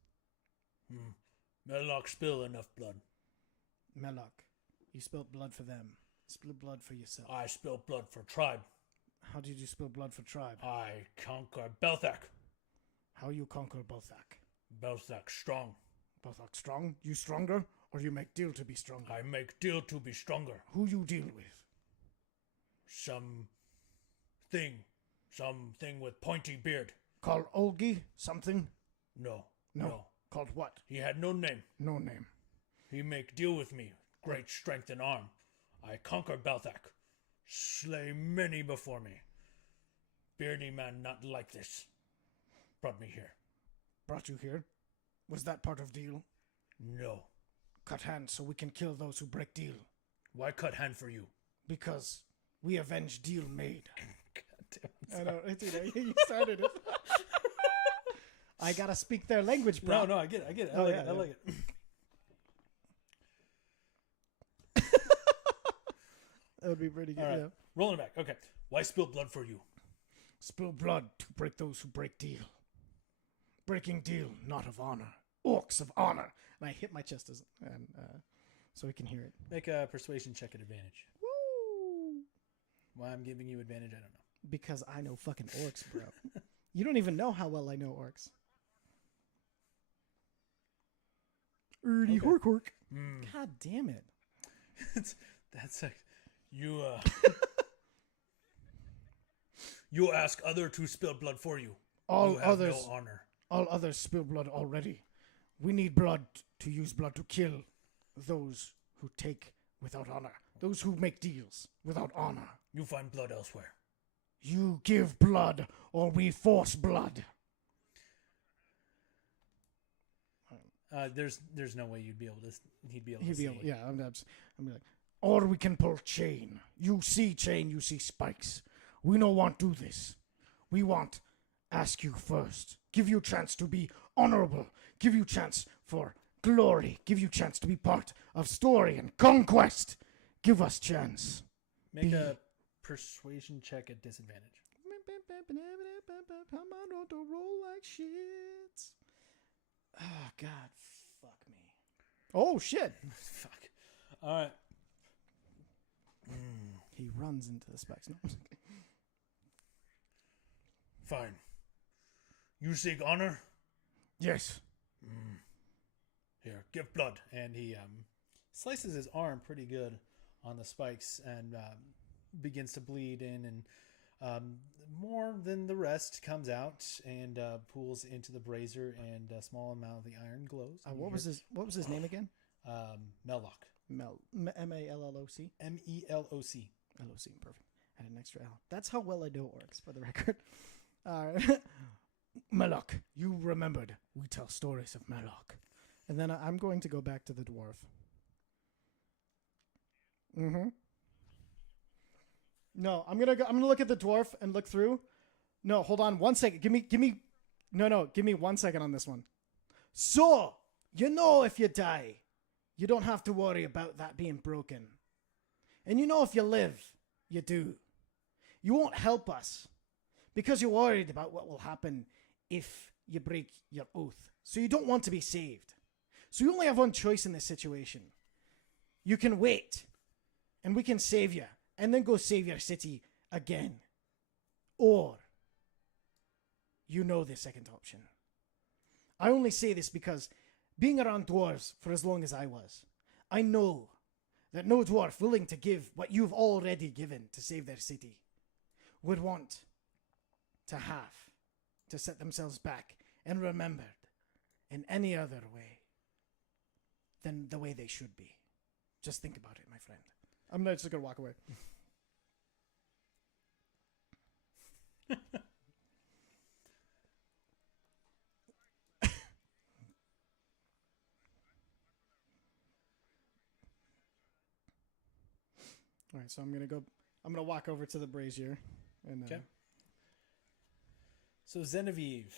Melloc spill enough blood. Melloc, you spilled blood for them. Spill blood for yourself. I spill blood for tribe. How did you spill blood for tribe? I conquer Belthak. How you conquer Belthak? Belthak strong. Belthak strong? You stronger? Or you make deal to be stronger? I make deal to be stronger. Who you deal with? Something with pointy beard. Called Olgi? Something? No. Called what? He had no name. No name. He make deal with me. Great strength and arm. I conquer Belthak. Slay many before me. Beardy man not like this. Brought me here. Brought you here? Was that part of deal? No. Cut hands so we can kill those who break deal. Why cut hand for you? Because we avenge deal made. God damn. I know, dude, you started it. I gotta speak their language, bro. No, I get it. I like it. That would be pretty good. All right. Yeah. Rolling it back. Okay. Why spill blood for you? Spill blood to break those who break deal. Breaking deal, not of honor. Orcs of honor. And I hit my chest so he can hear it. Make a persuasion check at advantage. Woo! Why I'm giving you advantage, I don't know. Because I know fucking orcs, bro. You don't even know how well I know orcs. Erdy Okay. hork. God damn it. That's like you. You ask other to spill blood for you. All you have others, no honor. all others spill blood already. We need blood to use blood to kill those who take without honor. Those who make deals without honor. You find blood elsewhere. You give blood, or we force blood. There's no way you'd be able to. He'd be able to He'd see. be able, yeah, I'm like, or we can pull chain. You see chain, you see spikes. We no want do this. We want ask you first. Give you chance to be honorable. Give you chance for glory. Give you chance to be part of story and conquest. Give us chance. Make a persuasion check at disadvantage. I'm on to roll like shit. Oh, God, fuck me. Oh, shit. Fuck. All right. He runs into the spikes. No. Fine. You seek honor? Yes. Here, give blood. And he slices his arm pretty good on the spikes and begins to bleed in, and more than the rest comes out and pools into the brazier, and a small amount of the iron glows. What was his name again? Melloc. M-A-L-L-O-C? Meloc. L-O-C, perfect. And an extra L. That's how well I know orcs, for the record. All right. Melok, you remembered. We tell stories of Melok. And then I'm going to go back to the dwarf. Mm-hmm. No, I'm gonna look at the dwarf and look through. No, hold on 1 second. Give me 1 second on this one. So, you know if you die, you don't have to worry about that being broken. And you know if you live, you do. You won't help us because you're worried about what will happen if you break your oath. So you don't want to be saved. So you only have one choice in this situation. You can wait, and we can save you, and then go save your city again. Or you know the second option. I only say this because being around dwarves for as long as I was, I know that no dwarf willing to give what you've already given to save their city would want to have to set themselves back and remembered in any other way than the way they should be. Just think about it, my friend. I'm not just going to walk away. All right, so I'm gonna walk over to the brazier and Okay. So Genevieve,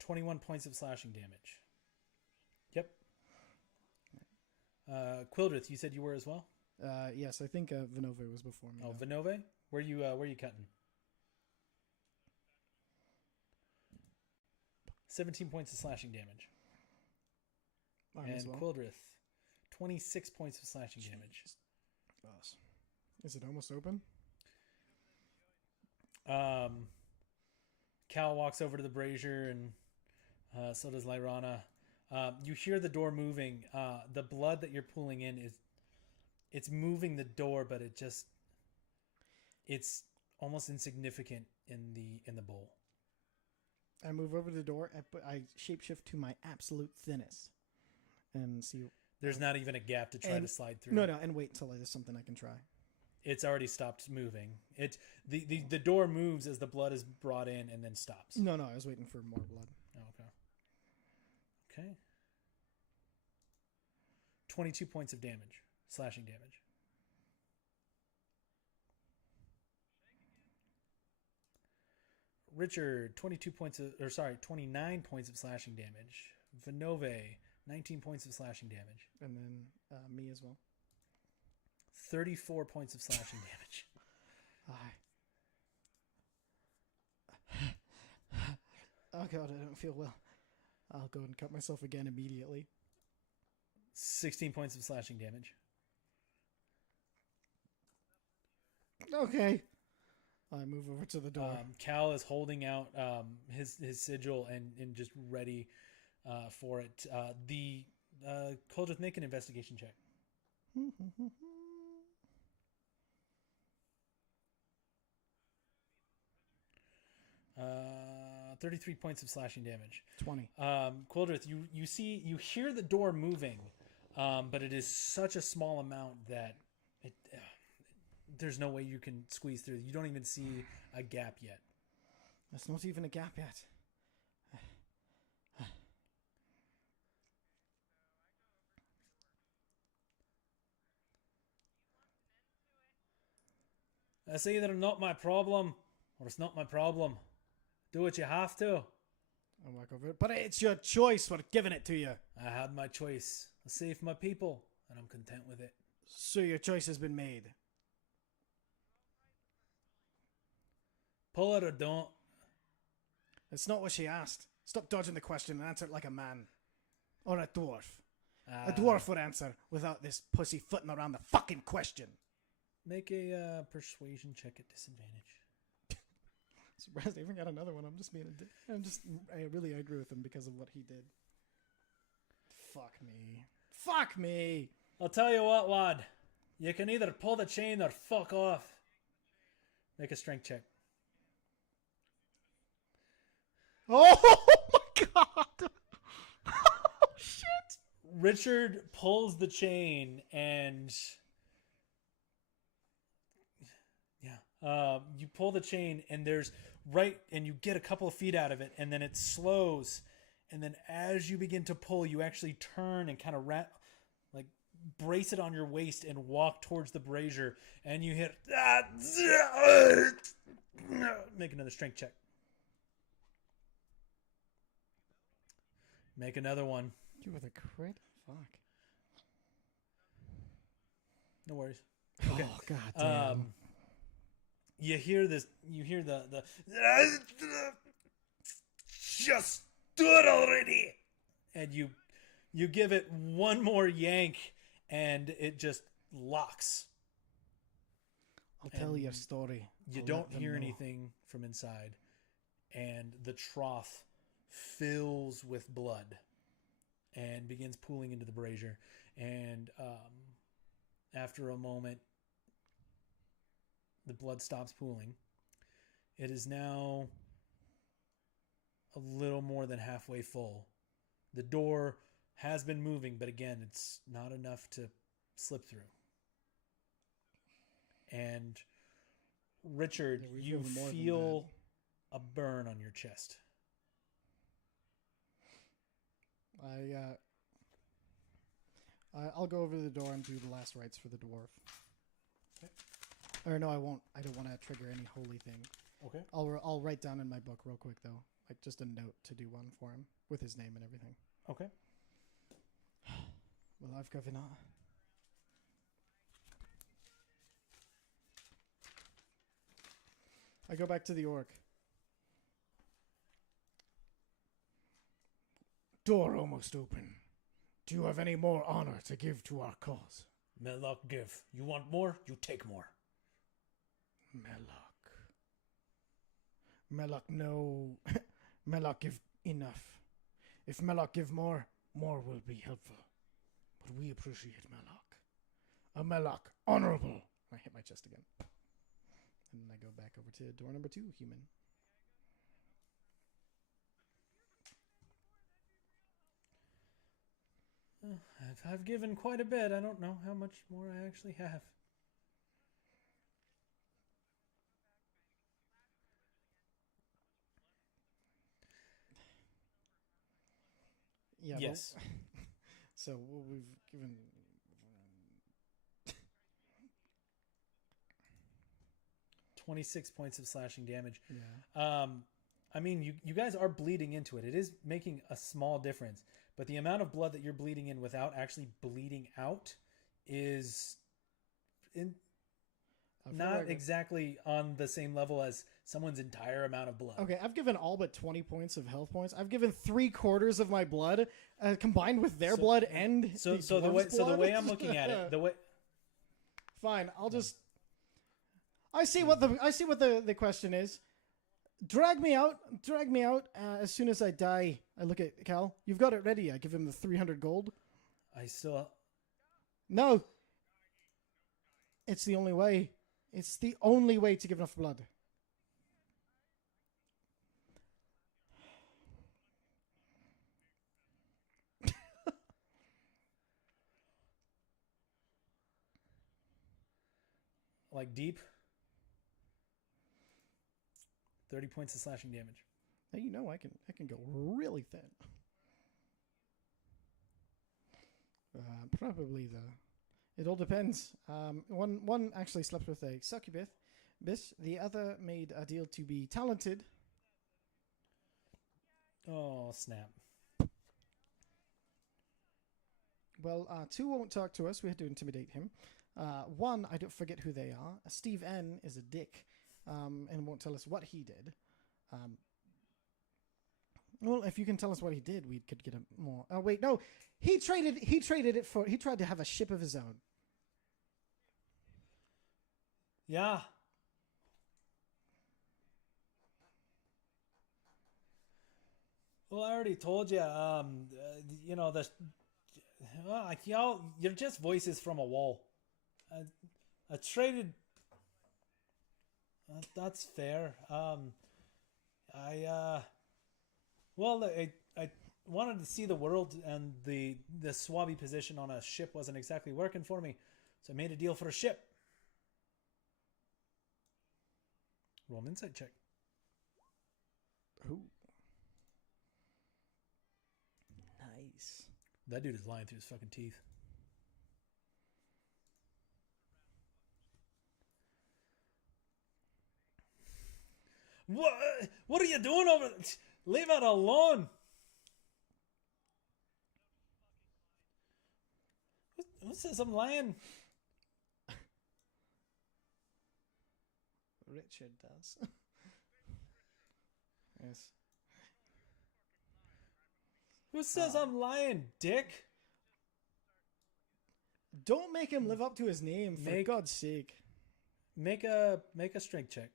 21 points of slashing damage. Yep. Quildrith, you said you were as well? yes, I think Vinove was before me. Oh, though. Vinove? Where you cutting? 17 points of slashing damage. Mine as And well. Quildrith, 26 points of slashing damage. Jesus. Is it almost open? Cal walks over to the brazier, and so does Lyrana. You hear the door moving. The blood that you're pulling in it's moving the door, but it's almost insignificant in the bowl. I move over to the door. I shapeshift to my absolute thinnest and see. There's not even a gap to try And- to slide through. No, and wait until there's something I can try. It's already stopped moving. The door moves as the blood is brought in and then stops. No, I was waiting for more blood. Oh, okay. 22 points of damage. Slashing damage. Richard, 29 points of slashing damage. Vinove, 19 points of slashing damage. And then me as well. 34 points of slashing damage. Oh god, I don't feel well. I'll go and cut myself again immediately. 16 points of slashing damage. Okay. I move over to the door. Cal is holding out his sigil and just ready for it. Coldrith, make an investigation check. 33 points of slashing damage. 20. Quildrith, you hear the door moving, but it is such a small amount that there's no way you can squeeze through. You don't even see a gap yet. There's not even a gap yet. That's either not my problem or it's not my problem. Do what you have to. I walk over it. But it's your choice. We're giving it to you. I had my choice. I saved my people, and I'm content with it. So your choice has been made. Pull it or don't. It's not what she asked. Stop dodging the question and answer it like a man. Or a dwarf. A dwarf would answer without this pussy footing around the fucking question. Make a persuasion check at disadvantage. Surprised I even got another one. I really agree with him because of what he did. Fuck me. I'll tell you what, lad. You can either pull the chain or fuck off. Make a strength check. Oh my god. Oh shit. Richard pulls the chain and You pull the chain, and and you get a couple of feet out of it, and then it slows. And then as you begin to pull, you actually turn and kind of brace it on your waist and walk towards the brazier, and you hit. Make another strength check. Make another one. You with a crit? Fuck. No worries. Okay. Oh, god damn. You hear this. You hear the just stood already, and you give it one more yank, and it just locks. I'll tell and you a story. You I'll don't let them hear know. anything from inside, and the trough fills with blood and begins pooling into the brazier. And after a moment, the blood stops pooling. It is now a little more than halfway full. The door has been moving, but again, it's not enough to slip through. And Richard, Yeah, we you feel more than feel a burn on your chest. I'll go over to the door and do the last rites for the dwarf. Or no, I won't. I don't want to trigger any holy thing. Okay. I'll write down in my book real quick though, like just a note to do one for him with his name and everything. Okay. Well, I've given up. I go back to the orc. Door almost open. Do you have any more honor to give to our cause? Melloc, give. You want more? You take more. Melloc, no. Melloc give enough. If Melloc give more, more will be helpful. But we appreciate Melloc. A Melloc honorable. I hit my chest again. And then I go back over to door number 2, human. I've given quite a bit. I don't know how much more I actually have. Yeah. Yes. So we've given 26 points of slashing damage. yeah. I mean, you guys are bleeding into it. It is making a small difference, but the amount of blood that you're bleeding in without actually bleeding out is not exactly on the same level as someone's entire amount of blood. Okay, I've given all but 20 points of health points. I've given 3/4 of my blood combined with their blood and So the the dwarf's way blood. I'm looking at it, the way Fine, I'll just. I see what the question is. Drag me out. As soon as I die, I look at Cal. You've got it ready. I give him the 300 gold. I still No. It's the only way. It's the only way to give enough blood. like deep. 30 points of slashing damage. Now you know I can go really thin. Probably it all depends. One actually slept with a succubus. The other made a deal to be talented. Oh, snap. Well, 2 won't talk to us. We had to intimidate him. 1, I don't forget who they are. Steve N is a dick, and won't tell us what he did. Well, if you can tell us what he did, we could get a more. Oh wait, no, he traded it for. He tried to have a ship of his own. Yeah. Well, I already told you. You know you're just voices from a wall. I traded. That's fair. Well, I wanted to see the world, and the swabby position on a ship wasn't exactly working for me, so I made a deal for a ship. Roll an insight check. Ooh. Nice. That dude is lying through his fucking teeth. What are you doing over there? Leave it alone. Who says I'm lying? Richard does. Yes. Who says I'm lying, dick? Don't make him live up to his name, for Make- God's sake. Make a strength check.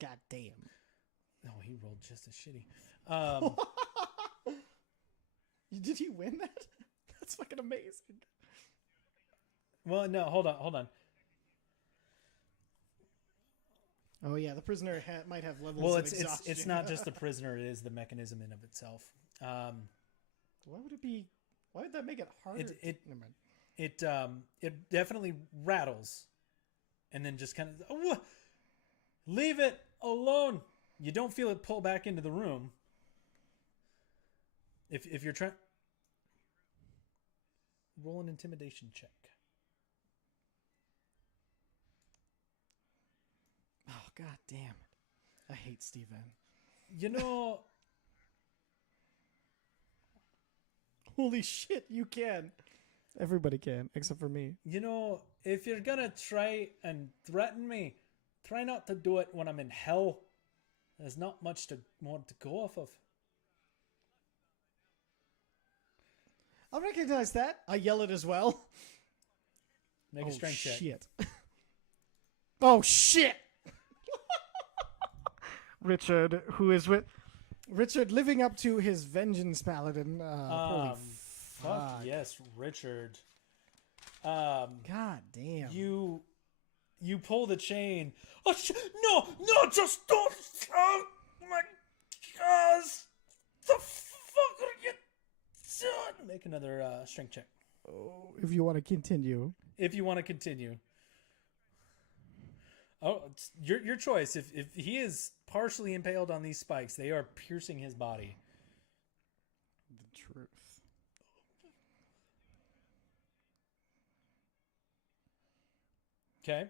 God damn. Oh, he rolled just as shitty. Did he win that? That's fucking amazing. Well, no, hold on. Oh yeah, the prisoner might have levels Well, of it's exhaustion. not just the prisoner; it is the mechanism in of itself. Why would it be? Why would that make it harder? It Never mind. it definitely rattles, and then just kind of leave it alone. You don't feel it pull back into the room. If you're trying, roll an intimidation check. Oh god damn it! I hate Steven. You know, Holy shit, you can. Everybody can, except for me. if you're gonna try and threaten me, try not to do it when I'm in hell. There's not much more to go off of. I recognize that. I yell it as well. Make a strength check. Shit. Oh shit! Richard, who is with Richard living up to his vengeance paladin. Holy Fuck fuck. yes, Richard. God damn. You pull the chain. Oh no! Just don't! Oh my God! The fuck are you doing? Make another strength check Oh, if you want to continue. if you want to continue. Oh, it's your choice. If he is partially impaled on these spikes, they are piercing his body. The truth. Okay.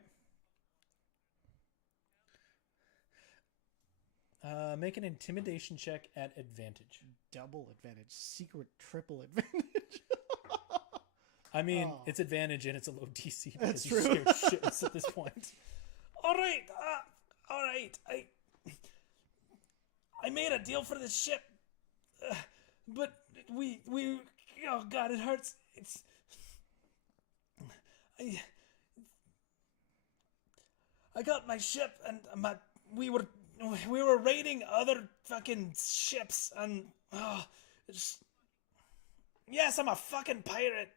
Make an intimidation check at advantage. Double advantage. Secret triple advantage. I mean, Oh. it's advantage and it's a low DC. That's because true. you're scared shitless at this point. All right. I made a deal for this ship, but we oh god, it hurts. I got my ship and we were raiding other fucking ships and yes, I'm a fucking pirate.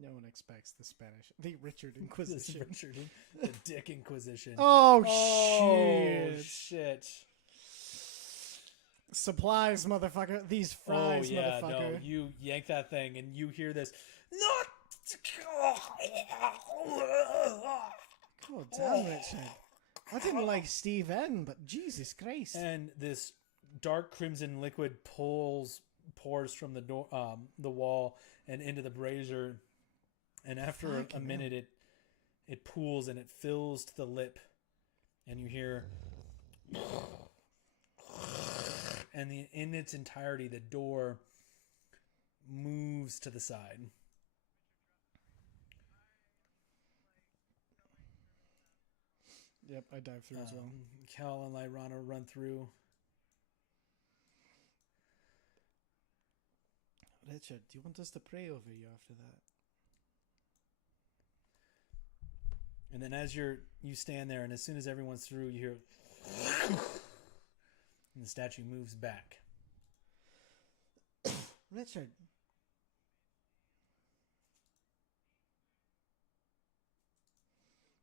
No one expects the Richard Inquisition. The Dick Inquisition. Oh, shit. Shit. Supplies, motherfucker. These fries, oh yeah, motherfucker. no, you yank that thing and you hear this. God damn, Richard. I didn't like Steve N, but Jesus Christ. And this dark crimson liquid pours from the door, the wall, and into the brazier. And after a Fucking minute, it pools and it fills to the lip, and you hear. And in its entirety, the door moves to the side. Yep, I dive through as well. Cal and Lyrana run through. Richard, do you want us to pray over you after that? And then as you stand there, and as soon as everyone's through, you hear, and the statue moves back. Richard.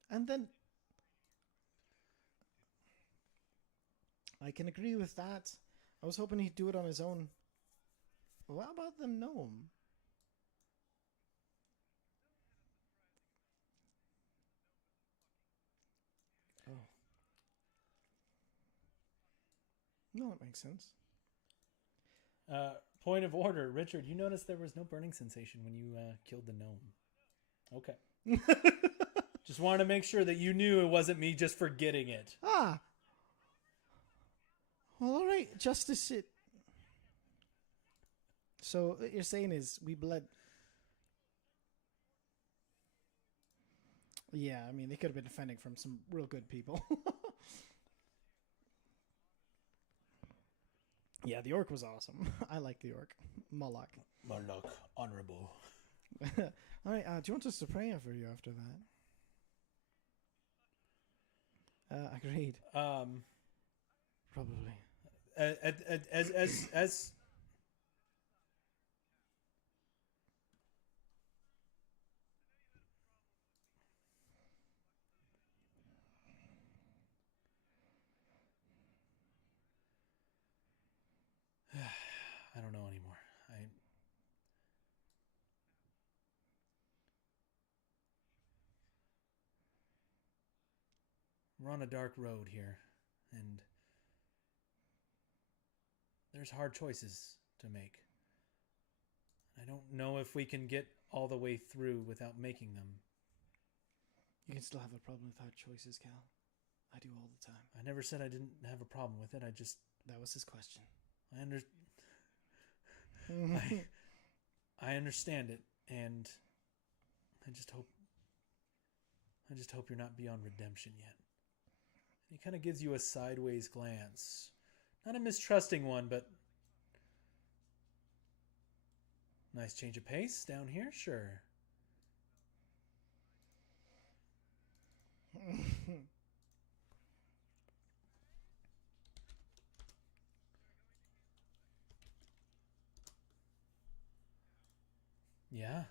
And then I can agree with that. I was hoping he'd do it on his own. What about the gnome? Oh. No, it makes sense. Point of order, Richard. You noticed there was no burning sensation when you killed the gnome. Okay. Just wanted to make sure that you knew it wasn't me just forgetting it. Ah. Well, all right. Justice it. So what you're saying is we bled. Yeah, I mean they could have been defending from some real good people. Yeah, the orc was awesome. I like the orc. Moloch. Moloch, honorable. All right. Do you want us to pray over you after that? Agreed. Probably. As I don't know anymore. We're on a dark road here, and there's hard choices to make. I don't know if we can get all the way through without making them. You can still have a problem with hard choices, Cal. I do all the time. I never said I didn't have a problem with it. I just That was his question. I understand it, and I just hope you're not beyond redemption yet. He kind of gives you a sideways glance. Not a mistrusting one, but nice change of pace down here, sure. Yeah.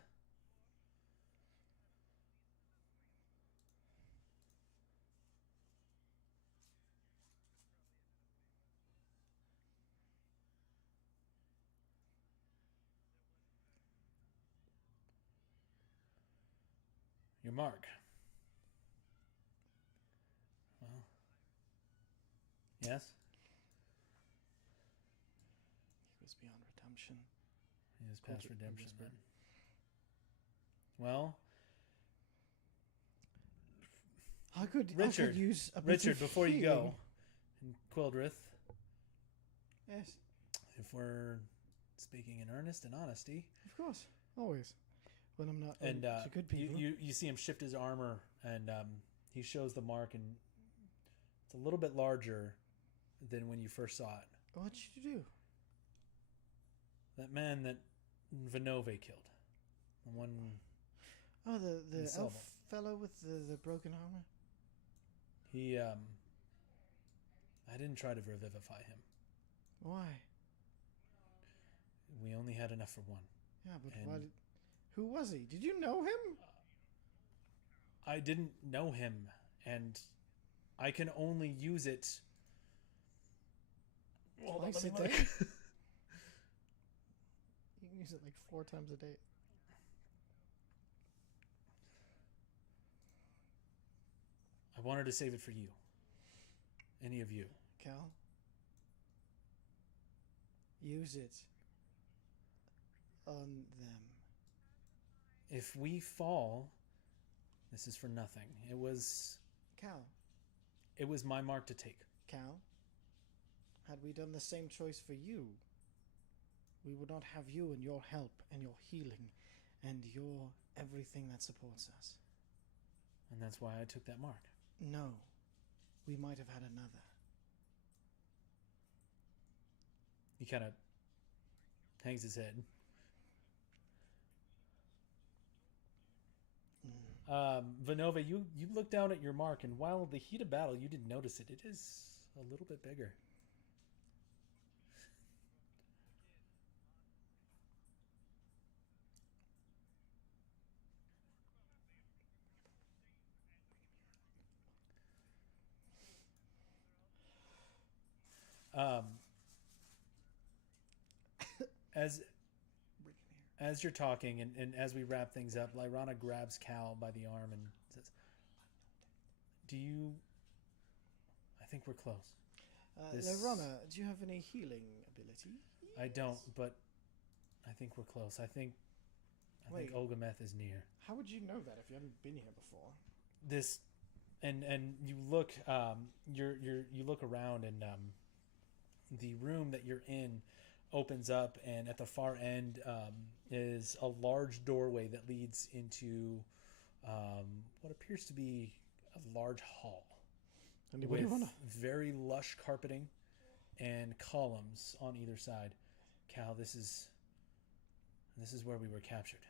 Your mark. Well. Yes? He was beyond redemption. He is past Quote, redemption whisper. then. Well, I could Richard, use a bit Richard, of before you healing. go, and Quildrith, Yes, if we're speaking in earnest and honesty, of course, always. When I'm not and to good people. you see him shift his armor, and he shows the mark, and it's a little bit larger than when you first saw it. What did you do? That man that Vinove killed, the one. Oh, In the the elf cell. fellow with the broken armor. He I didn't try to revivify him. Why? We only had enough for one. Yeah, but And- why? Who was he? Did you know him? I didn't know him, and I can only use it. Hold on, Twice let a me day? look. You can use it like 4 times a day. I wanted to save it for you. Any of you. Cal, use it on them. If we fall, this is for nothing. It was my mark to take. Cal, had we done the same choice for you, we would not have you and your help and your healing and your everything that supports us. And that's why I took that mark. No, we might have had another. He kind of hangs his head. Vinove, you look down at your mark, and while the heat of battle, you didn't notice it. It is a little bit bigger. As as you're talking and as we wrap things up, Lyrana grabs Cal by the arm and says, "Do you? I think we're close." This- Lyrana, do you have any healing ability? I don't, but I think we're close. I think Wait. Olgameth is near. How would you know that if you haven't been here before? This, and you look, you look around, and the room that you're in opens up, and at the far end is a large doorway that leads into what appears to be a large hall Anybody with wanna? very lush carpeting and columns on either side. Cal, this is where we were captured.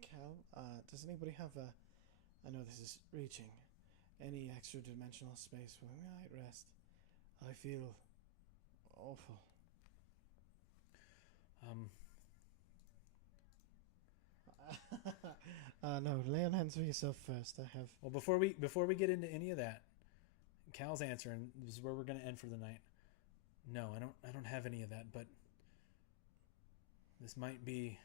Cal, does anybody have a? I know this is reaching. Any extra dimensional space where we might rest? I feel awful. No, lay on hands for yourself first. I have. Well, before we get into any of that, Cal's answer, and this is where we're going to end for the night. No, I don't have any of that, but this might be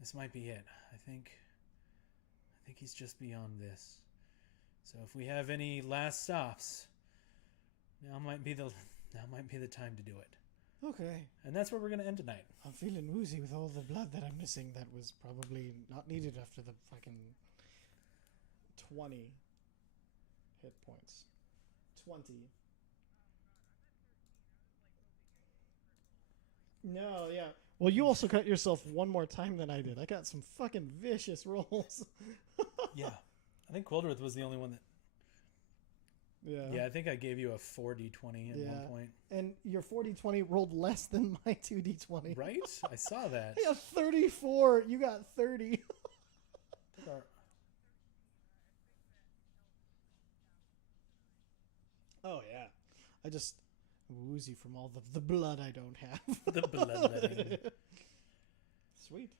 it. I think he's just beyond this. So if we have any last stops, now might be the time to do it. Okay. And that's where we're going to end tonight. I'm feeling woozy with all the blood that I'm missing. That was probably not needed after the fucking 20 hit points. 20. No, yeah. Well, you also cut yourself one more time than I did. I got some fucking vicious rolls. Yeah. I think Quildrith was the only one that... Yeah, I think I gave you a 4d20 at one point. And your 4d20 rolled less than my 2d20. Right? I saw that. I got 34. You got 30. Oh, yeah. I just woozy from all the blood I don't have. The bloodletting. Sweet.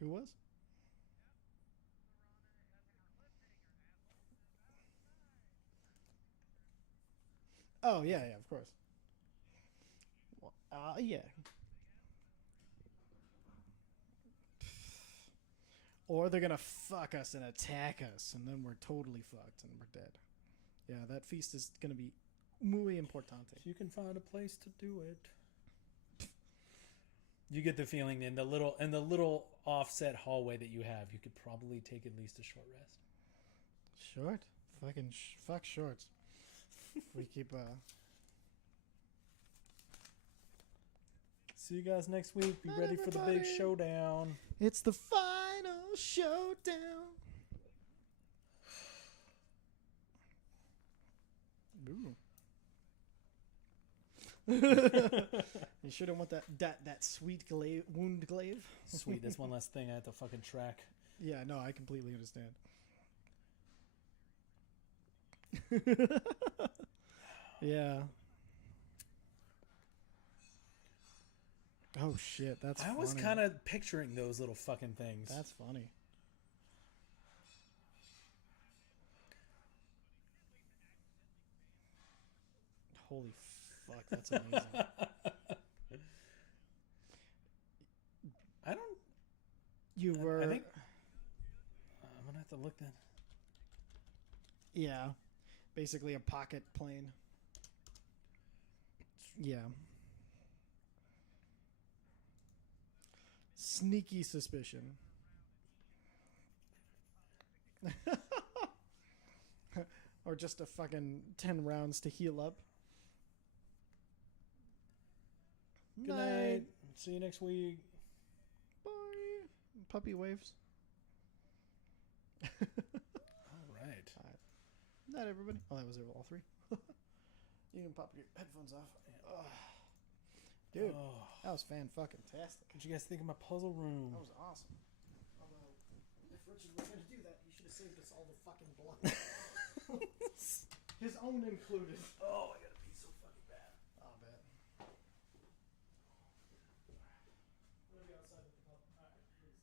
Who was? Oh, yeah, of course. Well, yeah. Or they're gonna fuck us and attack us, and then we're totally fucked and we're dead. Yeah, that feast is gonna be muy importante. If you can find a place to do it. You get the feeling in the little offset hallway that you have, you could probably take at least a short rest. Short? Fucking fuck shorts. We keep See you guys next week. Be Night, ready for the big everybody. showdown. It's the final showdown. Ooh. You shouldn't want that sweet wound glaive. Sweet, that's one less thing I have to fucking track. Yeah, no, I completely understand. Yeah. Oh shit, that's I was funny. kind of picturing those little fucking things. That's funny. Holy fuck, that's amazing. I don't. You were I think I'm gonna have to look then. yeah, basically a pocket plane. Yeah. Sneaky suspicion. Or just a fucking 10 rounds to heal up. Good night. See you next week. Bye. Puppy waves. All right. Night, everybody. Oh, that was all three. You can pop your headphones off. Ugh. Dude, Oh. that was fan-fucking-tastic. What'd you guys think of my puzzle room? That was awesome. Although, if Richard was going to do that, you should have saved us all the fucking blood. His own included. Oh, I gotta pee so fucking bad. I'll bet. I'm gonna be outside with the pup. Alright, please.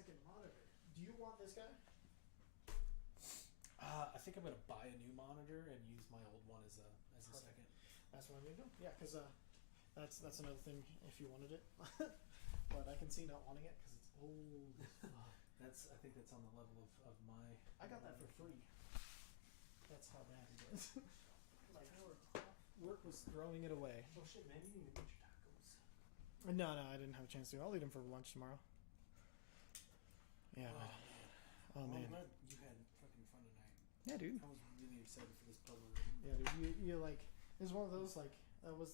second monitor. Do you want this guy? I think I'm gonna buy a new monitor and use my old one as a Perfect. second. That's what I'm gonna do. Yeah, because that's another thing if you wanted it, but I can see not wanting it because it's old. I think that's on the level of my. I got that for free. That's how bad it is. Like work was throwing it away. Oh shit, man! You didn't even eat your tacos. No, I didn't have a chance to. I'll eat them for lunch tomorrow. Yeah. Oh man. man. Oh Well, man. I'm glad you had fucking fun tonight. Yeah, dude. I was really excited for this puzzle. Yeah, dude. You like. It was one of those like that was